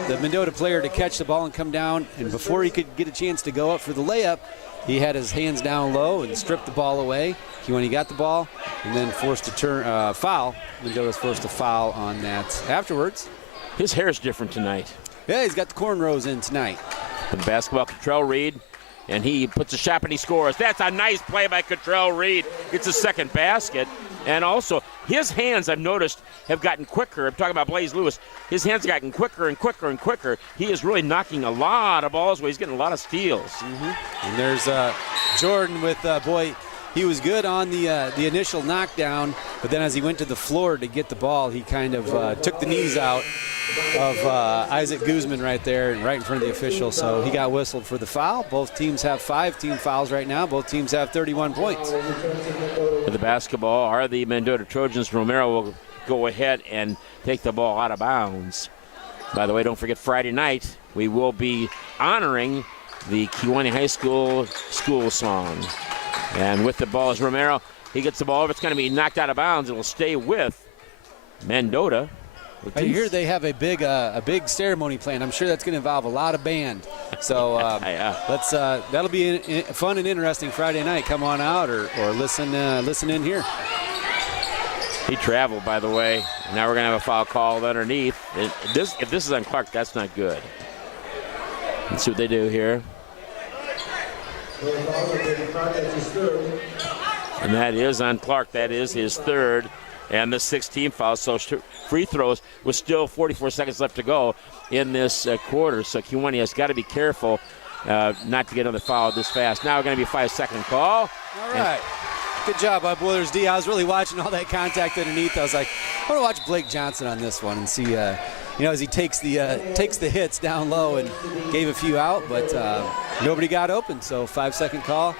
the Mendota player to catch the ball and come down. And before he could get a chance to go up for the layup, he had his hands down low and stripped the ball away. When he got the ball, and then forced to foul. Mendota was forced to foul on that afterwards. His hair's different tonight. Yeah, he's got the cornrows in tonight. The basketball, Cottrell Reed. And he puts a shot and he scores. That's a nice play by Cottrell Reed. It's a second basket. And also, his hands, I've noticed, have gotten quicker. I'm talking about Blaze Lewis. His hands have gotten quicker and quicker and quicker. He is really knocking a lot of balls away. He's getting a lot of steals. Mm-hmm. And there's Jordan with, he was good on the initial knockdown, but then as he went to the floor to get the ball, he kind of took the knees out of Isaac Guzman right there and right in front of the official. So he got whistled for the foul. Both teams have 5 team fouls right now. Both teams have 31 points. With the basketball are the Mendota Trojans. Romero will go ahead and take the ball out of bounds. By the way, don't forget Friday night, we will be honoring the Kewanee High School school song. And with the ball is Romero. He gets the ball over. It's going to be knocked out of bounds. It will stay with Mendota. I hear they have a big ceremony planned. I'm sure that's going to involve a lot of band. So let's that'll be fun and interesting Friday night. Come on out or listen in here. He traveled, by the way. Now we're going to have a foul called underneath. If this is on Clark, that's not good. Let's see what they do here. And that is on Clark. That is his third and the 16th foul. So free throws with still 44 seconds left to go in this quarter. So Kewanee has got to be careful not to get another foul this fast. Now we're going to be a 5-second call. All right. Good job by Boilers D. I was really watching all that contact underneath. I was like, I want to watch Blake Johnson on this one and see, as he takes the hits down low and gave a few out, but nobody got open. So 5-second call,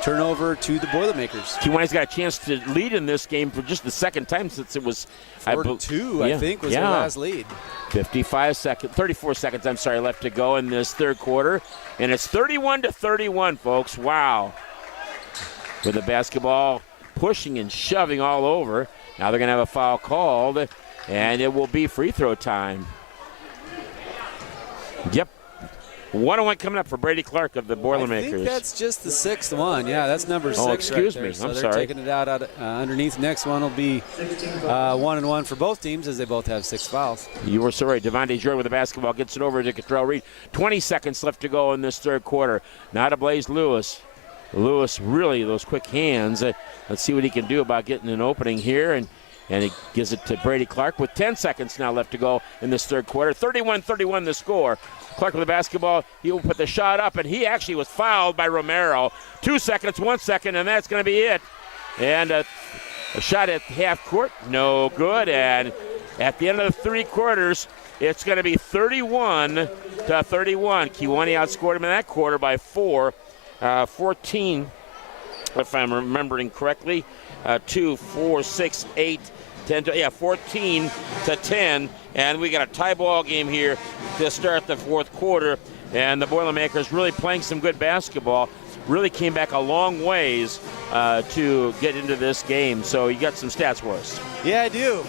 turnover to the Boilermakers. Kewanee's got a chance to lead in this game for just the second time since it was 4-2, I think, was their last lead. 34 seconds, left to go in this third quarter. And it's 31-31, folks. Wow. With the basketball pushing and shoving all over. Now they're going to have a foul called, and it will be free throw time. Yep. 1-1 coming up for Brady Clark of the Boilermakers. I think that's just the 6th one. Yeah, that's number 6. Excuse right there. me. So I'm they're sorry. taking it out underneath. Next one will be 1-1 for both teams as they both have 6 fouls. You were so right. Devontae Jordan with the basketball gets it over to Cottrell Reed. 20 seconds left to go in this third quarter. Now to Blaze Lewis. Lewis, really, those quick hands. Let's see what he can do about getting an opening here. And he gives it to Brady Clark with 10 seconds now left to go in this third quarter. 31-31 the score. Clark with the basketball. He'll put the shot up, and he actually was fouled by Romero. 2 seconds, 1 second, and that's going to be it. And a shot at half court, no good. And at the end of the 3 quarters, it's going to be 31-31. Kewanee outscored him in that quarter by 14, if I'm remembering correctly. 2, 4, 6, 8, 10, 14-10. And we got a tie ball game here to start the fourth quarter. And the Boilermakers really playing some good basketball. Really came back a long ways to get into this game. So you got some stats for us. Yeah, I do.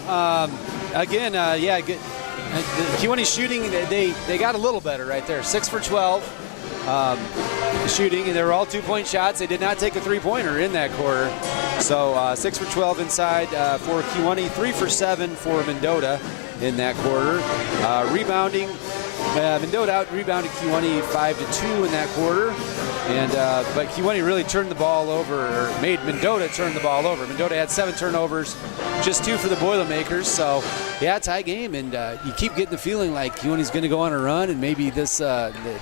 Good. Kewanee shooting, they got a little better right there. 6 for 12 shooting, and they were all 2-point shots. They did not take a 3-pointer in that quarter. So 6 for 12 inside for Kewanee, 3 for 7 for Mendota in that quarter. Rebounding, Mendota out rebounded Kewanee 5-2 in that quarter. But Kewanee really turned the ball over, or made Mendota turn the ball over. Mendota had 7 turnovers, just 2 for the Boilermakers. So, yeah, tie game, and you keep getting the feeling like Kewanee's going to go on a run and maybe this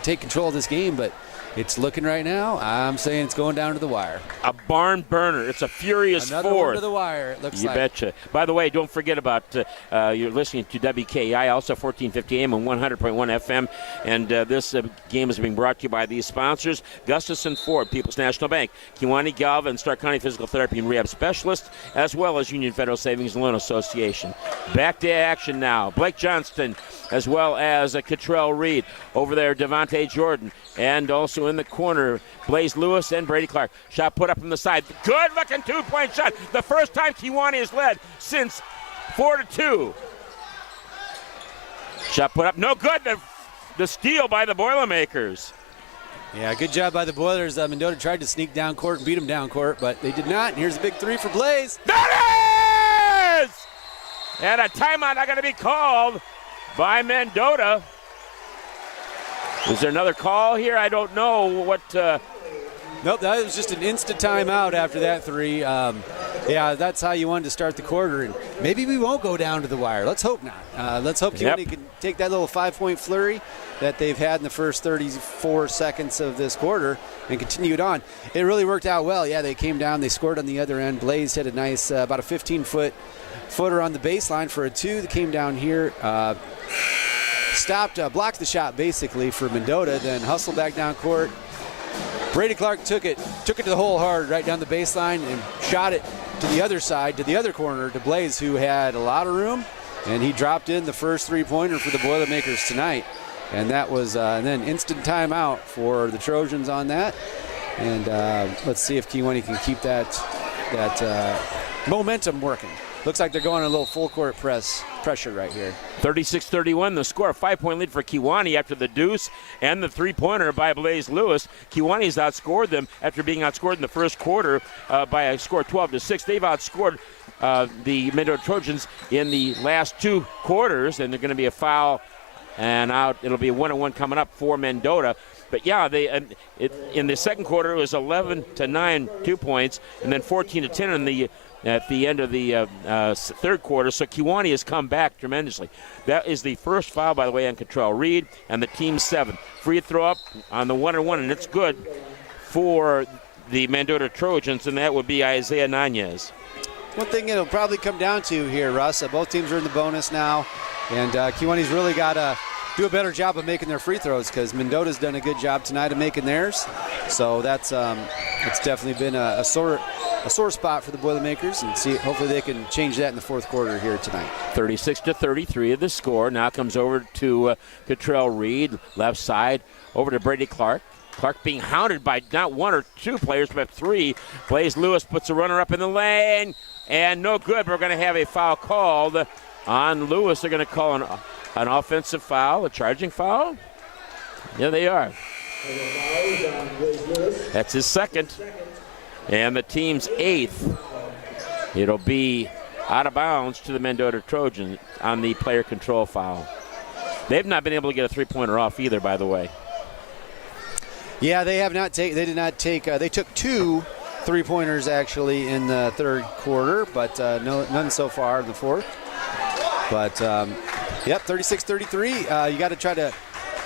take control of this game. But it's looking right now, I'm saying it's going down to the wire. A barn burner. It's a furious Another fourth. one to the wire, it looks like. You betcha. By the way, don't forget about you're listening to WKI, also 1450 AM and 100.1 FM. And this game is being brought to you by these sponsors: Gustafson Ford, People's National Bank, Kewanee Galva, and Stark County Physical Therapy and Rehab Specialist, as well as Union Federal Savings and Loan Association. Back to action now. Blake Johnston, as well as Cottrell Reed. Over there, Devontae Jordan. And also in the corner, Blaze Lewis and Brady Clark. Shot put up from the side. Good-looking 2-point shot. The first time Kewanee has led since 4-2. Shot put up. No good. The steal by the Boilermakers. Yeah, good job by the Boilers. Mendota tried to sneak down court and beat them down court, but they did not. And here's a big 3 for Blaze. That is! And a timeout not going to be called by Mendota. Is there another call here? I don't know what. Nope, that was just an instant timeout after that 3. Yeah, that's how you wanted to start the quarter. And maybe we won't go down to the wire. Let's hope not. Let's hope Kewanee can take that little 5-point flurry that they've had in the first 34 seconds of this quarter and continue it on. It really worked out well. Yeah, they came down. They scored on the other end. Blaze hit a nice, about a 15-footer on the baseline for a 2 that came down here. Blocked the shot basically for Mendota, then hustled back down court. Brady Clark took it to the hole hard right down the baseline and shot it to the other side, to the other corner, to Blaze, who had a lot of room, and he dropped in the first 3-pointer for the Boilermakers tonight. And that was and then instant timeout for the Trojans on that. And let's see if Kewanee can keep that momentum working. Looks like they're going a little full court pressure right here. 36-31, the score. A 5-point lead for Kewanee after the deuce and the 3-pointer by Blaze Lewis. Kewanee's outscored them after being outscored in the first quarter by a score 12-6. They've outscored the Mendota Trojans in the last 2 quarters, and they're going to be a foul and out. It'll be a 1-1 coming up for Mendota. But yeah, in the second quarter it was 11-9, 2 points, and then 14-10 at the end of the third quarter. So Kewanee has come back tremendously. That is the first foul, by the way, on Cottrell Reed, and the team's 7. Free throw up on the 1-1, and it's good for the Mendota Trojans, and that would be Isaiah Nanez. One thing it'll probably come down to here, Russ, both teams are in the bonus now, and Kewanee's really got to do a better job of making their free throws, because Mendota's done a good job tonight of making theirs. So that's it's definitely been a sore spot for the Boilermakers, and hopefully they can change that in the fourth quarter here tonight. 36-33 of the score. Now comes over to Cottrell Reed, left side, over to Brady Clark. Clark being hounded by not 1 or 2 players, but 3. Blaze Lewis puts a runner up in the lane, and no good. We're going to have a foul called on Lewis. They're going to call an offensive foul, a charging foul. Yeah, they are. That's his second. And the team's 8th. It'll be out of bounds to the Mendota Trojans on the player control foul. They've not been able to get a three-pointer off either, by the way. Yeah, they have not they did not take, they took 2 three-pointers actually in the third quarter, but none so far in the fourth. But, yep, 36-33. You got to try to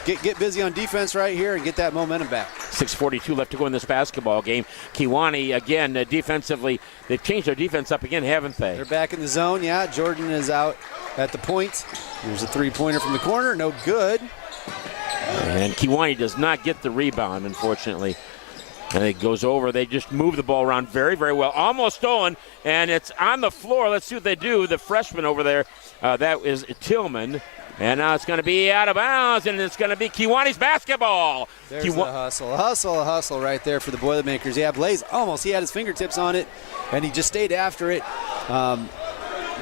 get busy on defense right here and get that momentum back. 6:42 left to go in this basketball game. Kewanee, again, defensively, they've changed their defense up again, haven't they? They're back in the zone, yeah. Jordan is out at the point. There's a three-pointer from the corner, no good. And Kewanee does not get the rebound, unfortunately. And it goes over. They just move the ball around very, very well. Almost stolen, and it's on the floor. Let's see what they do. The freshman over there, that is Tillman. And now it's going to be out of bounds, and it's going to be Kewanee's basketball. There's a hustle right there for the Boilermakers. Yeah, Blaze he had his fingertips on it, and he just stayed after it.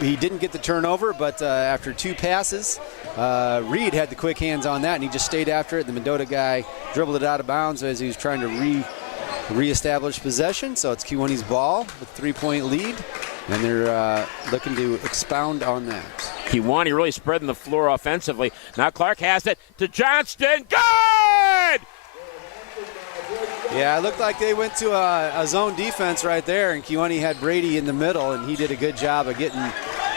He didn't get the turnover, but after 2 passes, Reed had the quick hands on that, and he just stayed after it. The Mendota guy dribbled it out of bounds as he was trying to reestablish possession. So it's Kewanee's ball with 3-point lead, and they're looking to expound on that. Kewanee really spreading the floor offensively. Now Clark has it to Johnston. Good! Yeah, it looked like they went to a zone defense right there, and Kewanee had Brady in the middle, and he did a good job of getting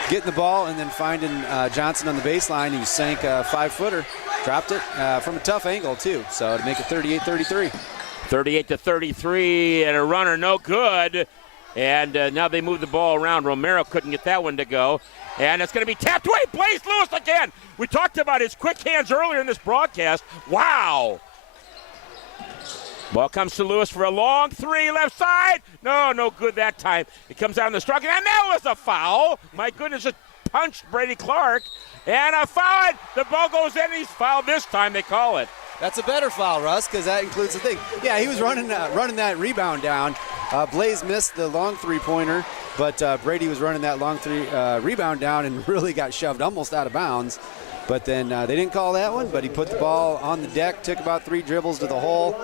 the ball and then finding Johnson on the baseline. He sank a 5-footer, dropped it from a tough angle too, so to make it 38-33. 38-33, and a runner no good. And now they move the ball around. Romero couldn't get that one to go. And it's going to be tapped away. Blaze Lewis again. We talked about his quick hands earlier in this broadcast. Wow. Ball comes to Lewis for a long 3 left side. No good that time. It comes out in the struggle, and that was a foul. My goodness, it punched Brady Clark. And a foul. The ball goes in. He's fouled this time, they call it. That's a better foul, Russ, because that includes the thing. Yeah, he was running that rebound down. Blaze missed the long three-pointer, but Brady was running that long rebound down and really got shoved almost out of bounds. But then they didn't call that one, but he put the ball on the deck, took about 3 dribbles to the hole.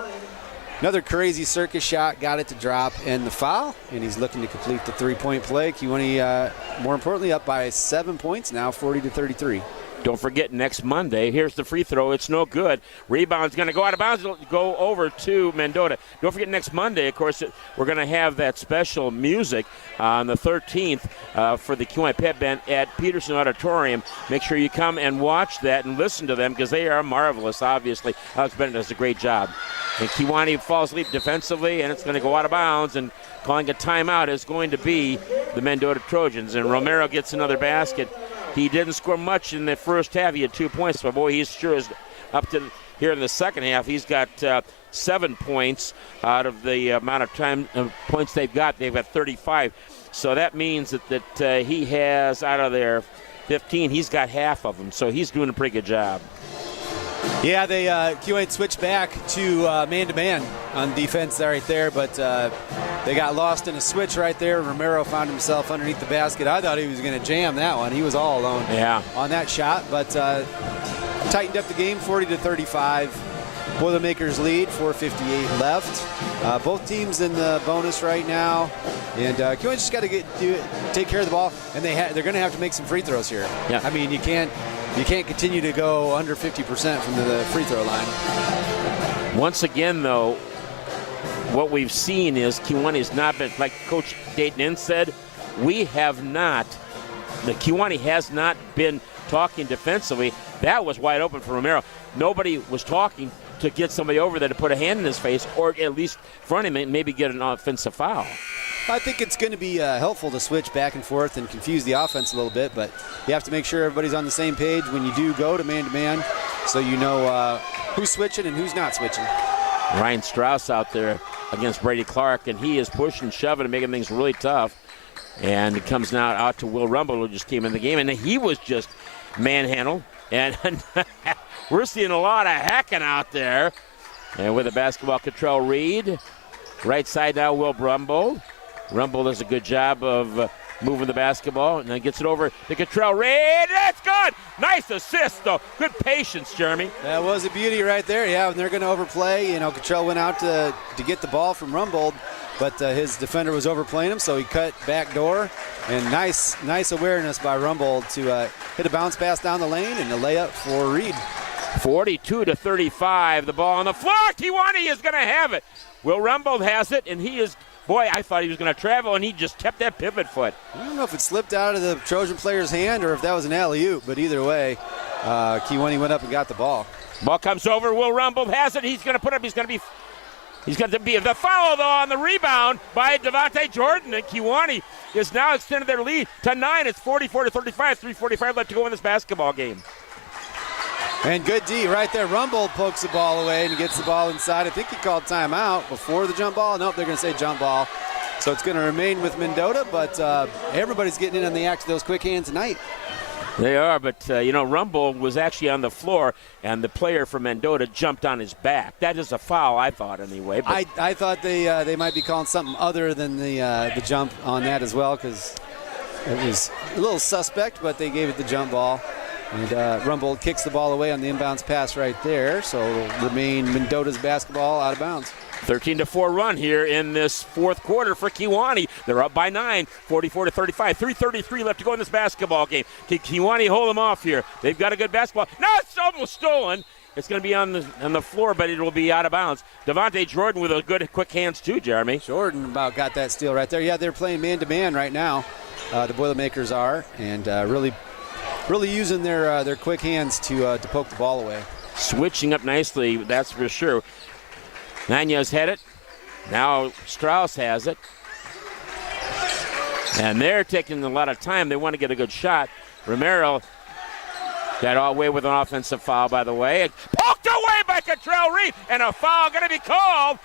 Another crazy circus shot, got it to drop, and the foul, and he's looking to complete the 3-point play. Kewanee, more importantly, up by 7 points now, 40-33. Don't forget, next Monday, here's the free throw. It's no good. Rebound's going to go out of bounds. It'll go over to Mendota. Don't forget, next Monday, of course, we're going to have that special music on the 13th for the Kewanee Pep Band at Peterson Auditorium. Make sure you come and watch that and listen to them because they are marvelous, obviously. Alex Bennett does a great job. And Kewanee falls asleep defensively, and it's going to go out of bounds. And calling a timeout is going to be the Mendota Trojans. And Romero gets another basket. He didn't score much in the first half. He had 2 points, but boy, he sure is up to here in the second half. He's got 7 points out of the amount of time points they've got. They've got 35. So that means that he has out of their 15, he's got half of them. So he's doing a pretty good job. Yeah, they Kewanee switched back to man-to-man on defense right there, but they got lost in a switch right there. Romero found himself underneath the basket. I thought he was going to jam that one. He was all alone on that shot, but tightened up the game 40-35. Boilermakers lead, 4:58 left. Both teams in the bonus right now, and Kewanee just got to take care of the ball, and they're going to have to make some free throws here. Yeah. I mean, you can't continue to go under 50% from the free throw line. Once again, though, what we've seen is Kewanee has not been, like Coach Dayton Ince said, the Kewanee has not been talking defensively. That was wide open for Romero. Nobody was talking to get somebody over there to put a hand in his face or at least front him and maybe get an offensive foul. I think it's going to be helpful to switch back and forth and confuse the offense a little bit, but you have to make sure everybody's on the same page when you do go to man-to-man so you know who's switching and who's not switching. Ryan Strauss out there against Brady Clark, and he is pushing, shoving, and making things really tough. And it comes now out to Will Rumble, who just came in the game, and he was just manhandled. And we're seeing a lot of hacking out there. And with the basketball control, Reed. Right side now, Will Rumble. Rumble does a good job of moving the basketball, and then gets it over to Cottrell Reed. That's good. Nice assist, though. Good patience, Jeremy. That was a beauty right there. Yeah, and they're going to overplay. You know, Cottrell went out to get the ball from Rumbold, but his defender was overplaying him, so he cut back door. And nice awareness by Rumbold to hit a bounce pass down the lane and a layup for Reed. 42-35. The ball on the floor. Kewanee is going to have it. Will Rumbold has it, and he is. Boy, I thought he was going to travel, and he just kept that pivot foot. I don't know if it slipped out of the Trojan player's hand or if that was an alley-oop, but either way, Kewanee went up and got the ball. Ball comes over. Will Rumbold has it. He's going to put up. He's going to be the foul, though, on the rebound by Devontae Jordan. And Kewanee is now extended their lead to 9. It's 44-35. 3:45 left to go in this basketball game. And good D right there. Rumbold pokes the ball away and gets the ball inside. I think he called timeout before the jump ball. Nope, they're going to say jump ball. So it's going to remain with Mendota, but everybody's getting in on the act of those quick hands tonight. They are, but, Rumbold was actually on the floor, and the player from Mendota jumped on his back. That is a foul, I thought, anyway. But I thought they might be calling something other than the jump on that as well, because it was a little suspect, but they gave it the jump ball. And Rumbold kicks the ball away on the inbounds pass right there, so it'll remain Mendota's basketball out of bounds. 13-4 run here in this fourth quarter for Kewanee. They're up by 9, 44-35. 3:33 left to go in this basketball game. Can Kewanee hold them off here? They've got a good basketball. No, it's almost stolen. It's going to be on the floor, but it will be out of bounds. Devontae Jordan with a good quick hands too, Jeremy. Jordan about got that steal right there. Yeah, they're playing man-to-man right now. The Boilermakers are, and really using their quick hands to poke the ball away. Switching up nicely, that's for sure. Nunez had it. Now Strauss has it. And they're taking a lot of time. They want to get a good shot. Romero got away with an offensive foul, by the way. Poked away by Cottrell Reed. And a foul going to be called.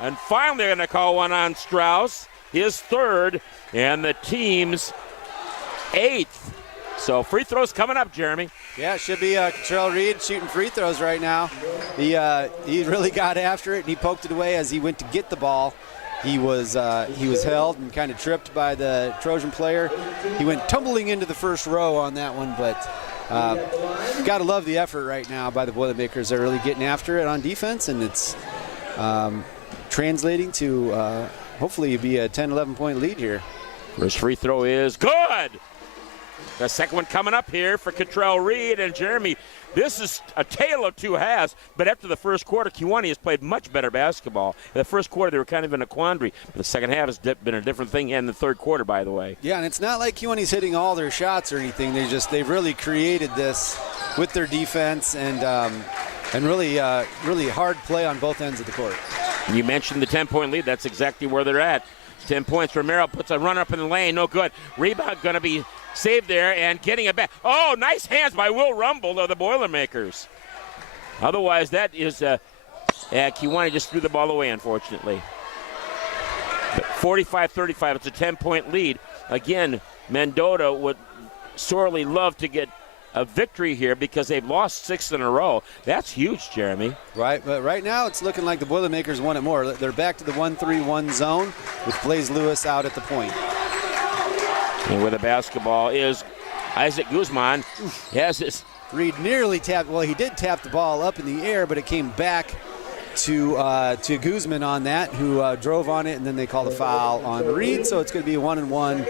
And finally they're going to call one on Strauss. His third and the team's 8th. So free throws coming up, Jeremy. Yeah, it should be Cottrell Reed shooting free throws right now. He really got after it, and he poked it away as he went to get the ball. He was held and kind of tripped by the Trojan player. He went tumbling into the first row on that one, but got to love the effort right now by the Boilermakers. They're really getting after it on defense, and it's translating to hopefully be a 10, 11-point lead here. First free throw is good. The second one coming up here for Cottrell Reed and Jeremy. This is a tale of two halves, but after the first quarter, Kewanee has played much better basketball. In the first quarter, they were kind of in a quandary, but the second half has been a different thing, and the third quarter, by the way. Yeah, and it's not like Kewanee's hitting all their shots or anything. They've really created this with their defense and really hard play on both ends of the court. You mentioned the 10-point lead. That's exactly where they're at. 10 points. Romero puts a run up in the lane. No good. Rebound going to be saved there and getting it back. Oh, nice hands by Will Rumbold of the Boilermakers. Otherwise, that is Kewanee just threw the ball away, unfortunately. 45-35. It's a 10-point lead. Again, Mendota would sorely love to get a victory here because they've lost 6 in a row. That's huge, Jeremy. Right, but right now it's looking like the Boilermakers want it more. They're back to the 1-3-1 zone with Blaze Lewis out at the point. And where the basketball is Isaac Guzman. Yes, it's Reed nearly tapped. Well, he did tap the ball up in the air, but it came back to Guzman on that, who drove on it, and then they called a foul on Reed. So it's going to be a 1-and-1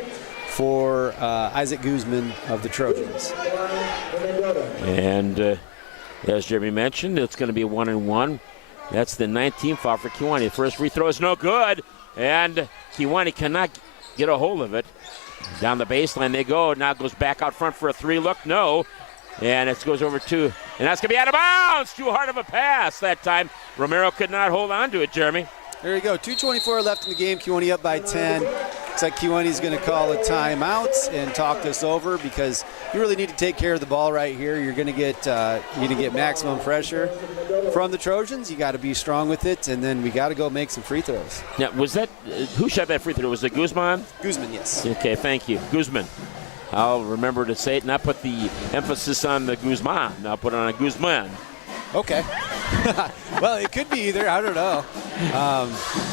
for Isaac Guzman of the Trojans. And as Jeremy mentioned, it's going to be a 1-and-1. That's the 19th foul for Kewanee. The first free throw is no good, and Kewanee cannot get a hold of it. Down the baseline they go. Now goes back out front for a 3-look. No. And it goes over 2. And that's going to be out of bounds. Too hard of a pass that time. Romero could not hold on to it, Jeremy. There you go. 2:24 left in the game. Kewanee up by 10. Looks like Kewanee's going to call a timeout and talk this over because you really need to take care of the ball right here. You're going to get maximum pressure from the Trojans. You got to be strong with it, and then we got to go make some free throws. Now, was that who shot that free throw? Was it Guzman? Guzman, yes. Okay, thank you, Guzman. I'll remember to say it, not put the emphasis on the Guzman. I'll put it on a Guzman. Okay. Well, it could be either. I don't know.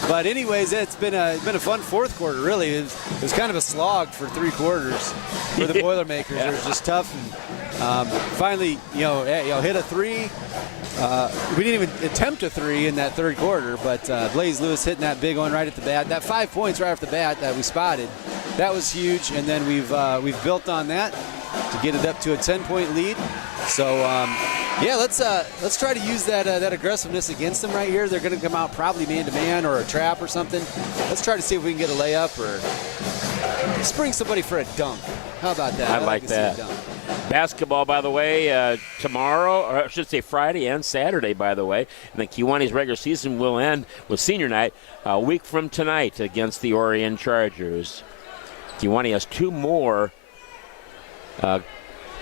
But anyways, it's been a fun fourth quarter. Really, it was kind of a slog for 3 quarters for the Boilermakers. It was just tough. And finally, hit a 3. We didn't even attempt a 3 in that third quarter, but Blaze Lewis hitting that big one right at the bat. That 5 points right off the bat that we spotted, that was huge. And then we've built on that to get it up to a 10-point lead. So let's try to use that aggressiveness against them right here. They're going to come out probably man-to-man or a trap or something. Let's try to see if we can get a layup or spring somebody for a dunk. How about that? I like that. Basketball, by the way, tomorrow, or I should say Friday and Saturday, by the way. And then Kiwani's regular season will end with senior night a week from tonight against the Orion Chargers. Kiwani has 2 more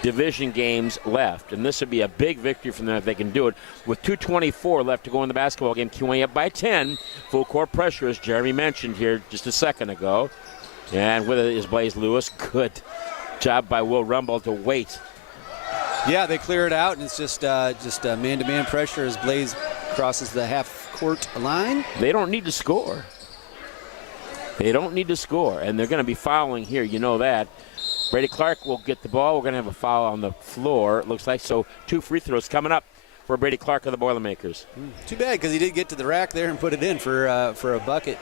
division games left, and this would be a big victory for them if they can do it. With 2:24 left to go in the basketball game, Kiwani up by 10. Full court pressure, as Jeremy mentioned here just a second ago. And with it is Blaze Lewis. Good job by Will Rumble to wait. Yeah, they clear it out, and it's just man-to-man pressure as Blaze crosses the half-court line. They don't need to score. They don't need to score, and they're going to be fouling here. You know that. Brady Clark will get the ball. We're going to have a foul on the floor, it looks like. So 2 free throws coming up for Brady Clark of the Boilermakers. Too bad, because he did get to the rack there and put it in for a bucket.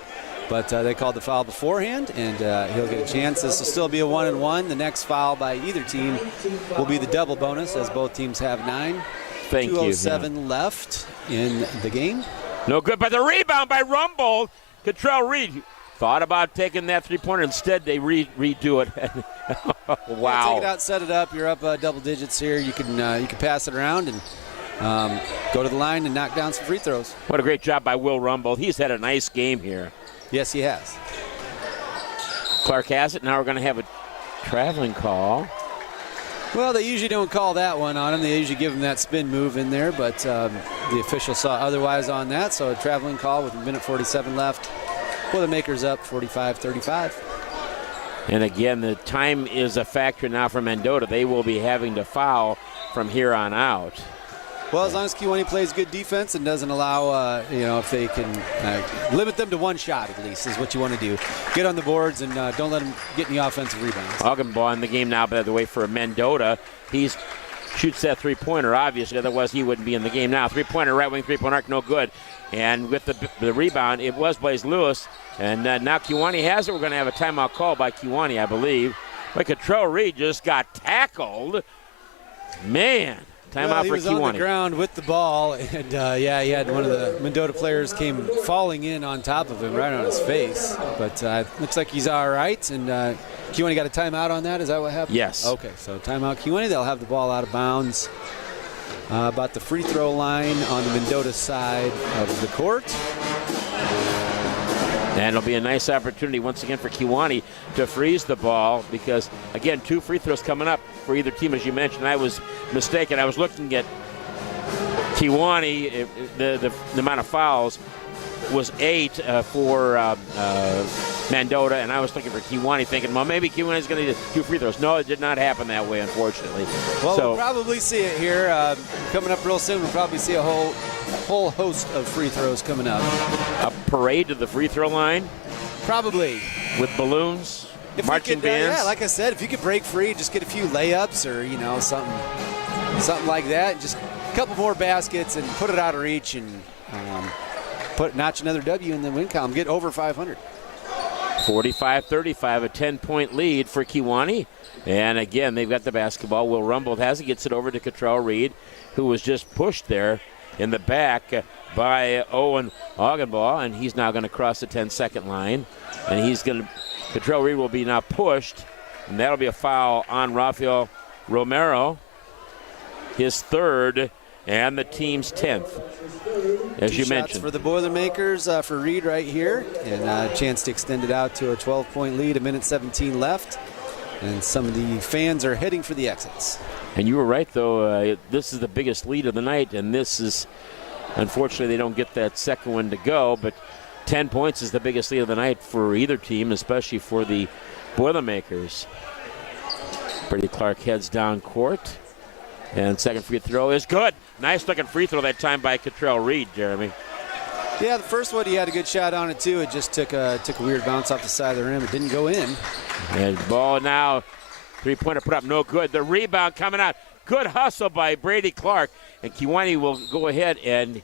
But they called the foul beforehand, and he'll get a chance. This will still be a 1-and-1. The next foul by either team will be the double bonus, as both teams have 9. Thank you. 2:07 left in the game. No good, but the rebound by Rumble. Cottrell Reed thought about taking that three-pointer. Instead, they redo it. Wow. Take it out, set it up. You're up double digits here. You can pass it around and go to the line and knock down some free throws. What a great job by Will Rumble. He's had a nice game here. Yes, he has. Clark has it. Now we're going to have a traveling call. Well, they usually don't call that one on him. They usually give him that spin move in there, but the official saw otherwise on that. So a traveling call with 1:47 left. Boilermakers up 45-35. And again, the time is a factor now for Mendota. They will be having to foul from here on out. Well, as long as Kiwani plays good defense and doesn't allow, if they can limit them to 1 shot at least is what you want to do. Get on the boards and don't let them get any offensive rebounds. Ogdenbaugh in the game now, by the way, for Mendota. He shoots that three-pointer, obviously. Otherwise, he wouldn't be in the game now. Three-pointer, right wing, three-point arc, no good. And with the rebound, it was Blaze Lewis. And now Kiwani has it. We're going to have a timeout call by Kiwani, I believe. But Cottrell Reed just got tackled. Man. Timeout he for was Kiwani. On the ground with the ball, and he had one of the Mendota players came falling in on top of him right on his face. But looks like he's all right, and Kiwani got a timeout on that. Is that what happened? Yes. Okay, so timeout Kiwani. They'll have the ball out of bounds about the free throw line on the Mendota side of the court. And it'll be a nice opportunity once again for Kiwani to freeze the ball because, again, 2 free throws coming up for either team, as you mentioned. I was mistaken. I was looking at Kiwani. The amount of fouls was 8 for Mendota, and I was looking for Kiwani thinking, well, maybe Kiwani's going to get 2 free throws. No, it did not happen that way, unfortunately. Well, we'll probably see it here. Coming up real soon, we'll probably see a whole host of free throws coming up. A parade to the free throw line? Probably. With balloons, marching bands? Yeah, like I said, if you could break free, just get a few layups or, something like that. Just a couple more baskets and put it out of reach and notch another W in the win column. Get over 500. 45-35, a 10-point lead for Kiwani. And again, they've got the basketball. Will Rumble has it, gets it over to Cottrell Reed, who was just pushed there in the back by Owen Ogdenbaugh, and he's now going to cross the 10-second line. And Cottrell Reed will be now pushed, and that'll be a foul on Rafael Romero, his 3rd, and the team's 10th, as you mentioned. For the Boilermakers for Reed right here, and a chance to extend it out to a 12-point lead, 1:17 left. And some of the fans are heading for the exits. And you were right, though. This is the biggest lead of the night, and this is, unfortunately, they don't get that second one to go, but 10 points is the biggest lead of the night for either team, especially for the Boilermakers. Brady Clark heads down court. And second free throw is good. Nice looking free throw that time by Cottrell Reed, Jeremy. Yeah, the first one he had a good shot on it too. It just took a weird bounce off the side of the rim. It didn't go in. And ball now, three-pointer put up, no good. The rebound coming out. Good hustle by Brady Clark. And Kewanee will go ahead and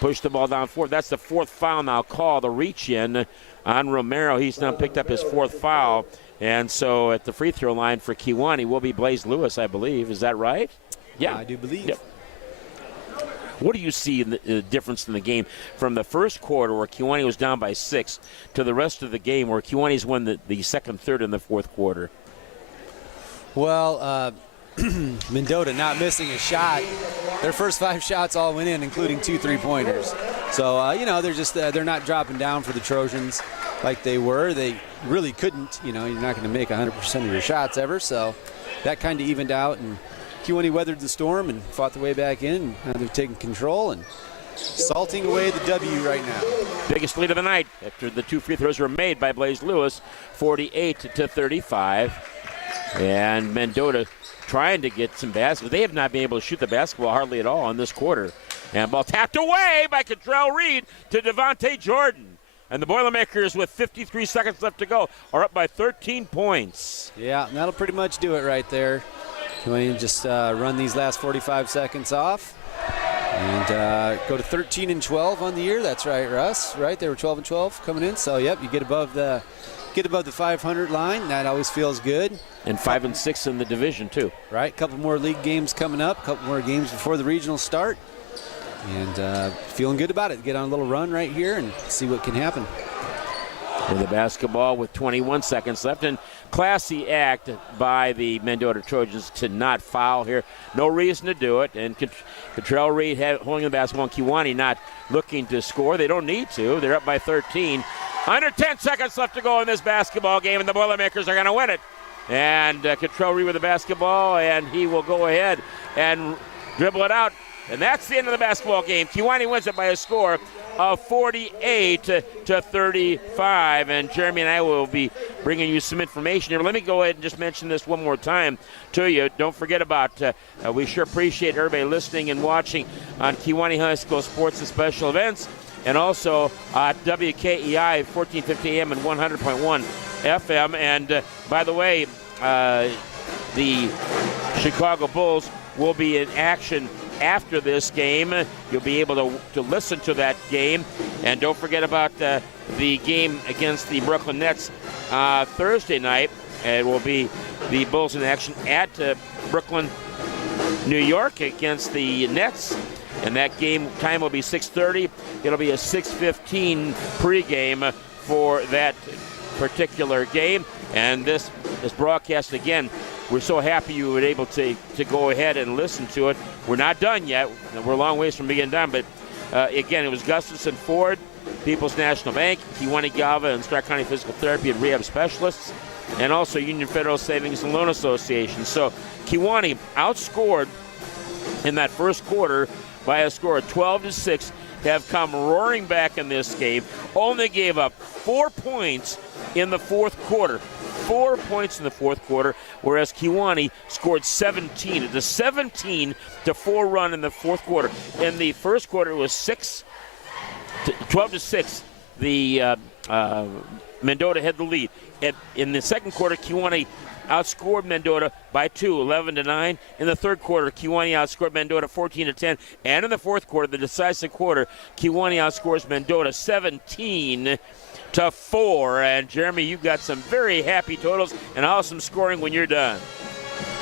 push the ball down forward. That's the fourth foul now called, the reach in on Romero. He's now picked up his fourth foul. And so at the free throw line for Kewanee will be Blaze Lewis, I believe. Is that right? Yeah. I do believe. Yep. What do you see in the difference in the game from the first quarter where Kewanee was down by 6 to the rest of the game where Kewanee's won the second, third, and the fourth quarter? Well, Mendota not missing a shot. Their first 5 shots all went in, including 2 3-pointers. So, they're just they're not dropping down for the Trojans like they were. They really couldn't. You're not going to make 100% of your shots ever. So that kind of evened out, and Kewanee weathered the storm and fought their way back in. Now they're taking control and salting away the W right now. Biggest lead of the night after the 2 free throws were made by Blaze Lewis, 48-35. And Mendota trying to get some basketball. They have not been able to shoot the basketball hardly at all in this quarter. And ball tapped away by Cottrell Reed to Devontae Jordan. And the Boilermakers, with 53 seconds left to go, are up by 13 points. Yeah, that'll pretty much do it right there. Kewanee just run these last 45 seconds off and go to 13-12 on the year. That's right, Russ. Right, they were 12-12 coming in. So, yep, you get above the 500 line. That always feels good. And 5-6 in the division too. Right, a couple more league games coming up. A couple more games before the regional start. And feeling good about it. Get on a little run right here and see what can happen. With the basketball with 21 seconds left. And classy act by the Mendota Trojans to not foul here. No reason to do it. And Cottrell Reed holding the basketball, and Kewanee not looking to score. They don't need to. They're up by 13. Under 10 seconds left to go in this basketball game, and the Boilermakers are going to win it. And Cottrell Reed with the basketball, and he will go ahead and dribble it out. And that's the end of the basketball game. Kewanee wins it by a score of 48-35. And Jeremy and I will be bringing you some information here. Let me go ahead and just mention this one more time to you. Don't forget about, we sure appreciate everybody listening and watching on Kewanee High School Sports and Special Events. And also WKEI 1450 AM and 100.1 FM. And by the way, the Chicago Bulls will be in action after this game. You'll be able to listen to that game. And don't forget about the game against the Brooklyn Nets Thursday night. It will be the Bulls in action at Brooklyn, New York against the Nets. And that game time will be 6:30. It'll be a 6:15 pregame for that particular game. And this broadcast, again, we're so happy you were able to go ahead and listen to it. We're not done yet. We're a long ways from being done. But, again, it was Gustafson Ford, People's National Bank, Kewanee Galva, and Stark County Physical Therapy and Rehab Specialists, and also Union Federal Savings and Loan Association. So Kewanee outscored in that first quarter by a score of 12-6, have come roaring back in this game. Only gave up 4 points in the fourth quarter. 4 points in the fourth quarter, whereas Kewanee scored 17. It's a 17-4 run in the fourth quarter. In the first quarter, it was 12-6. The Mendota had the lead. In the second quarter, Kewanee outscored Mendota by 2, 11-9. In the third quarter, Kewanee outscored Mendota 14-10. And in the fourth quarter, the decisive quarter, Kewanee outscores Mendota 17-4. And Jeremy, you've got some very happy totals and awesome scoring when you're done.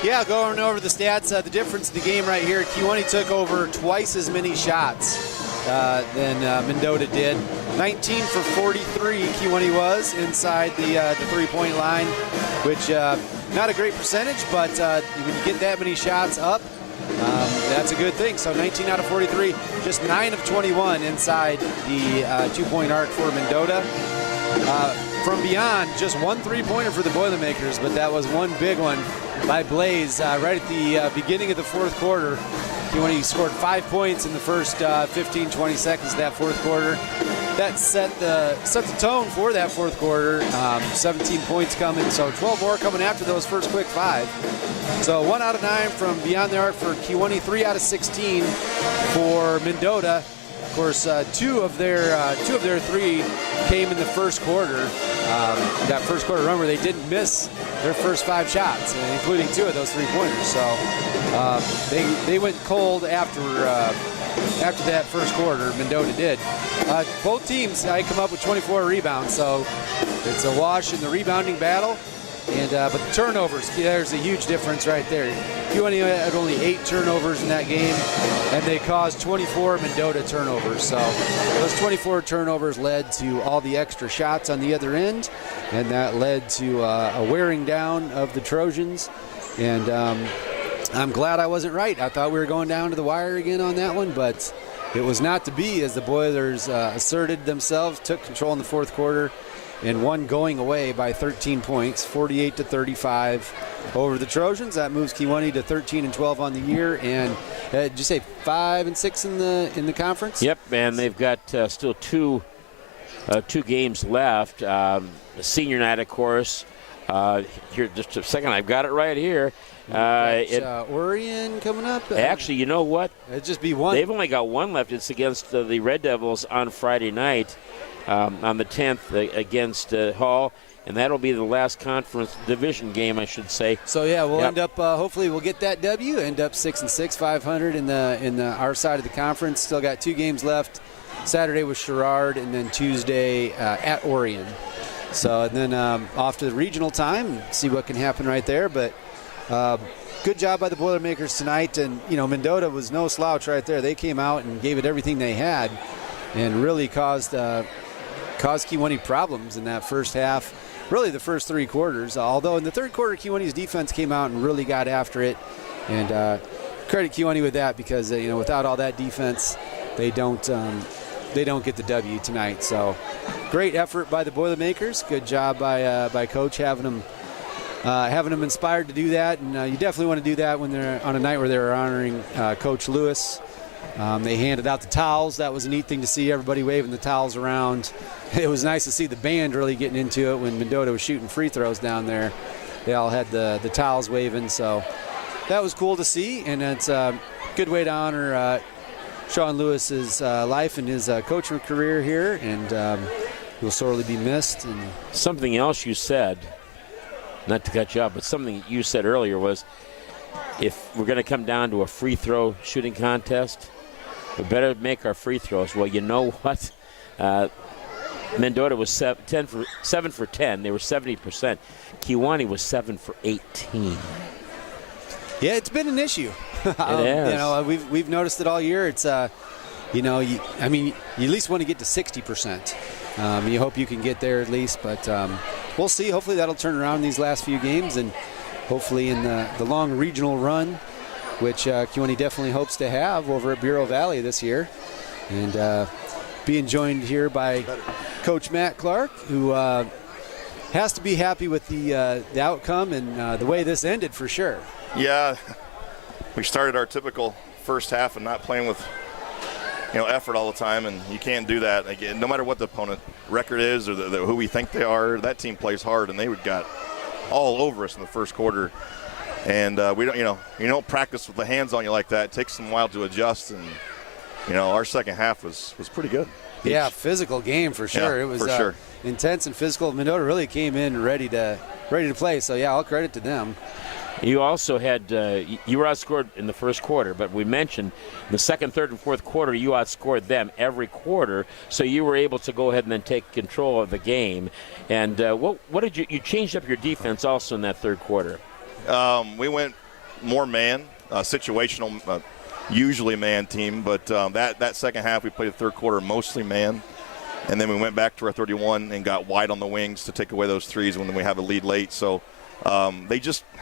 Yeah, going over the stats, the difference in the game right here, Kewanee took over twice as many shots than Mendota did. 19 for 43 Kewanee was inside the three-point line, which not a great percentage, but when you get that many shots up, that's a good thing. So 19 out of 43, just 9 of 21 inside the two-point arc for Mendota. From beyond, just one three-pointer for the Boilermakers, but that was one big one by Blaze right at the beginning of the fourth quarter. Kewanee scored 5 points in the first 15, 20 seconds of that fourth quarter. That set the tone for that fourth quarter. 17 points coming, so 12 more coming after those first quick 5. So 1 out of 9 from beyond the arc for Kewanee, 3 out of 16 for Mendota. Of course, two of their 3 came in the first quarter. That first quarter run where they didn't miss their first 5 shots, including 2 of those 3-pointers. So they went cold after that first quarter. Mendota did. Both teams come up with 24 rebounds, so it's a wash in the rebounding battle. But the turnovers, there's a huge difference right there. Kewanee had only 8 turnovers in that game, and they caused 24 Mendota turnovers. So those 24 turnovers led to all the extra shots on the other end, and that led to a wearing down of the Trojans. And I'm glad I wasn't right. I thought we were going down to the wire again on that one, but it was not to be, as the Boilers asserted themselves, took control in the fourth quarter, and won going away by 13 points, 48-35 over the Trojans. That moves Kewanee to 13-12 on the year, and did you say 5-6 in the conference? Yep, and they've got still two games left. Senior night, of course. Here, just a second, I've got it right here. Orion coming up. Actually, you know what? It'd just be one. They've only got one left. It's against the Red Devils on Friday night. On the 10th against Hall, and that'll be the last conference division game, I should say. So yeah, we'll end up. Hopefully, we'll get that W. End up 6-6, 500 in our side of the conference. Still got 2 games left. Saturday with Sherrard, and then Tuesday at Orion. So and then off to the regional time. See what can happen right there. But good job by the Boilermakers tonight, and Mendota was no slouch right there. They came out and gave it everything they had, and really caused Kewanee problems in that first half, really the first 3 quarters. Although in the third quarter, Kewanee's defense came out and really got after it. And credit Kewanee with that, because without all that defense, they don't get the W tonight. So great effort by the Boilermakers. Good job by Coach having them inspired to do that. And you definitely want to do that when they're on a night where they're honoring Coach Lewis. They handed out the towels. That was a neat thing to see, everybody waving the towels around. It was nice to see the band really getting into it when Mendota was shooting free throws down there. They all had the towels waving, so that was cool to see, and it's a good way to honor Shaune Lewis's life and his coaching career here, and he'll sorely be missed. And something else you said, not to cut you off, but something you said earlier was, if we're going to come down to a free throw shooting contest, we better make our free throws. Well, you know what? Mendota was 7 for 10. They were 70%. Kewanee was 7 for 18. Yeah, it's been an issue. It has. We've noticed it all year. It's you at least want to get to 60%. You hope you can get there at least, but we'll see. Hopefully that'll turn around these last few games, and hopefully in the long regional run, which Kewanee definitely hopes to have over at Bureau Valley this year. And being joined here by Coach Matt Clark, who has to be happy with the outcome and the way this ended for sure. Yeah, we started our typical first half and not playing with effort all the time, and you can't do that. Again, no matter what the opponent record is or who we think they are, that team plays hard, and they got all over us in the first quarter. And we don't, you don't practice with the hands on you like that. It takes them a while to adjust, and our second half was pretty good. Yeah, physical game for sure. Yeah, it was for sure. Intense and physical. Mendota really came in ready to play. So yeah, all credit to them. You also had you were outscored in the first quarter, but we mentioned the second, third, and fourth quarter you outscored them every quarter, so you were able to go ahead and then take control of the game. And what did you changed up your defense also in that third quarter? We went more man, situational, usually man team, but that second half we played the third quarter mostly man. And then we went back to our 31 and got wide on the wings to take away those threes when we have a lead late. So they just –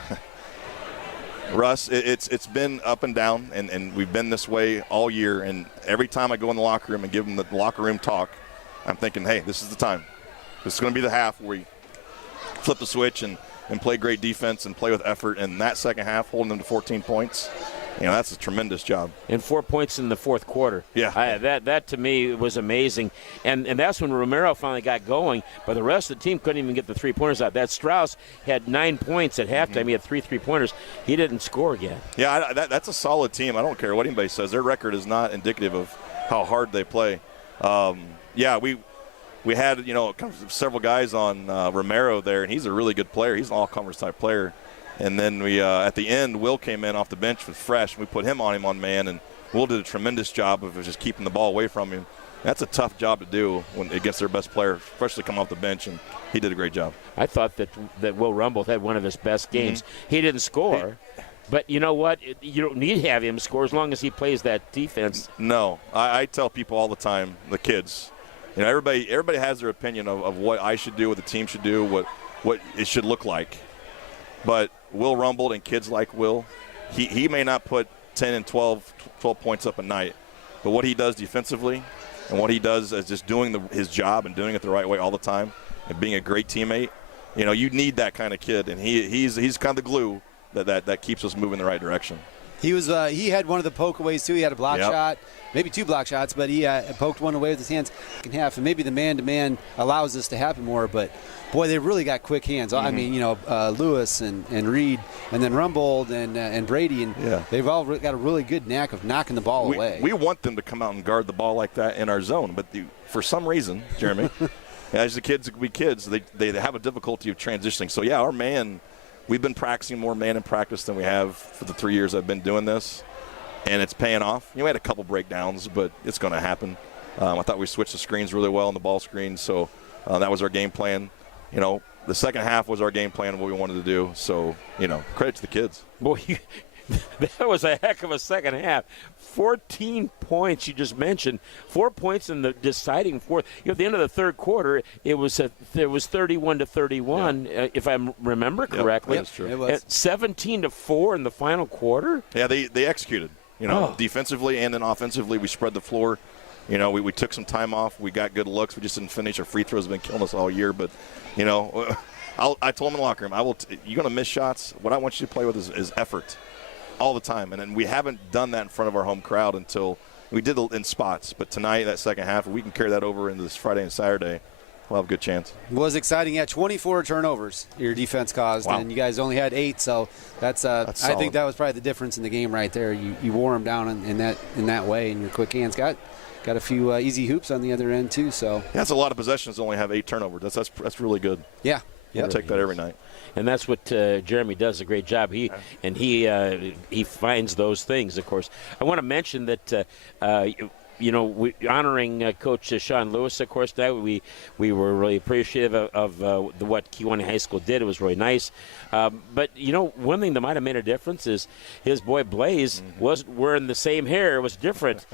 Russ, it's been up and down, and we've been this way all year. And every time I go in the locker room and give them the locker room talk, I'm thinking, hey, this is the time. This is going to be the half where we flip the switch and play great defense and play with effort. And that second half, holding them to 14 points, That's a tremendous job. And 4 points in the fourth quarter. Yeah. That to me was amazing. And that's when Romero finally got going, but the rest of the team couldn't even get the three-pointers out. That Strauss had 9 points at halftime. He had 3 three-pointers. He didn't score again. Yeah, that's a solid team. I don't care what anybody says. Their record is not indicative of how hard they play. We had, kind of several guys on Romero there, and he's a really good player. He's an all-conference type player. And then we, at the end, Will came in off the bench with fresh. We put him on man, and Will did a tremendous job of just keeping the ball away from him. That's a tough job to do when against their best player, especially come off the bench, and he did a great job. I thought that Will Rumble had one of his best games. He didn't score, but you know what? You don't need to have him score as long as he plays that defense. No, I tell people all the time, the kids, everybody has their opinion of what I should do, what the team should do, what it should look like. But Will Rumble and kids like Will, he may not put 10 and 12 points up a night, but what he does defensively and what he does is just doing his job and doing it the right way all the time and being a great teammate. You need that kind of kid, and he's kind of the glue that keeps us moving in the right direction. He was he had one of the pokeaways too. He had a block shot, maybe 2 block shots, but he poked one away with his hands in half. And maybe the man-to-man allows this to happen more. But boy, they really got quick hands. I mean, Lewis and Reed, and then Rumbold and Brady, and they've all got a really good knack of knocking the ball away. We want them to come out and guard the ball like that in our zone, but for some reason, Jeremy, as the kids be kids, they have a difficulty of transitioning. So our man. We've been practicing more man in practice than we have for the 3 years I've been doing this, and it's paying off. We had a couple breakdowns, but it's going to happen. I thought we switched the screens really well on the ball screen, so that was our game plan. The second half was our game plan of what we wanted to do, so, credit to the kids. Boy, that was a heck of a second half. 14 points you just mentioned. 4 points in the deciding fourth. At the end of the third quarter, there was 31-31, if I remember correctly. That's true. It was 17-4 in the final quarter. Yeah, they executed. Defensively and then offensively, we spread the floor. We took some time off. We got good looks. We just didn't finish. Our free throws have been killing us all year, but I told him in the locker room, you're going to miss shots. What I want you to play with is effort. All the time, and we haven't done that in front of our home crowd until we did it in spots. But tonight, that second half, if we can carry that over into this Friday and Saturday, we'll have a good chance. Was exciting. 24 turnovers your defense caused, and you guys only had 8. So that's I think that was probably the difference in the game right there. You wore them down in that way, and your quick hands got a few easy hoops on the other end too. So that's a lot of possessions to only have 8 turnovers. That's really good. Yeah. We'll take that every night. And that's what Jeremy does a great job. He finds those things, of course. I want to mention that honoring Coach Shaune Lewis, of course. That we were really appreciative of what Kewanee High School did. It was really nice. But one thing that might have made a difference is his boy Blaze wasn't wearing the same hair. It was different.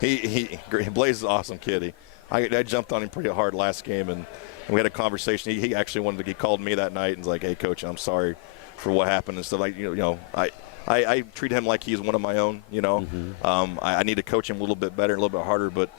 Blaze is an awesome kid. I jumped on him pretty hard last game, and we had a conversation. He actually he called me that night and was like, "Hey, Coach, I'm sorry for what happened," and stuff. I treat him like he's one of my own. I need to coach him a little bit better, a little bit harder. But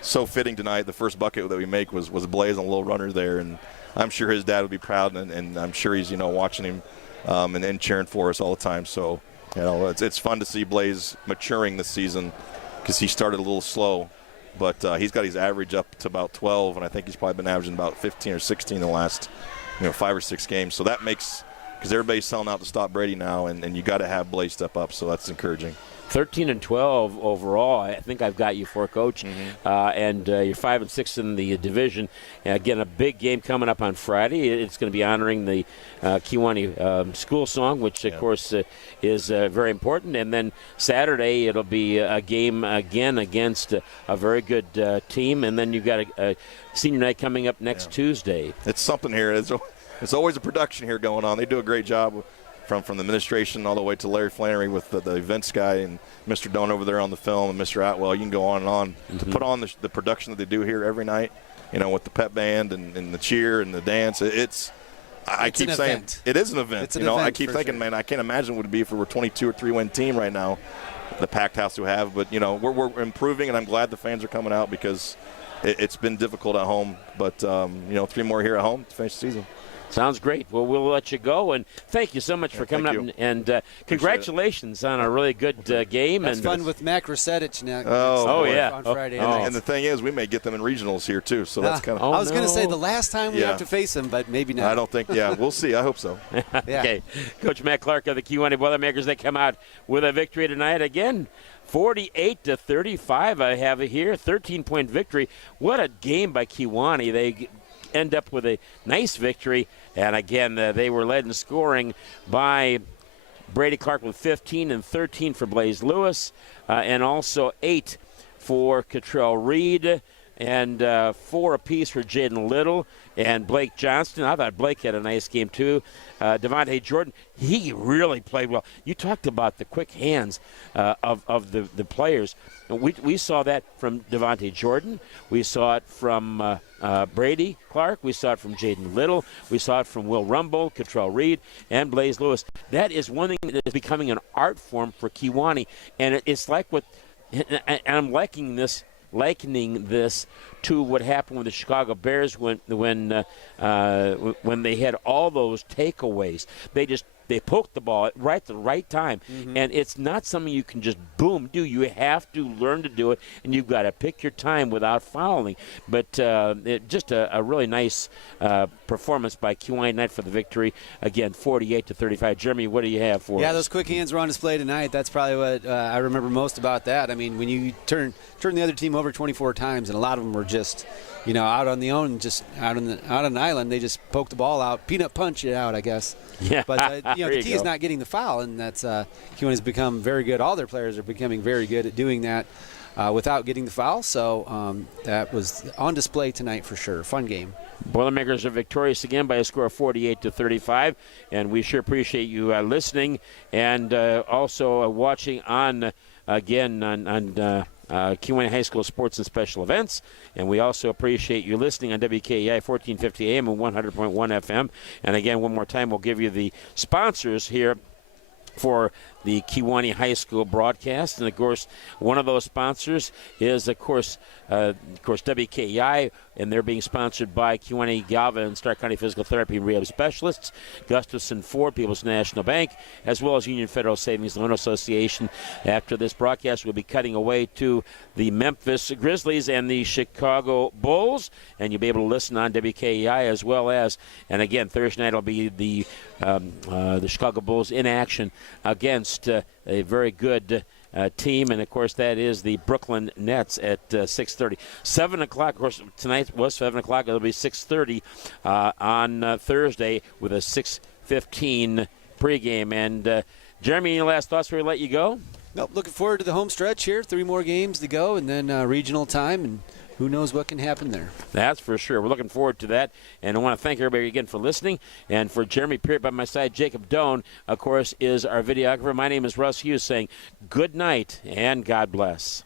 so fitting tonight, the first bucket that we make was Blaze on a little runner there, and I'm sure his dad would be proud, and I'm sure he's watching him and then cheering for us all the time. So it's fun to see Blaze maturing this season because he started a little slow. But he's got his average up to about 12, and I think he's probably been averaging about 15 or 16 in the last 5 or 6 games. So that makes – because everybody's selling out to stop Brady now, and you got to have Blaze step up, so that's encouraging. 13-12 overall. I think I've got you for, Coach. And you're 5-6 in the division. Again, a big game coming up on Friday. It's going to be honoring the Kewanee school song, which, of course, is very important. And then Saturday, it'll be a game again against a very good team. And then you've got a senior night coming up next Tuesday. It's something here. It's always a production here going on. They do a great job from the administration all the way to Larry Flannery with the events guy and Mr. Doan over there on the film and Mr. Atwell. You can go on and on to put on the production that they do here every night, with the pep band and the cheer and the dance. I keep saying event. It is an event. I keep thinking, sure. man, I can't imagine what it would be if we were 22 or 3-win team right now, the packed house we have. But, we're improving, and I'm glad the fans are coming out because it's been difficult at home. But, 3 more here at home to finish the season. Sounds great. Well, we'll let you go, and thank you so much for coming up, and congratulations on a really good game. That's and fun with Mac Rosetich now. Yeah. On Friday And, night. and the thing is, we may get them in regionals here too, so that's kind of. I was going to say the last time we have to face them, but maybe not. I don't think. Yeah, we'll see. I hope so. Okay, Coach Matt Clark of the Kewanee Boilermakers, they come out with a victory tonight again. 48-35, I have it here. 13-point victory. What a game by Kewanee. They end up with a nice victory. And again, they were led in scoring by Brady Clark with 15 and 13 for Blaze Lewis, and also 8 for Cottrell Reed, and 4 apiece for Jaden Little and Blake Johnston. I thought Blake had a nice game too. Devontae Jordan, he really played well. You talked about the quick hands of the players. And we saw that from Devontae Jordan. We saw it from Brady Clark. We saw it from Jaden Little. We saw it from Will Rumble, Cottrell Reed, and Blaze Lewis. That is one thing that is becoming an art form for Kewanee, and it's like what, and I'm likening this to what happened with the Chicago Bears when they had all those takeaways. They poked the ball right at the right time, and it's not something you can just boom do. You have to learn to do it, and you've got to pick your time without fouling. But just a really nice performance by Kewanee tonight for the victory. Again, 48-35. Jeremy, what do you have for us? Yeah, those quick hands were on display tonight. That's probably what I remember most about that. I mean, when you turn the other team over 24 times, and a lot of them were just, out on the own, just out on an island, they just poked the ball out, peanut punch it out, I guess. Yeah. But the key is not getting the foul, and that's Kewanee's become very good. All their players are becoming very good at doing that without getting the foul. So that was on display tonight for sure. Fun game. Boilermakers are victorious again by a score of 48-35, and we sure appreciate you listening and also watching on Kewanee High School Sports and Special Events. And we also appreciate you listening on WKEI 1450 AM and 100.1 FM. And again, one more time, we'll give you the sponsors here for the Kewanee High School broadcast. And, of course, one of those sponsors is, of course, WKEI, and they're being sponsored by Kewanee, Galva, and Stark County Physical Therapy and Rehab Specialists, Gustafson Ford, People's National Bank, as well as Union Federal Savings Loan Association. After this broadcast, we'll be cutting away to the Memphis Grizzlies and the Chicago Bulls, and you'll be able to listen on WKEI as well as, and again, Thursday night will be the Chicago Bulls in action against a very good team, and of course that is the Brooklyn Nets at 6:30. 7 o'clock, of course, tonight was 7 o'clock. It'll be 6:30 on Thursday with a 6:15 pregame. And Jeremy, any last thoughts before we let you go? Nope, looking forward to the home stretch here. 3 more games to go, and then regional time, and who knows what can happen there. That's for sure. We're looking forward to that. And I want to thank everybody again for listening. And for Jeremy Peart by my side, Jacob Doan, of course, is our videographer. My name is Russ Hughes saying good night and God bless.